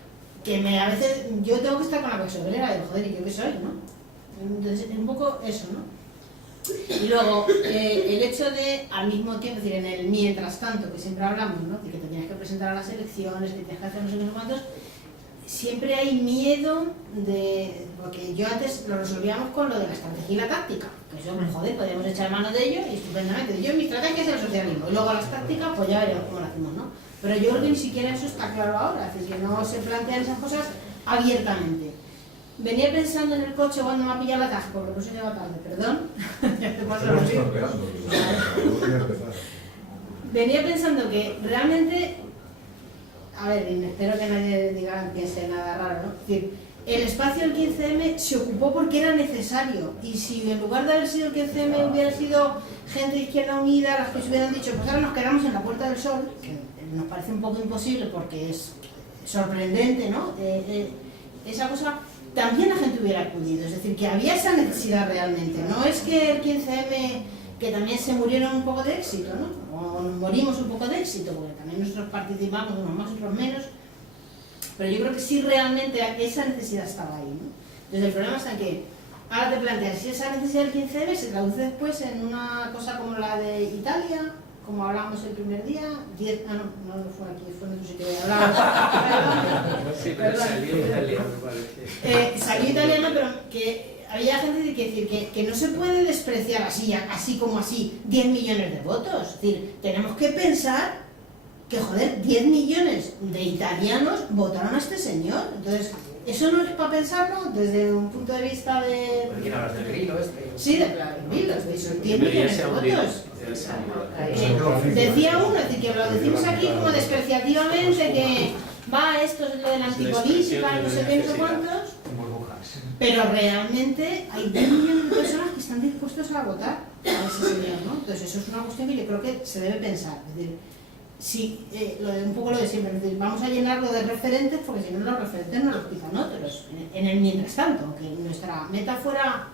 que a veces yo tengo que estar con la clase obrera, y joder, ¿y yo qué soy, no? Entonces, es un poco eso, ¿no? Y luego, el hecho de, al mismo tiempo, es decir, en el mientras tanto, que siempre hablamos, ¿no? De que te tienes que presentar a las elecciones, que tienes que hacer no sé qué cuántos, siempre hay miedo de... Porque yo antes lo resolvíamos con lo de la estrategia y la táctica, que eso, joder, podríamos echar mano de ello y estupendamente. Mi estrategia es el socialismo, y luego las tácticas, pues ya veremos cómo lo hacemos, ¿no? Pero yo creo que ni siquiera eso está claro ahora, es decir, que no se plantean esas cosas abiertamente. Venía pensando en el coche cuando me ha pillado el atasco, porque por eso llego tarde, perdón. Venía pensando que realmente... A ver, y espero que nadie diga que sea nada raro, ¿no? Es decir, el espacio del 15M se ocupó porque era necesario, y si en lugar de haber sido el 15M hubiera sido gente de Izquierda Unida, las que se hubieran dicho, pues ahora nos quedamos en la Puerta del Sol, que nos parece un poco imposible porque es sorprendente, ¿no? Esa cosa, también la gente hubiera acudido, es decir, que había esa necesidad realmente, no es que el 15M, que también se murieron un poco de éxito, ¿no? O morimos un poco de éxito, porque también nosotros participamos, unos más, otros menos, pero yo creo que sí realmente esa necesidad estaba ahí, ¿no? Entonces el problema está en que ahora te planteas si esa necesidad del 15M se traduce después en una cosa como la de Italia, como hablábamos el primer día, no fue aquí, fue en otro sitio de hablar. Sí, pero salió italiano, parece. Salió italiano, pero que había gente que decir que no se puede despreciar así como así 10 millones de votos. Es decir, tenemos que pensar que, joder, 10 millones de italianos votaron a este señor. Entonces, eso no es para pensarlo desde un punto de vista de... ¿Quién hablas del Grillo este? Sí, del Grillo, son 10 millones de votos. Decía uno, es decir, que lo decimos aquí como despreciativamente, que va, esto es lo de la antipolítica, no sé qué, no sé cuántos, pero realmente hay 10 millones de personas que están dispuestos a votar a ese señor, ¿no? Entonces eso es una cuestión que yo creo que se debe pensar, es decir, si, un poco lo de siempre, es decir, vamos a llenarlo de referentes, porque si no los referentes no los pisan otros, en el mientras tanto, aunque nuestra meta fuera,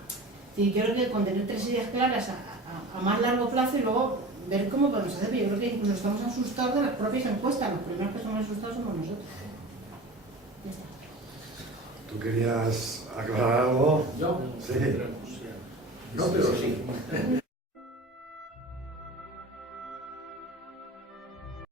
yo creo que con tener 3 ideas claras a más largo plazo y luego ver cómo podemos hacer, pero yo creo que incluso estamos asustados de las propias encuestas, los primeros que estamos asustados somos nosotros. Ya está. ¿Tú querías aclarar algo? Yo, sí. No, pero sí.